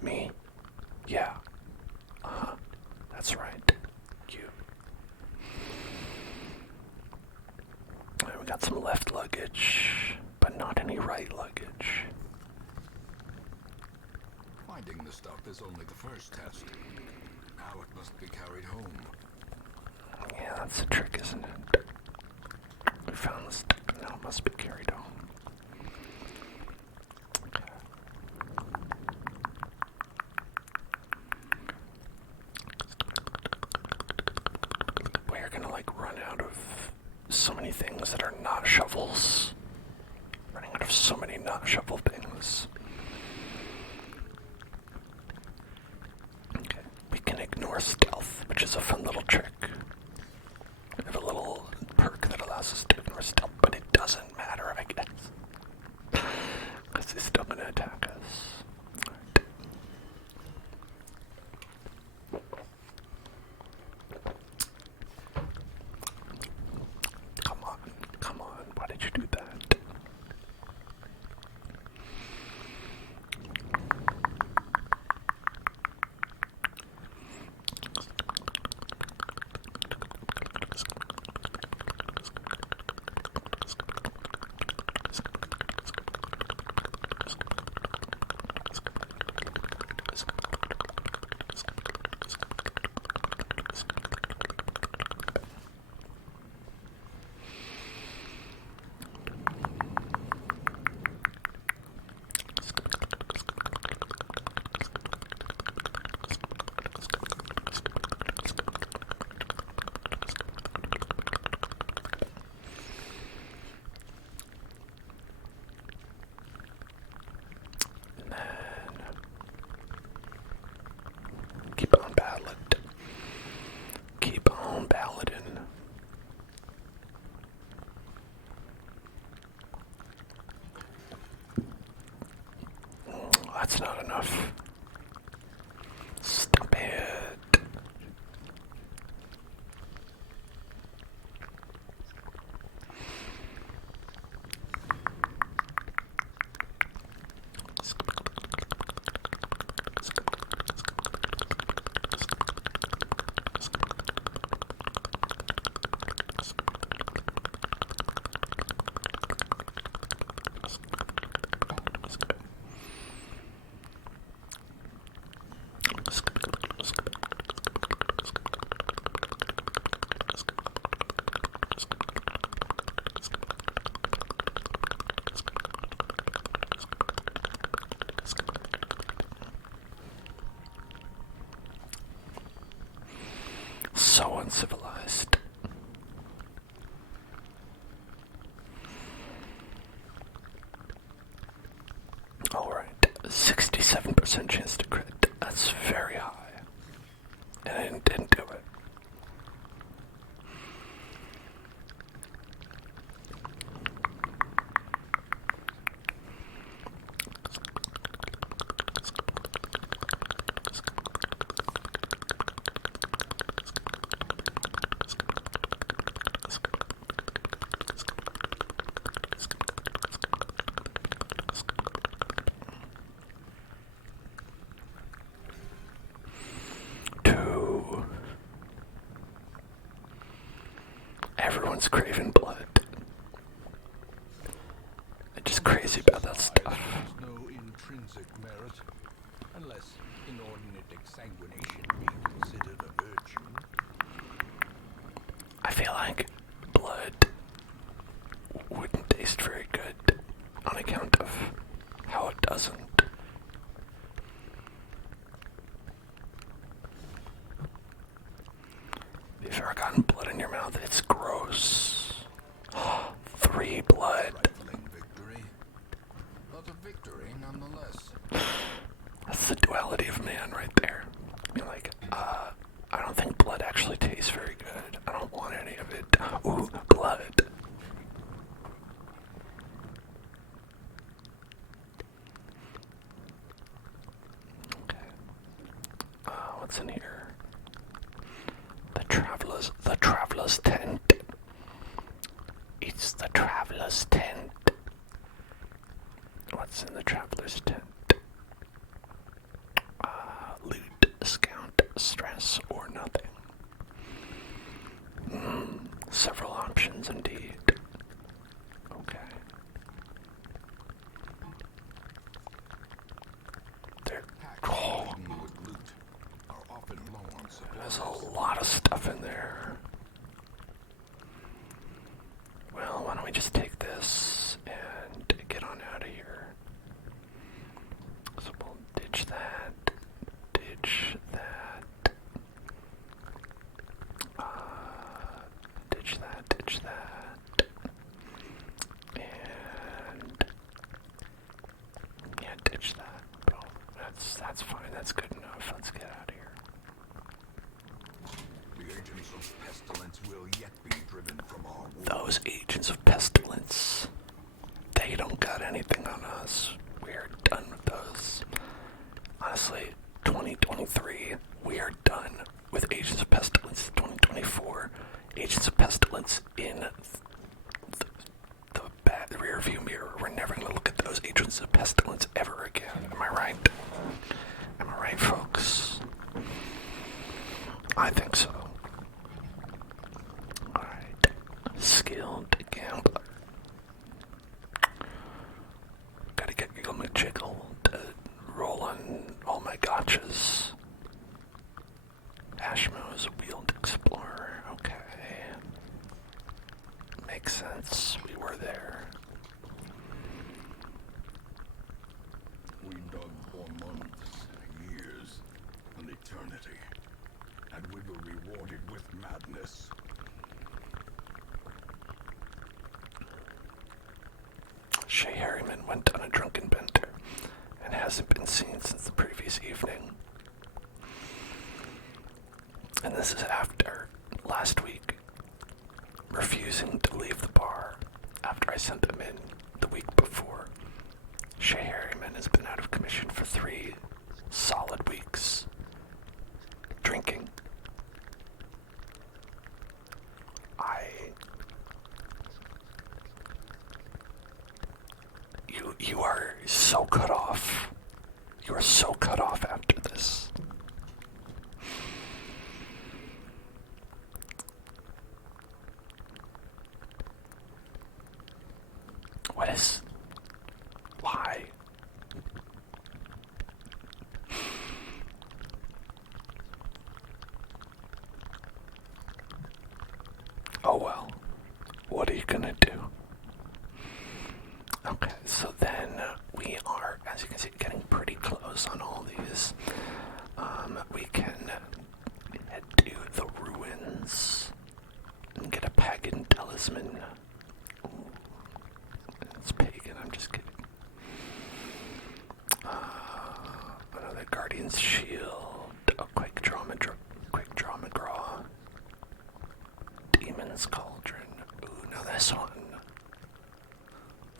me? Yeah. That's right. You. Alright, we got some left luggage, but not any right luggage. Finding the stuff is only the first test. Now it must be carried home. Yeah, that's the trick, isn't it? We found the stuff, now it must be carried home. We're gonna run out of so many things that are not shovels. Running out of so many not shovel things. Okay, we can ignore stealth, which is a fun little trick. We have a little perk that allows us to ignore stealth, but it doesn't matter, I guess. Because it's still gonna attack us. Alright. Come on, why did you do that? Keep on battling. Keep on balladin'. That's not enough. Stop it. So uncivilized. Alright, 67% chance to crit. That's very high. And I didn't do it. everyone's craving blood. They're just crazy about that stuff. There's no intrinsic merit, unless inordinate exsanguination be considered a virtue. I feel like blood wouldn't taste very good on account of how it doesn't. If you've ever gotten blood in your mouth, it's gross. 3 blood. Trifling victory, but a victory nonetheless. That's the duality of man right there. I mean, like, I don't think blood actually tastes very good. I don't want any of it. Ooh, blood. Okay. What's in here? The traveler's tent. It's the traveler's tent. What's in the traveler's tent? Loot, scout, stress, or nothing. Several options indeed. Okay. With loot are often low on supplies. There's a lot of stuff in there. Well, why don't we just take this and get on out of here? So we'll ditch that. Ditch that. Ditch that. Ditch that. And yeah, ditch that. Oh, that's fine. That's good enough. Let's get out of here. The agents of pestilence will yet be driven from our world. Those agents of pestilence, they don't got anything on us. We're done with those. Honestly, 2023, we are done with Agents of Pestilence. 2024, Agents of Pestilence in the rear view mirror. We're never going to look at those Agents of Pestilence ever again. Am I right? Am I right, folks? I think so. Alright. Skilled gambler. Gotta get Giggle McJiggle to roll on all my gotchas. Ashmo's Wheeled Explorer. Okay. Makes sense. We were there. We dug for months, years, an eternity, and we were rewarded with madness. Shay Harriman went on a drunken bender and hasn't been seen since the previous evening. And this is after last week refusing to leave the bar after I sent them in the week before. Shay Harriman has been out of commission for 3 solid weeks drinking. You are so cut off. You are so cut off after this. What is... Why? Oh well. What are you gonna do? Okay, so then we are, as you can see, getting pretty close on all these. We can head to the ruins and get a pagan talisman. Ooh, it's pagan, I'm just kidding. Another guardian's shield, a quick draw McGraw, demon's cauldron. Ooh, now this one.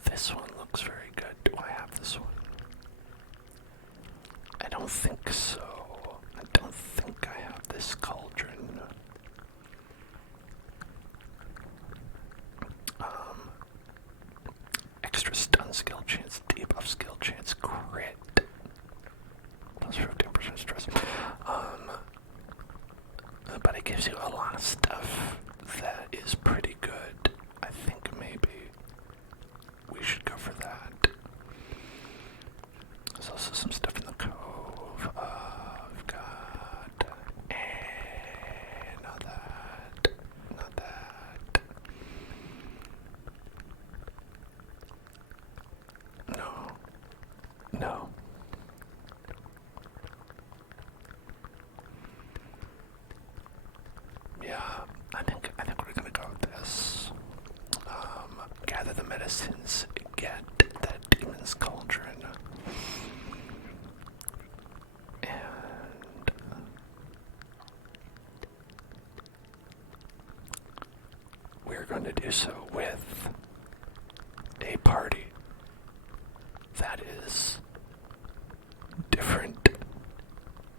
This one looks very good. Do I have this one? I don't think so. I don't think I have this cauldron. Extra stun skill chance, debuff skill chance, crit. Plus 15% stress. But it gives you a lot of stuff that is pretty good. also some stuff in the cove. We've got... not that. Not that. No. No. Yeah, I think we're gonna go with this. Gather the medicines, get that demon's cauldron, and we're going to do so with a party that is different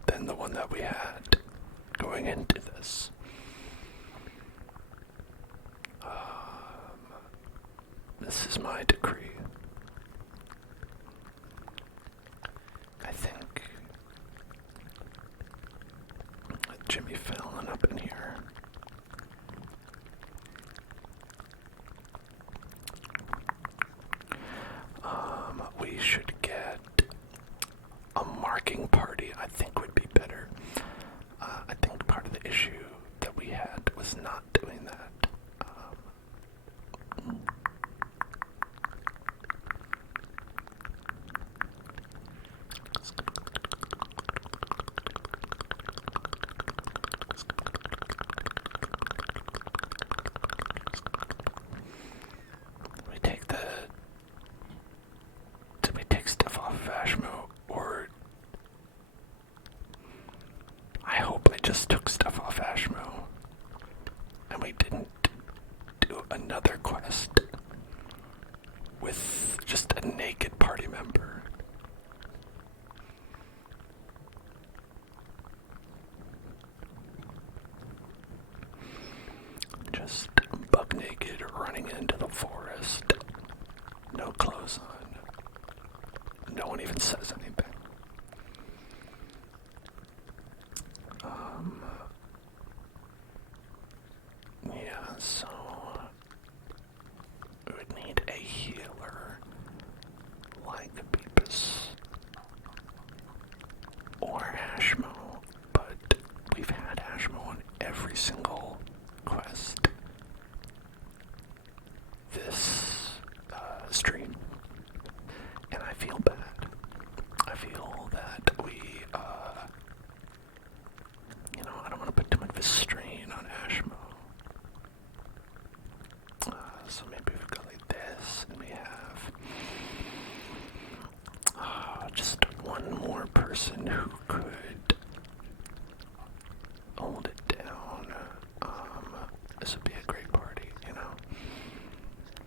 than the one that we had going into this. This is my decree. I think Jimmy Fallon up in here. We should get a marking party, I think would be better. I think part of the issue that we had was not doing that. Did we take stuff off of Ashmo, or I hope I just took stuff off Ashmo and we didn't do another quest with just a naked party member. Just buck naked running into the forest. No clothes on. No one even says anything. Yeah, so we would need a healer like Beepus or Ashmo, but we've had Ashmo on every single quest this stream, and I feel bad. I feel that we, I don't want to put too much of a strain on Ashmo. So maybe we've got like this, and we have just one more person who could hold it down. This would be a great party,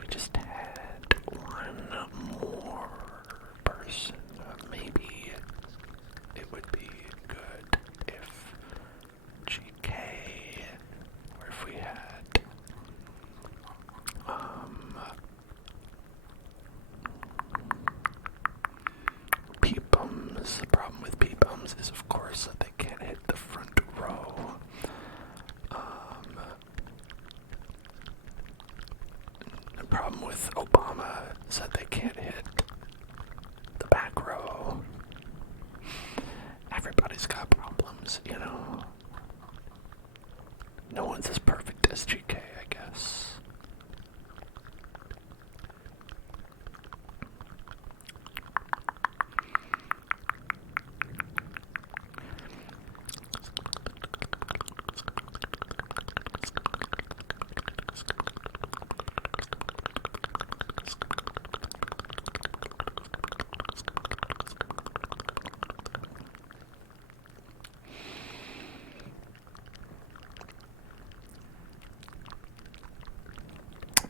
We just had one more person. Maybe it would be good if GK, or if we had peepums. The problem with peepums is, of course, that they can't hit the front row. The problem with Obama is that they can't hit the back row. Everybody's got problems, No one's as perfect as GK, I guess.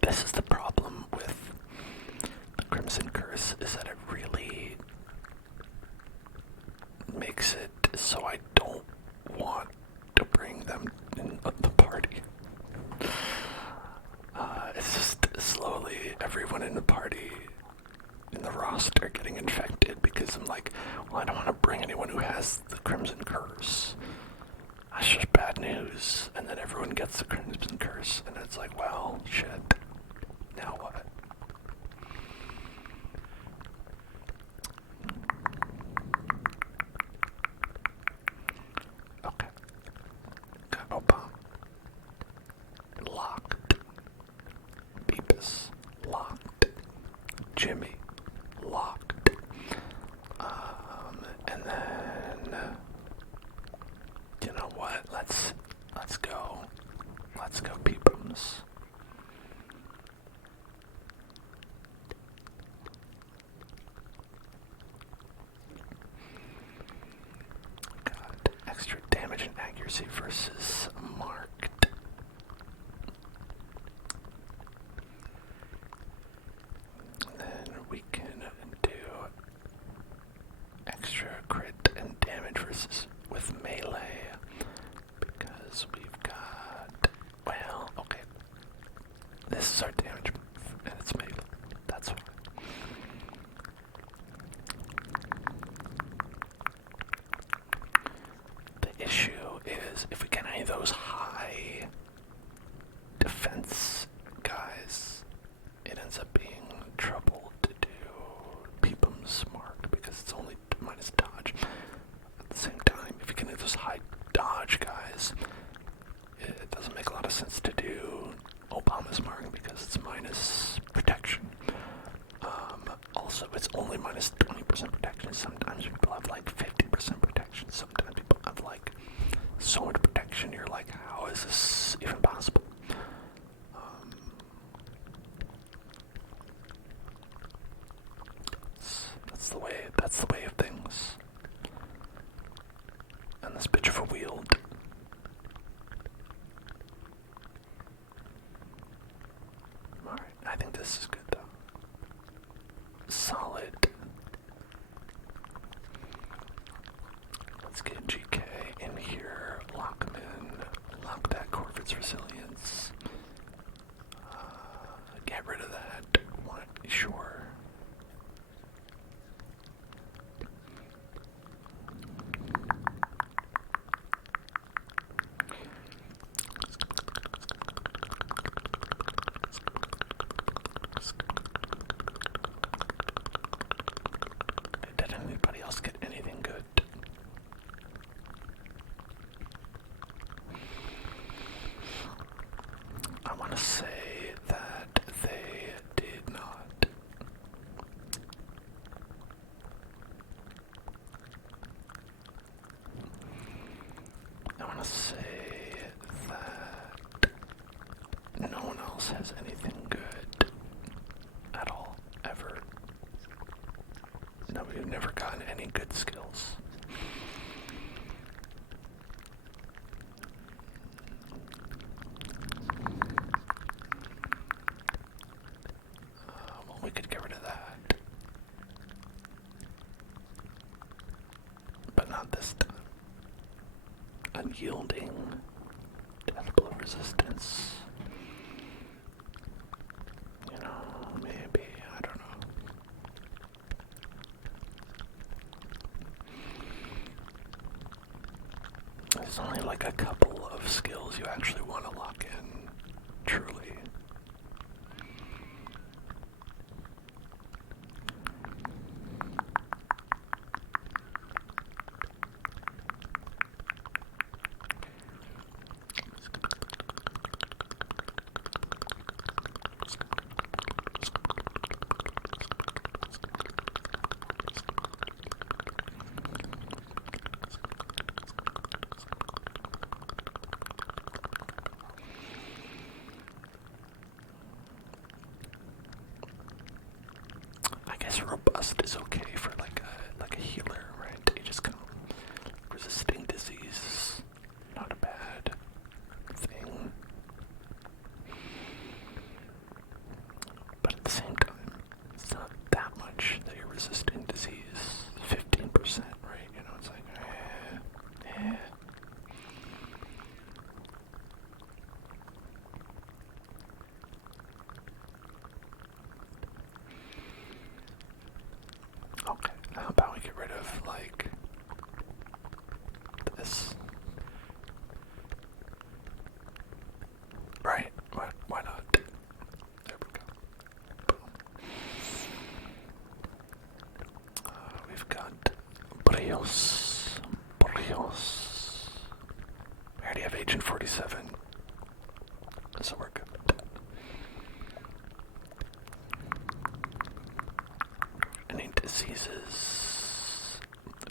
This is the problem with the Crimson Curse, is that it really makes it so I don't want to bring them in the party. It's just slowly everyone in the party, in the roster, getting infected because I'm like, well, I don't want to bring anyone who has the Crimson Curse. That's just bad news. And then everyone gets the Crimson Curse, and it's like, well, shit. Now what? accuracy versus marked. Then we can do extra crit and damage versus with melee, because we've got, well, okay, this is our damage move, and it's melee, that's why. The issue is, if we get any of those high defense guys, it ends up being trouble to do Peepum's mark, because it's only minus dodge. At the same time, if you can hit those high dodge guys, it doesn't make a lot of sense to do Obama's mark because it's minus protection. Also, it's only minus 20% protection. Sometimes people have like 50% protection. Sometimes people have like so much protection. You're like, how is this even possible? That's the way of things. And this bitch of a wield. Alright, I think this is good though. Solid. Let's get GK in here, lock him in, lock that Corvid's resilience. Get rid of that. What? Sure. Did anybody else get anything good? I want to say that they did not. I want to say that no one else has anything good at all, ever. No, we've never gotten any good skills. Well, we could get rid of that. But not this time. Unyielding. Death blow resistance. You know, maybe, I don't know. There's only like a couple of skills you actually want to lock in, truly. I guess robust is okay for like a healer, right? You just kind of resisting disease, not a bad thing. But at the same time, it's not that much that you're resisting disease. 15%, right? You know, it's like, Okay, how about we get rid of, like, this? Right, why not? There we go. Boom. We've got Brios. We already have Agent 47, so we're good. Any diseases?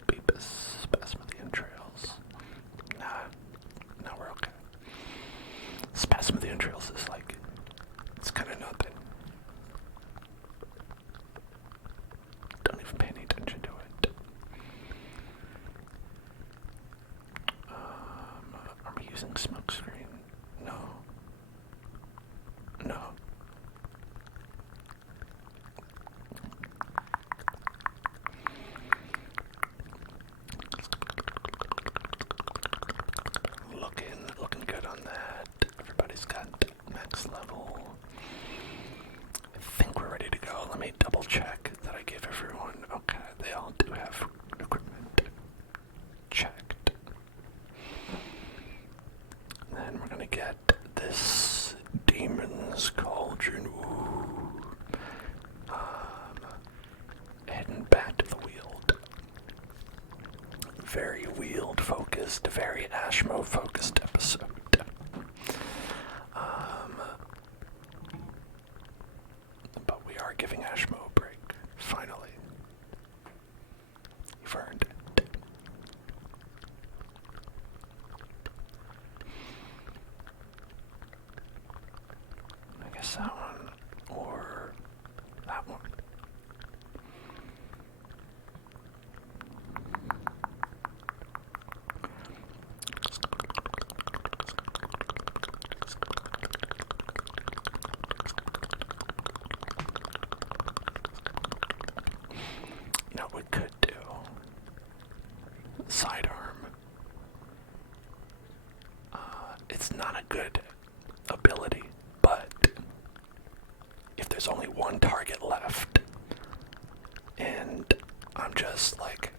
Beepus, spasm of the entrails. Nah, we're okay. Spasm of the entrails is like, it's kind of nothing. Don't even pay any attention to it. smoke screen. No. No. Looking good on that. Everybody's got max level. I think we're ready to go. Let me double check that I gave everyone. Okay, they all do have equipment checked. Then we're gonna get this Demon's Cauldron. Ooh. Heading back to the Weald. Very Weald focused, very Ashmo focused episode. But we are giving Ashmo a break, finally. You've earned it. I guess that one, or that one. You know what we could do? Sidearm. It's not a good ability, but if there's only one target left, and I'm just like,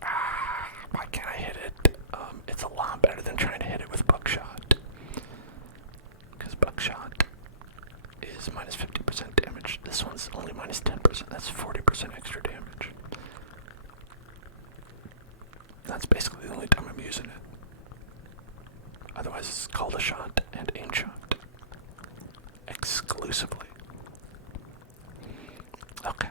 why can't I hit it? It's a lot better than trying to hit it with buckshot. Because buckshot is minus 50% damage. This one's only minus 10%. That's 40% extra damage. That's basically the only time I'm using it. Otherwise, it's called a shot and aim shot. Exclusively. Okay.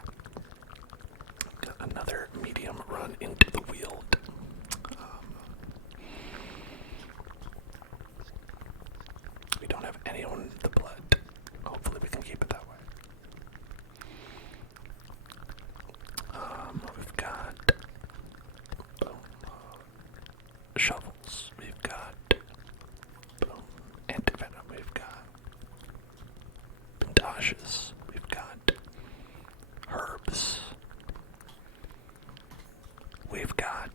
Got another medium run into the Weald. We don't have anyone in the blood. Hopefully we can keep it that way. We've got shovels. We've got antivenom. We've got bandages. We've got herbs. We've got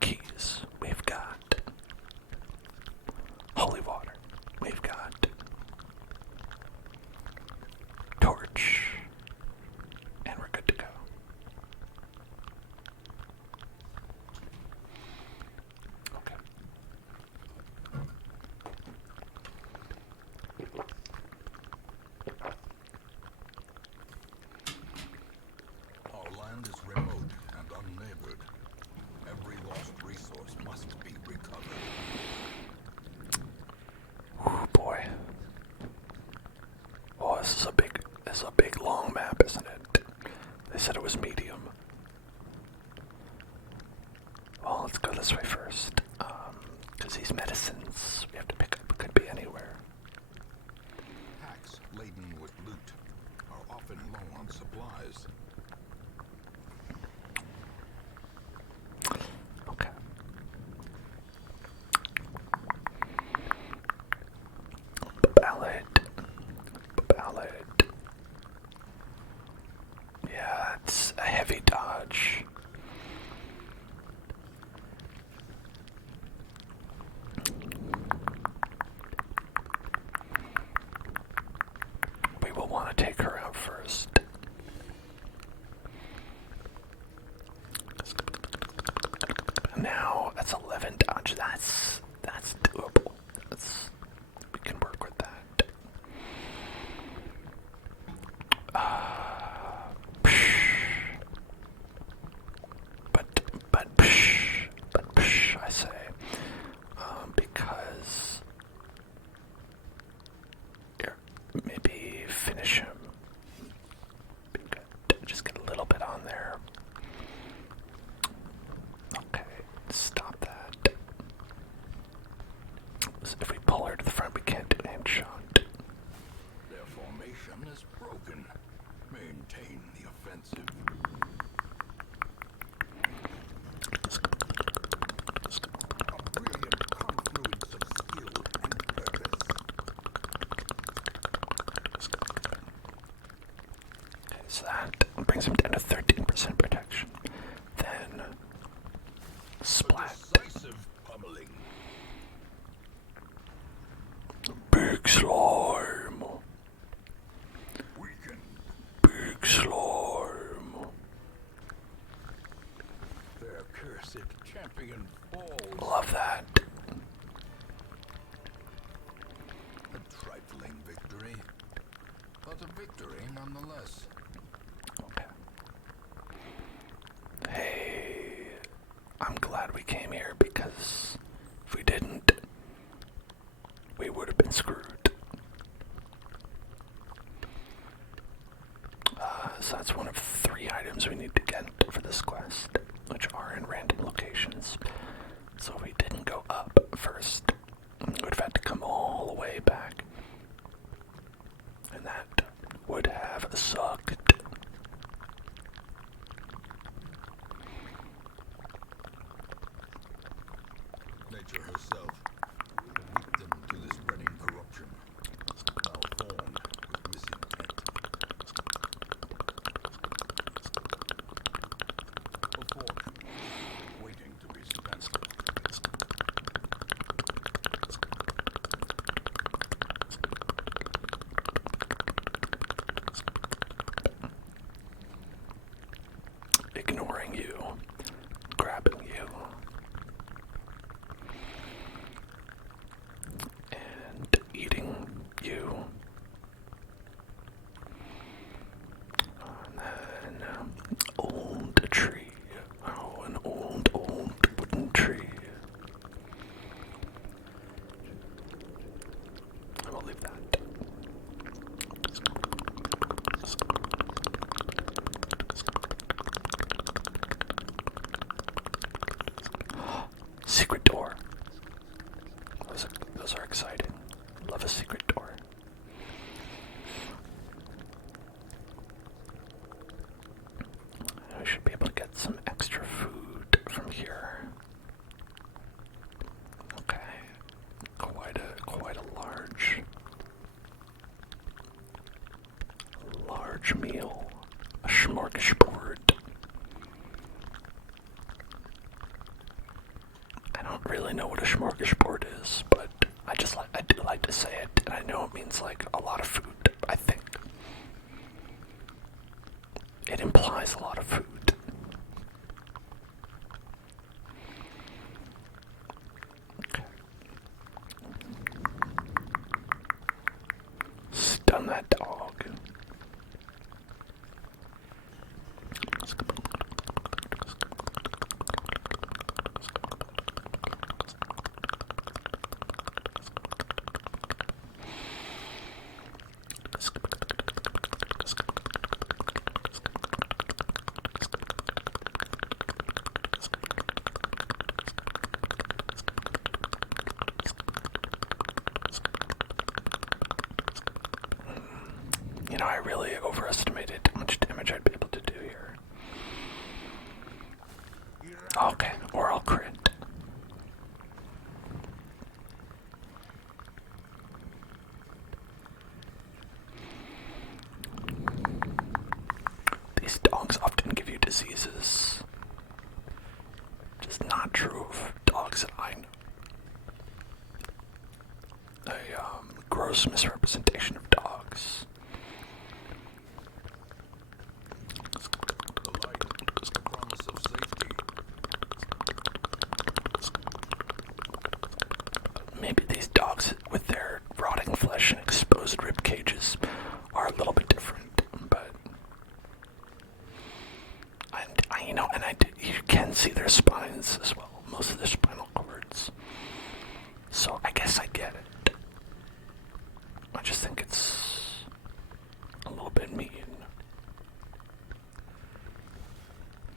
keys. We've got holy water. We've got torch. And we're good to go. Okay. Our land is remote and unneighbored. Every lost resource must be recovered. Oh boy. Oh, this is a big long map, isn't it? They said it was medium. Well, let's go this way first. Because these medicines we have to pick up could be anywhere. Packs laden with loot are often low on supplies. Okay. Ballad. Yeah, it's a heavy dodge. We will want to take her out first. Now, that's 11 dodge. That's doable. We can work with that. But I say, because here, maybe finish him. Be good. Just get a little bit on there. Okay, stop that. So if we pull her to the front, we can't do an aim shot. Their formation is broken. Maintain the offensive. A brilliant conflict and a 13% protection. Then splat. Decisive pummeling. Big slime. Weaken. Big slime. Their cursed champion falls. Love that. A trifling victory, but a victory nonetheless. Okay. Hey, I'm glad we came here because if we didn't, we would have been screwed. So that's one of 3 items we need to get for this quest, which are in random locations. So if we didn't go up first, we would have had to come all the way back. And that would have sucked. Nature herself, a victim to the spreading corruption, now torn with misintent. A fortune waiting to be spent. Ignoring you, grabbing you, and eating you. And then old tree. Oh, an old wooden tree. I will leave that. Secret door. Those are exciting. Love a secret door. I should be able to get some extra food from here. Okay. Quite a large meal. A smorgasbord. I don't really know what a smorgasbord is, but I do like to say it, and I know it means like a lot of food, I think. It implies a lot of food. Okay. Stun that dog. You know, I really overestimated how much damage I'd be able to do here. Okay, or I'll crit. These dogs often give you diseases. Just not true of dogs that I know. A gross misrepresentation of dogs. The light, the promise of safety. Maybe these dogs with their rotting flesh and exposed rib cages are a little bit different, but you can see their spines as well, most of their spinal cords. So I guess I get it. I just think it's a little bit mean.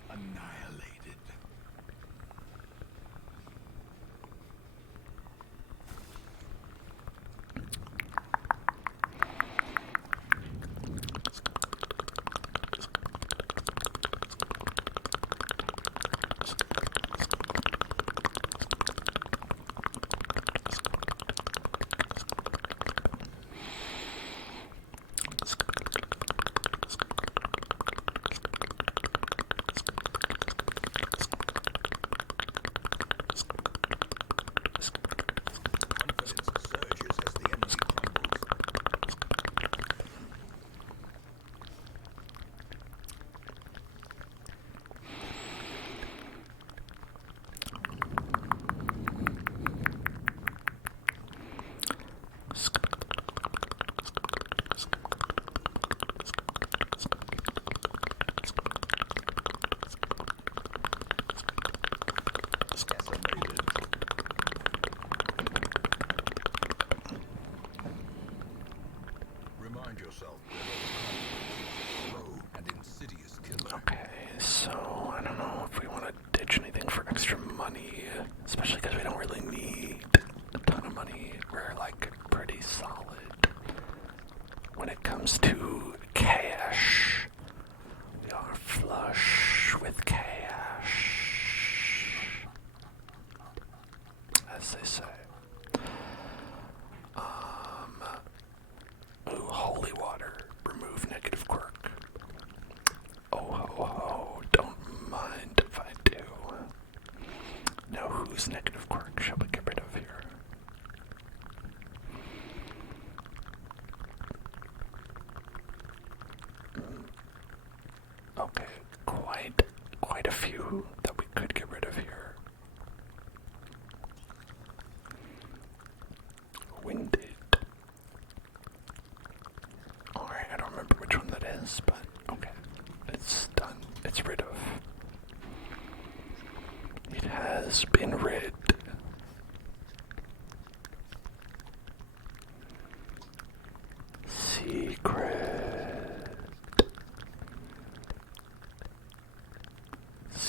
Annihilated.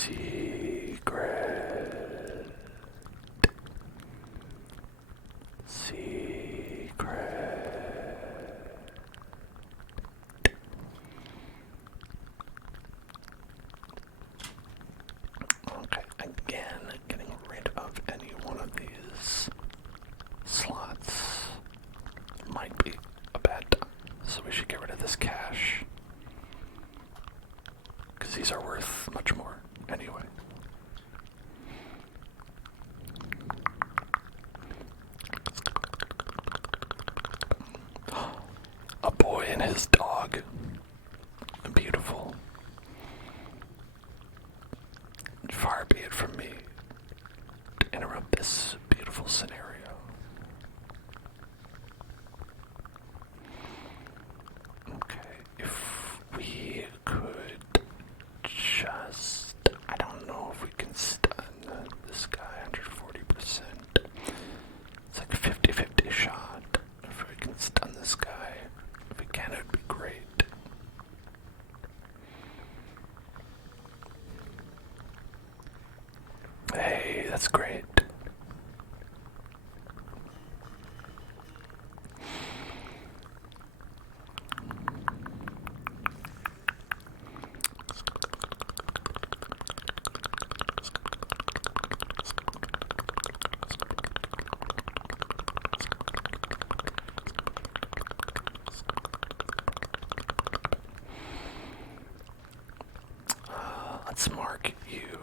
Secret. Okay, again, getting rid of any one of these slots might be a bad time. So we should get rid of this cash. Because these are worth much more anyway. A boy and his dog. Beautiful. Far be it from me to interrupt this beautiful scenario. Okay, if we could just... I don't know if we can stun this guy 140%. It's like a 50-50 shot. If we can stun this guy. If we can, it would be great. Hey, that's great. Let's mark you,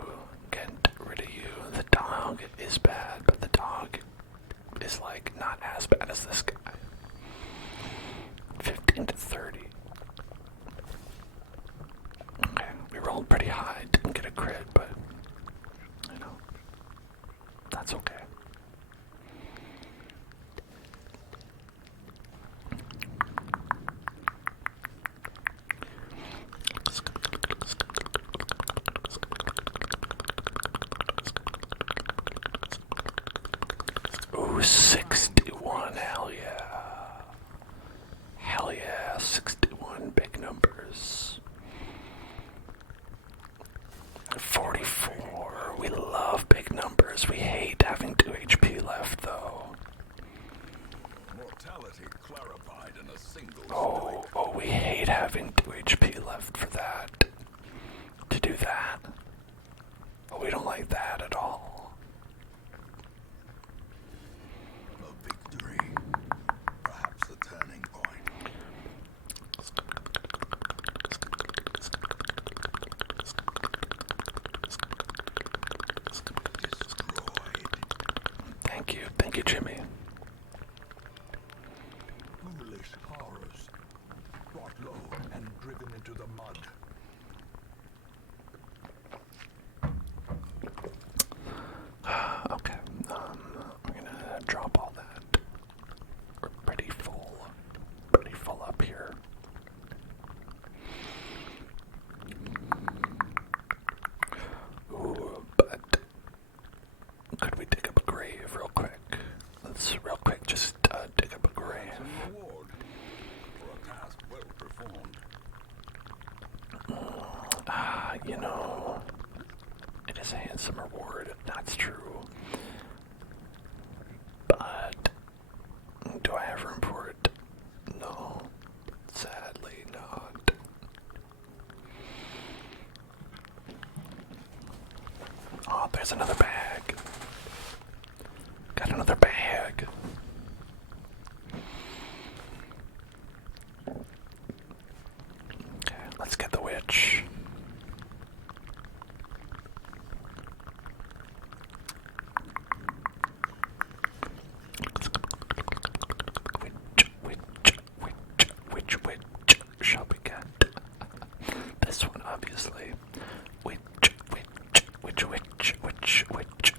get rid of you. The dog is bad, but the dog is like not as bad as this guy. 15 to 30. Okay, we rolled pretty high, didn't get a crit, but you know, that's okay. Ooh, 61, hell yeah. Hell yeah, 61, big numbers. 44, we love big numbers. We hate having 2 HP left, though. Mortality clarified in a single Oh, we hate having 2 HP left for that. To do that. Oh, we don't like that at all. A victory. Perhaps the turning point. Destroyed. Thank you, Jimmy. Foolish horrors. Brought low and driven into the mud. Okay, we're gonna drop all that. We're pretty full up here. Ooh, but could we dig up a grave real quick? Let's real quick just dig up a grave. An reward for a task well performed. You know, it is a handsome reward, that's true. But do I have room for it? No, sadly not. Oh, there's another bag. Got another bag. Okay, let's get the witch. Which shall we get? This one, obviously. Which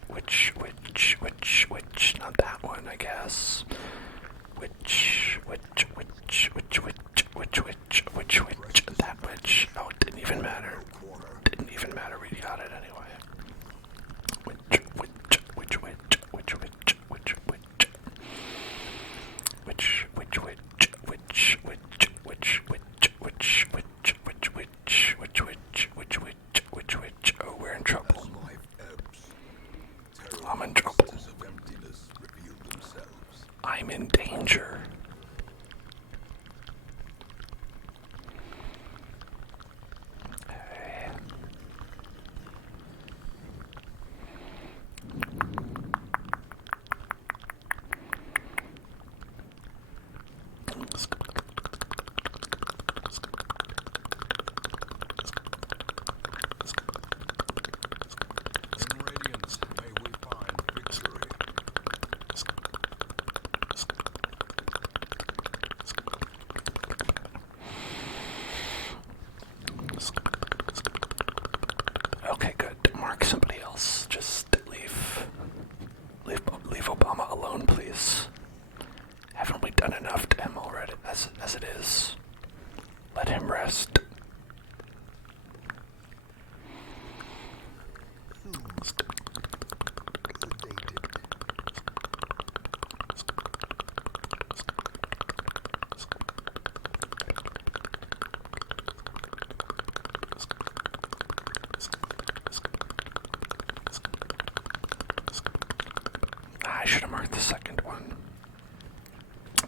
I should have marked the second one.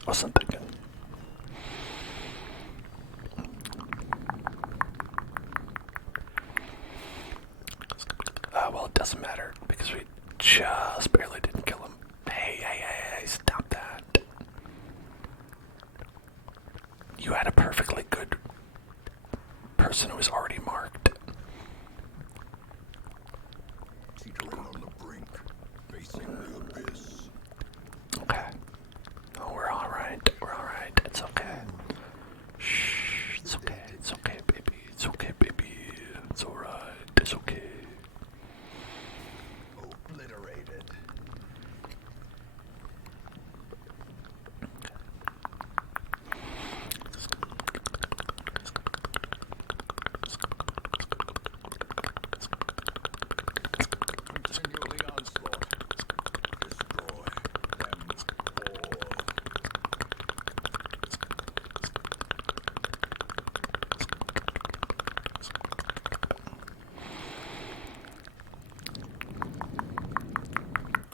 Wasn't thinking. Well, it doesn't matter because we just barely didn't kill him. Hey, stop that. You had a perfectly good person who was already marked. Teetering on the brink, facing the abyss. Okay. Oh, we're alright. We're alright. It's okay. Shh. It's okay. It's okay, baby. It's okay, baby. It's alright. It's okay. Obliterated. Continue the onslaught. Destroy them all.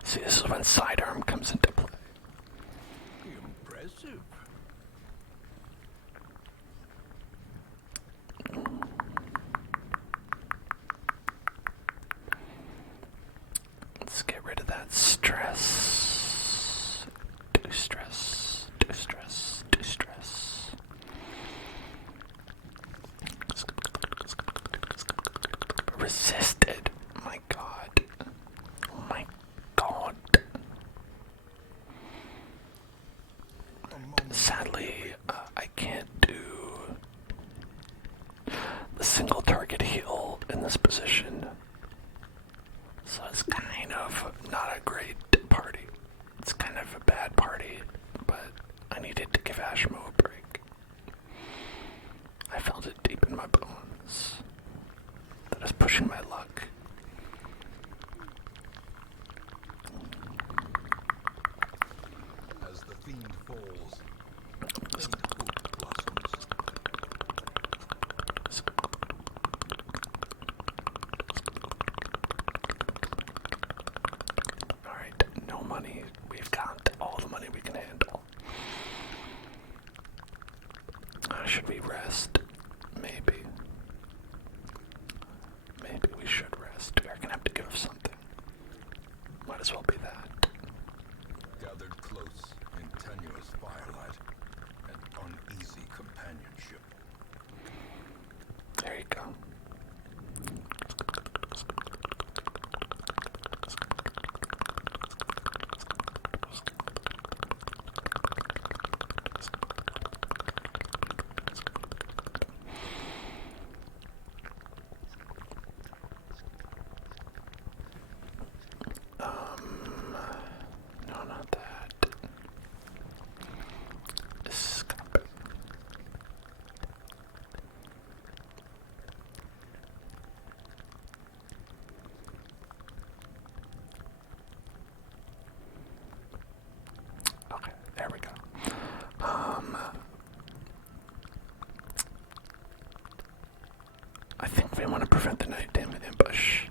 See, this is when sidearm comes into play. Impressive. Let's get rid of that stress. Do stress. Do stress. Do stress. Resisted. My God. Oh my God. A moment. Sadly, I can't do the single target heal in this position. So it's kind of not a great party. It's kind of a bad party, but I needed to give Ashmo a break. I felt it deep in my bones that I was pushing my luck. As the fiend falls, faint hope blossoms. Alright, no money. We've got all the money we can handle. Should we rest? Maybe. Maybe we should rest. We're gonna have to give something. Might as well be that. Gathered close in tenuous firelight and uneasy companionship. There you go. No, not that. Escape. Okay, there we go. I think we want to prevent the nighttime ambush.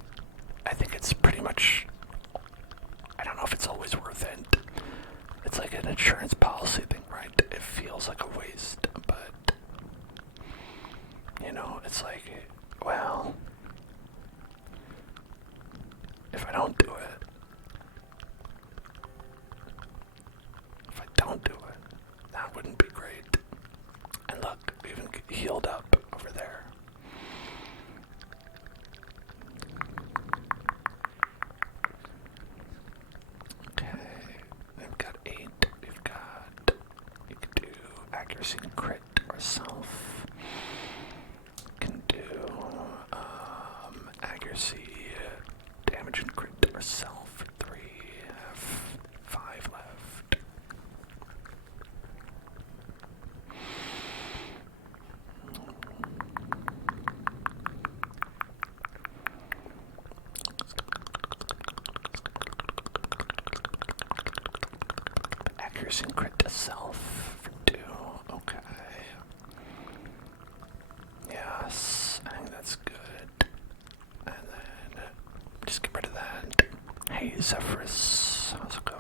I think it's pretty much, I don't know if it's always worth it. It's like an insurance policy thing, right? It feels like a waste, but, you know, it's like, well, if I don't do it, that wouldn't be great. And look, we even healed up over there. Okay, we've got 8. We've got, you can do accuracy and crit or self. Can do accuracy, damage and crit or self for 3. Have 5 left. Accuracy and crit to self for 2. Okay. Yes, I think that's good. And then just get rid of that. Hey, Zephyrus, how's it going?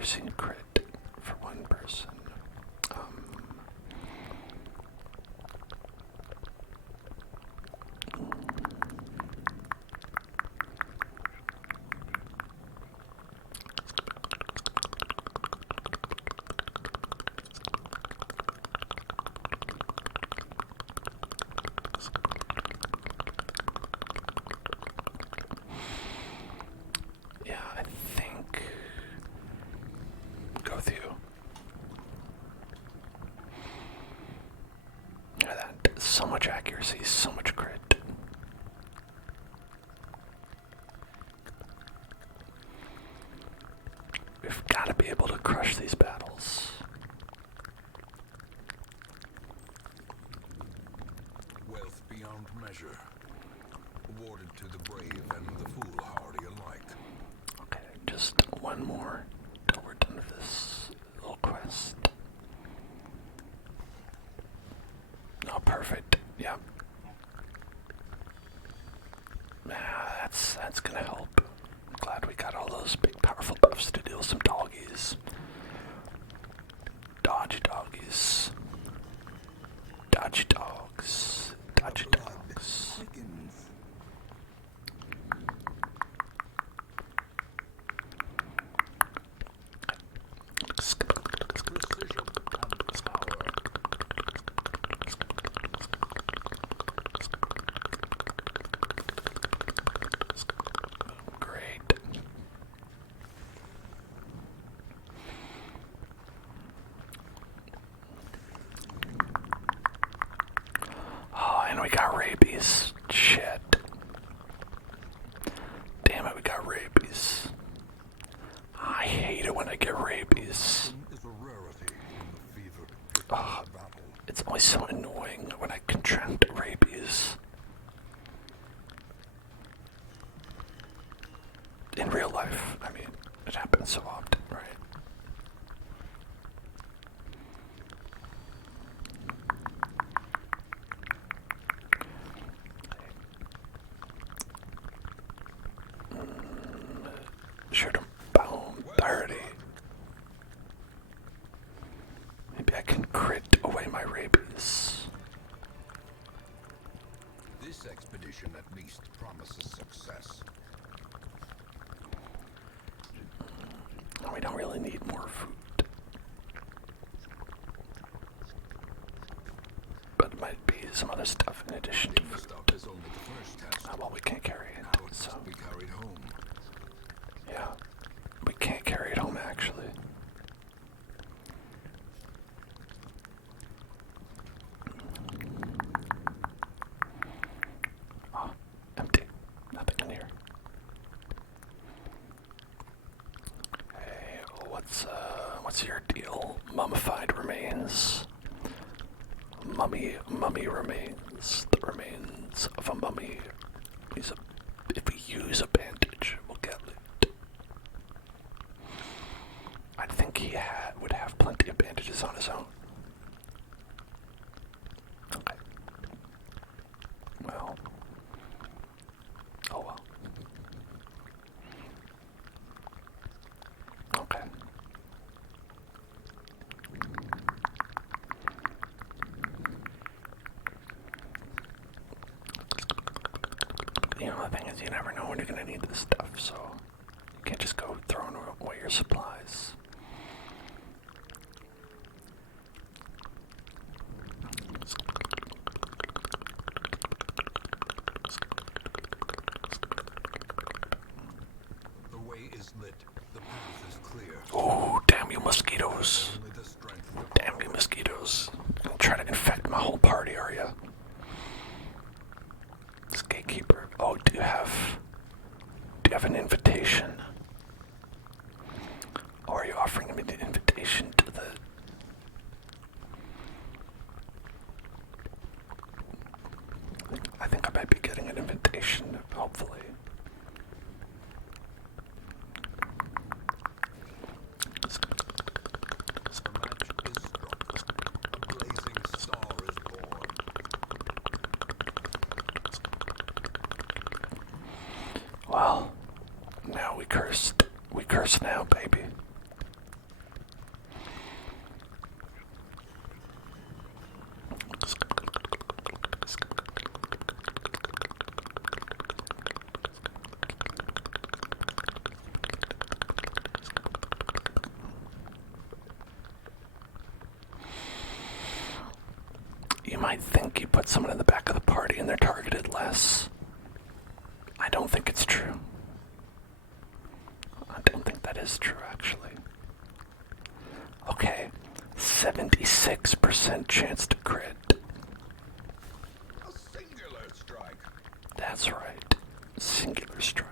accuracy and crit for one person. Yeah, I think go through. Yeah, that so much accuracy, so much crit. We've got to be able to crush these battles. Wealth beyond measure, awarded to the brave and the foolhardy alike. Okay, just one more till we're done with this little quest. Oh, perfect. Yeah. That's gonna help. I'm glad we got all those big powerful buffs to deal with some doggies. Dodgy doggies. Dodgy dogs. Dodgy dogs. Precision and power. Great. Oh, and we got rabies. Shit. Damn it, we got rabies. I hate it when I get rabies. Is a rarity in the fever Oh, battle. it's always so annoying when I contract rabies. In real life, I mean, it happens so often, right? Shoot him. Boom. 30. Maybe I can crit away my rabies. This expedition at least promises success. We don't really need more food. But it might be some other stuff in addition to The food. stuff is only the first test. Well, we can't carry it, Now it so must be carried home. yeah. We can't carry it home, actually. Oh, empty. Nothing in here. Hey, what's your deal? Mummified remains. Mummy remains. The remains of a mummy. If we use a bandage, we'll get it. I think he would have plenty of bandages on his own. Okay. Well. Oh well. Okay. You know, the thing is, you never know when you're gonna need this stuff, so you can't just go throwing away your supplies. The way is lit. The path is clear. Oh, damn you mosquitoes. Only the strength of Damn you mosquitoes. Gonna try to infect my whole party, are ya? This gatekeeper. Oh, do you have an invitation? Or are you offering me the invitation to the... I think I might be getting an invitation, hopefully. the match is struck. A blazing star is born. Well, now we cursed. We curse now, baby. might think you put someone in the back of the party and they're targeted less. I don't think it's true. I don't think that is true, actually. Okay, 76% chance to crit. A singular strike. That's right. Singular strike.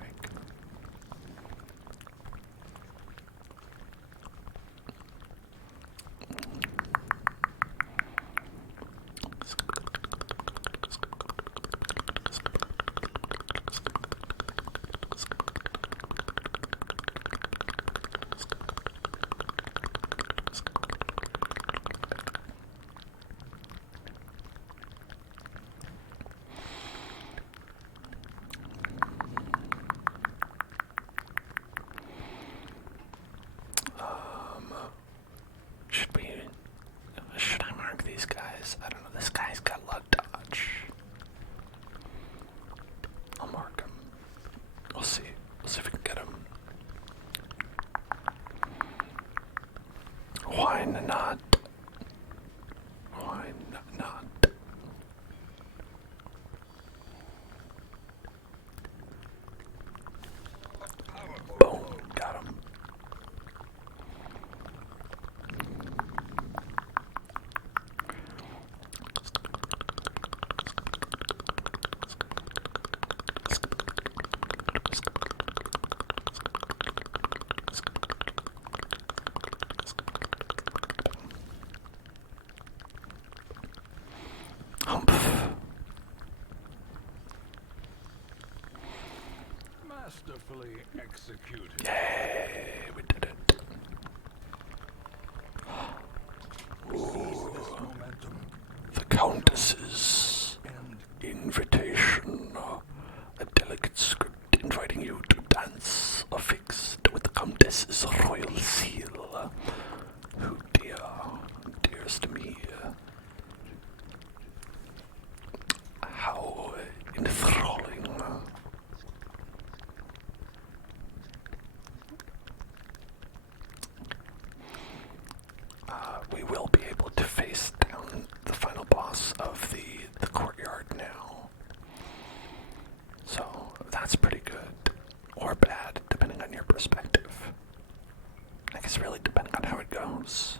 Should I mark these guys? I don't know. This guy's got a lot of dodge. I'll mark him. We'll see. We'll see if we can get him. Why not? Why not? Boom. Got him. Masterfully executed. Yay, we did it. Seize this momentum. The Countess's invitation. A delicate script inviting you to dance affixed with the Countess's royal seal. Who dearest to me. How enthralling. We will be able to face down the final boss of the courtyard now. So that's pretty good. Or bad, depending on your perspective. I guess really depending on how it goes.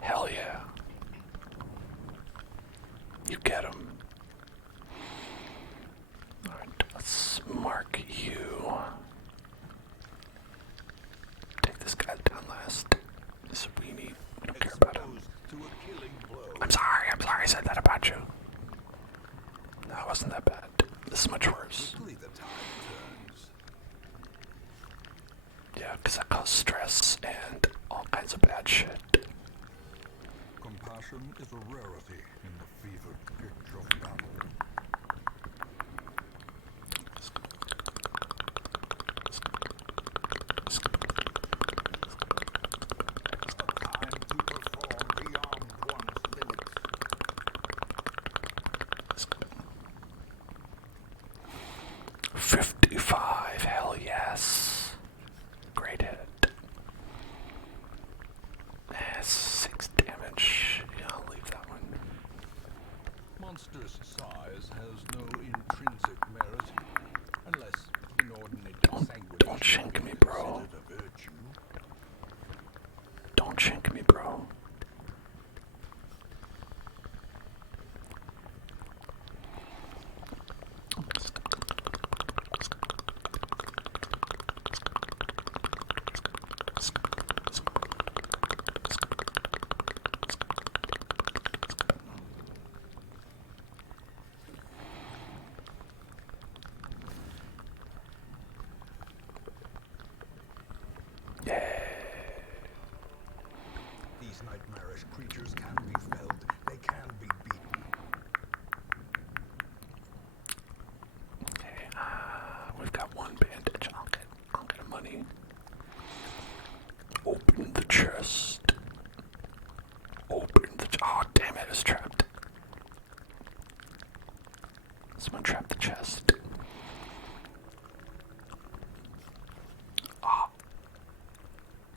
Hell yeah. You get him. Alright, let's mark you. Take this guy down last. This weenie. I don't care about him. I'm sorry I said that about you. No, it wasn't that bad. This is much worse. Yeah, because that caused stress and all kinds of bad shit. Compassion is a rarity in the fevered pitch of battle. Time to perform beyond one's limits. 55, hell yes. Great hit. 6 damage. Yeah, I'll leave that one. Monster's size has no intrinsic merit, unless inordinate sanguination Don't shank me, bro. is considered a virtue. Don't shank me, bro. These nightmarish creatures can be felled. They can be beaten. Okay, it was trapped. Someone trapped the chest. Ah.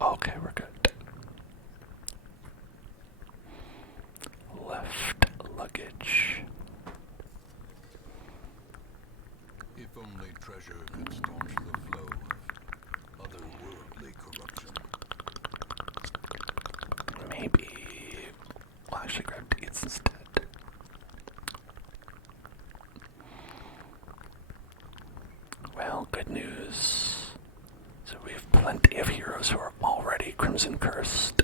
Okay, we're good. Left luggage. If only treasure could staunch the flow of otherworldly corruption. Maybe we'll actually grab dates instead. Well, good news. So we have plenty of heroes who are already Crimson Cursed,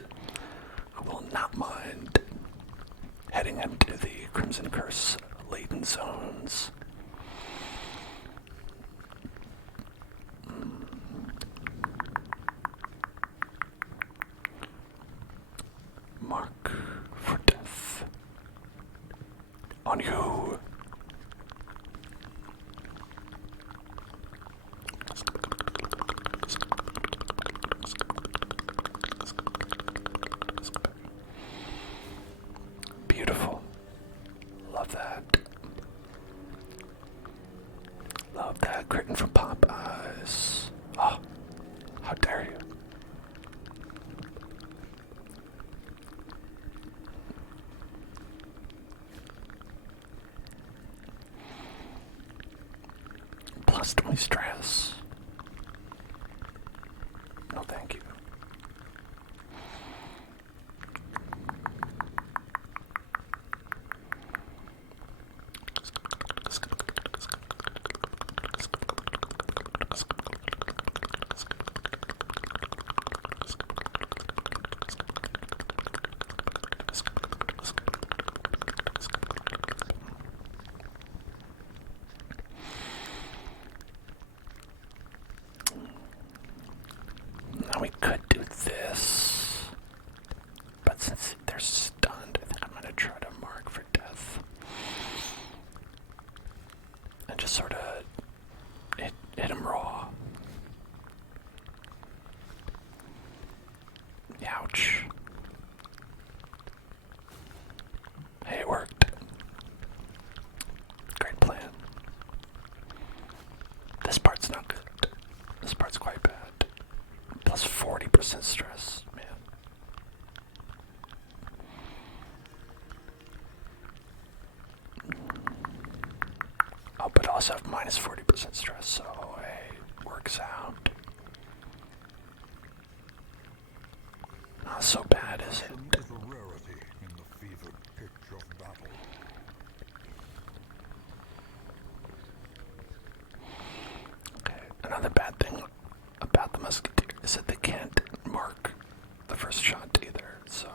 who will not mind heading into the Crimson Curse laden zones. Mark for death. On you. Beautiful. Love that. Love that. Critting from Popeyes. Oh, how dare you. Plus 20 stress. No, thank you. Now we could do this, but since they're stunned, I think I'm gonna try to mark for death. And just sort of hit him raw. Ouch. Hey, it worked. Great plan. This part's not good. This part's quite bad. Plus 40% stress, man. Oh, but also have minus 40% stress, so it works out. Not so bad, is it? Is a rarity in the fevered pitch of battle. Okay, another bad thing about the musketeer is that they can't mark the first shot either, so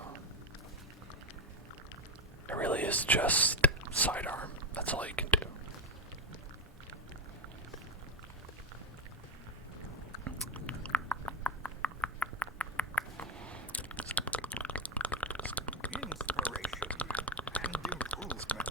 it really is just sidearm. That's all you can do. Inspiration and improvement.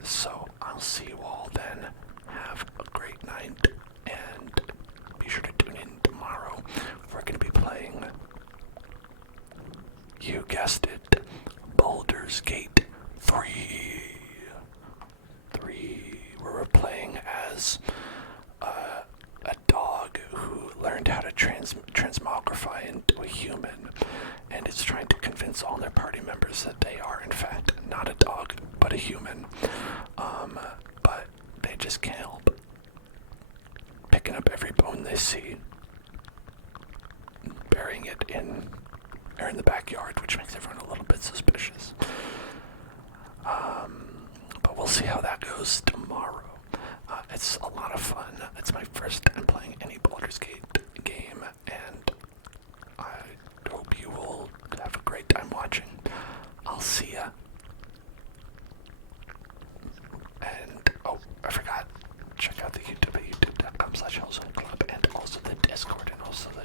So I'll see you all then. Have a great night, and be sure to tune in tomorrow. We're going to be playing, you guessed it, Baldur's Gate 3. Where we're playing as a dog who learned how to transmogrify into a human, and is trying to convince all their party members that they are in fact not a dog but a human. But they just can't help picking up every bone they see, burying it in the backyard, which makes everyone a little bit suspicious. But we'll see how that goes tomorrow. It's a lot of fun. It's my first time playing any Baldur's Gate game, and I hope you will have a great time watching. I'll see ya. And, oh, I forgot, check out the YouTube at youtube.com/hellzoneclub, and also the Discord, and also the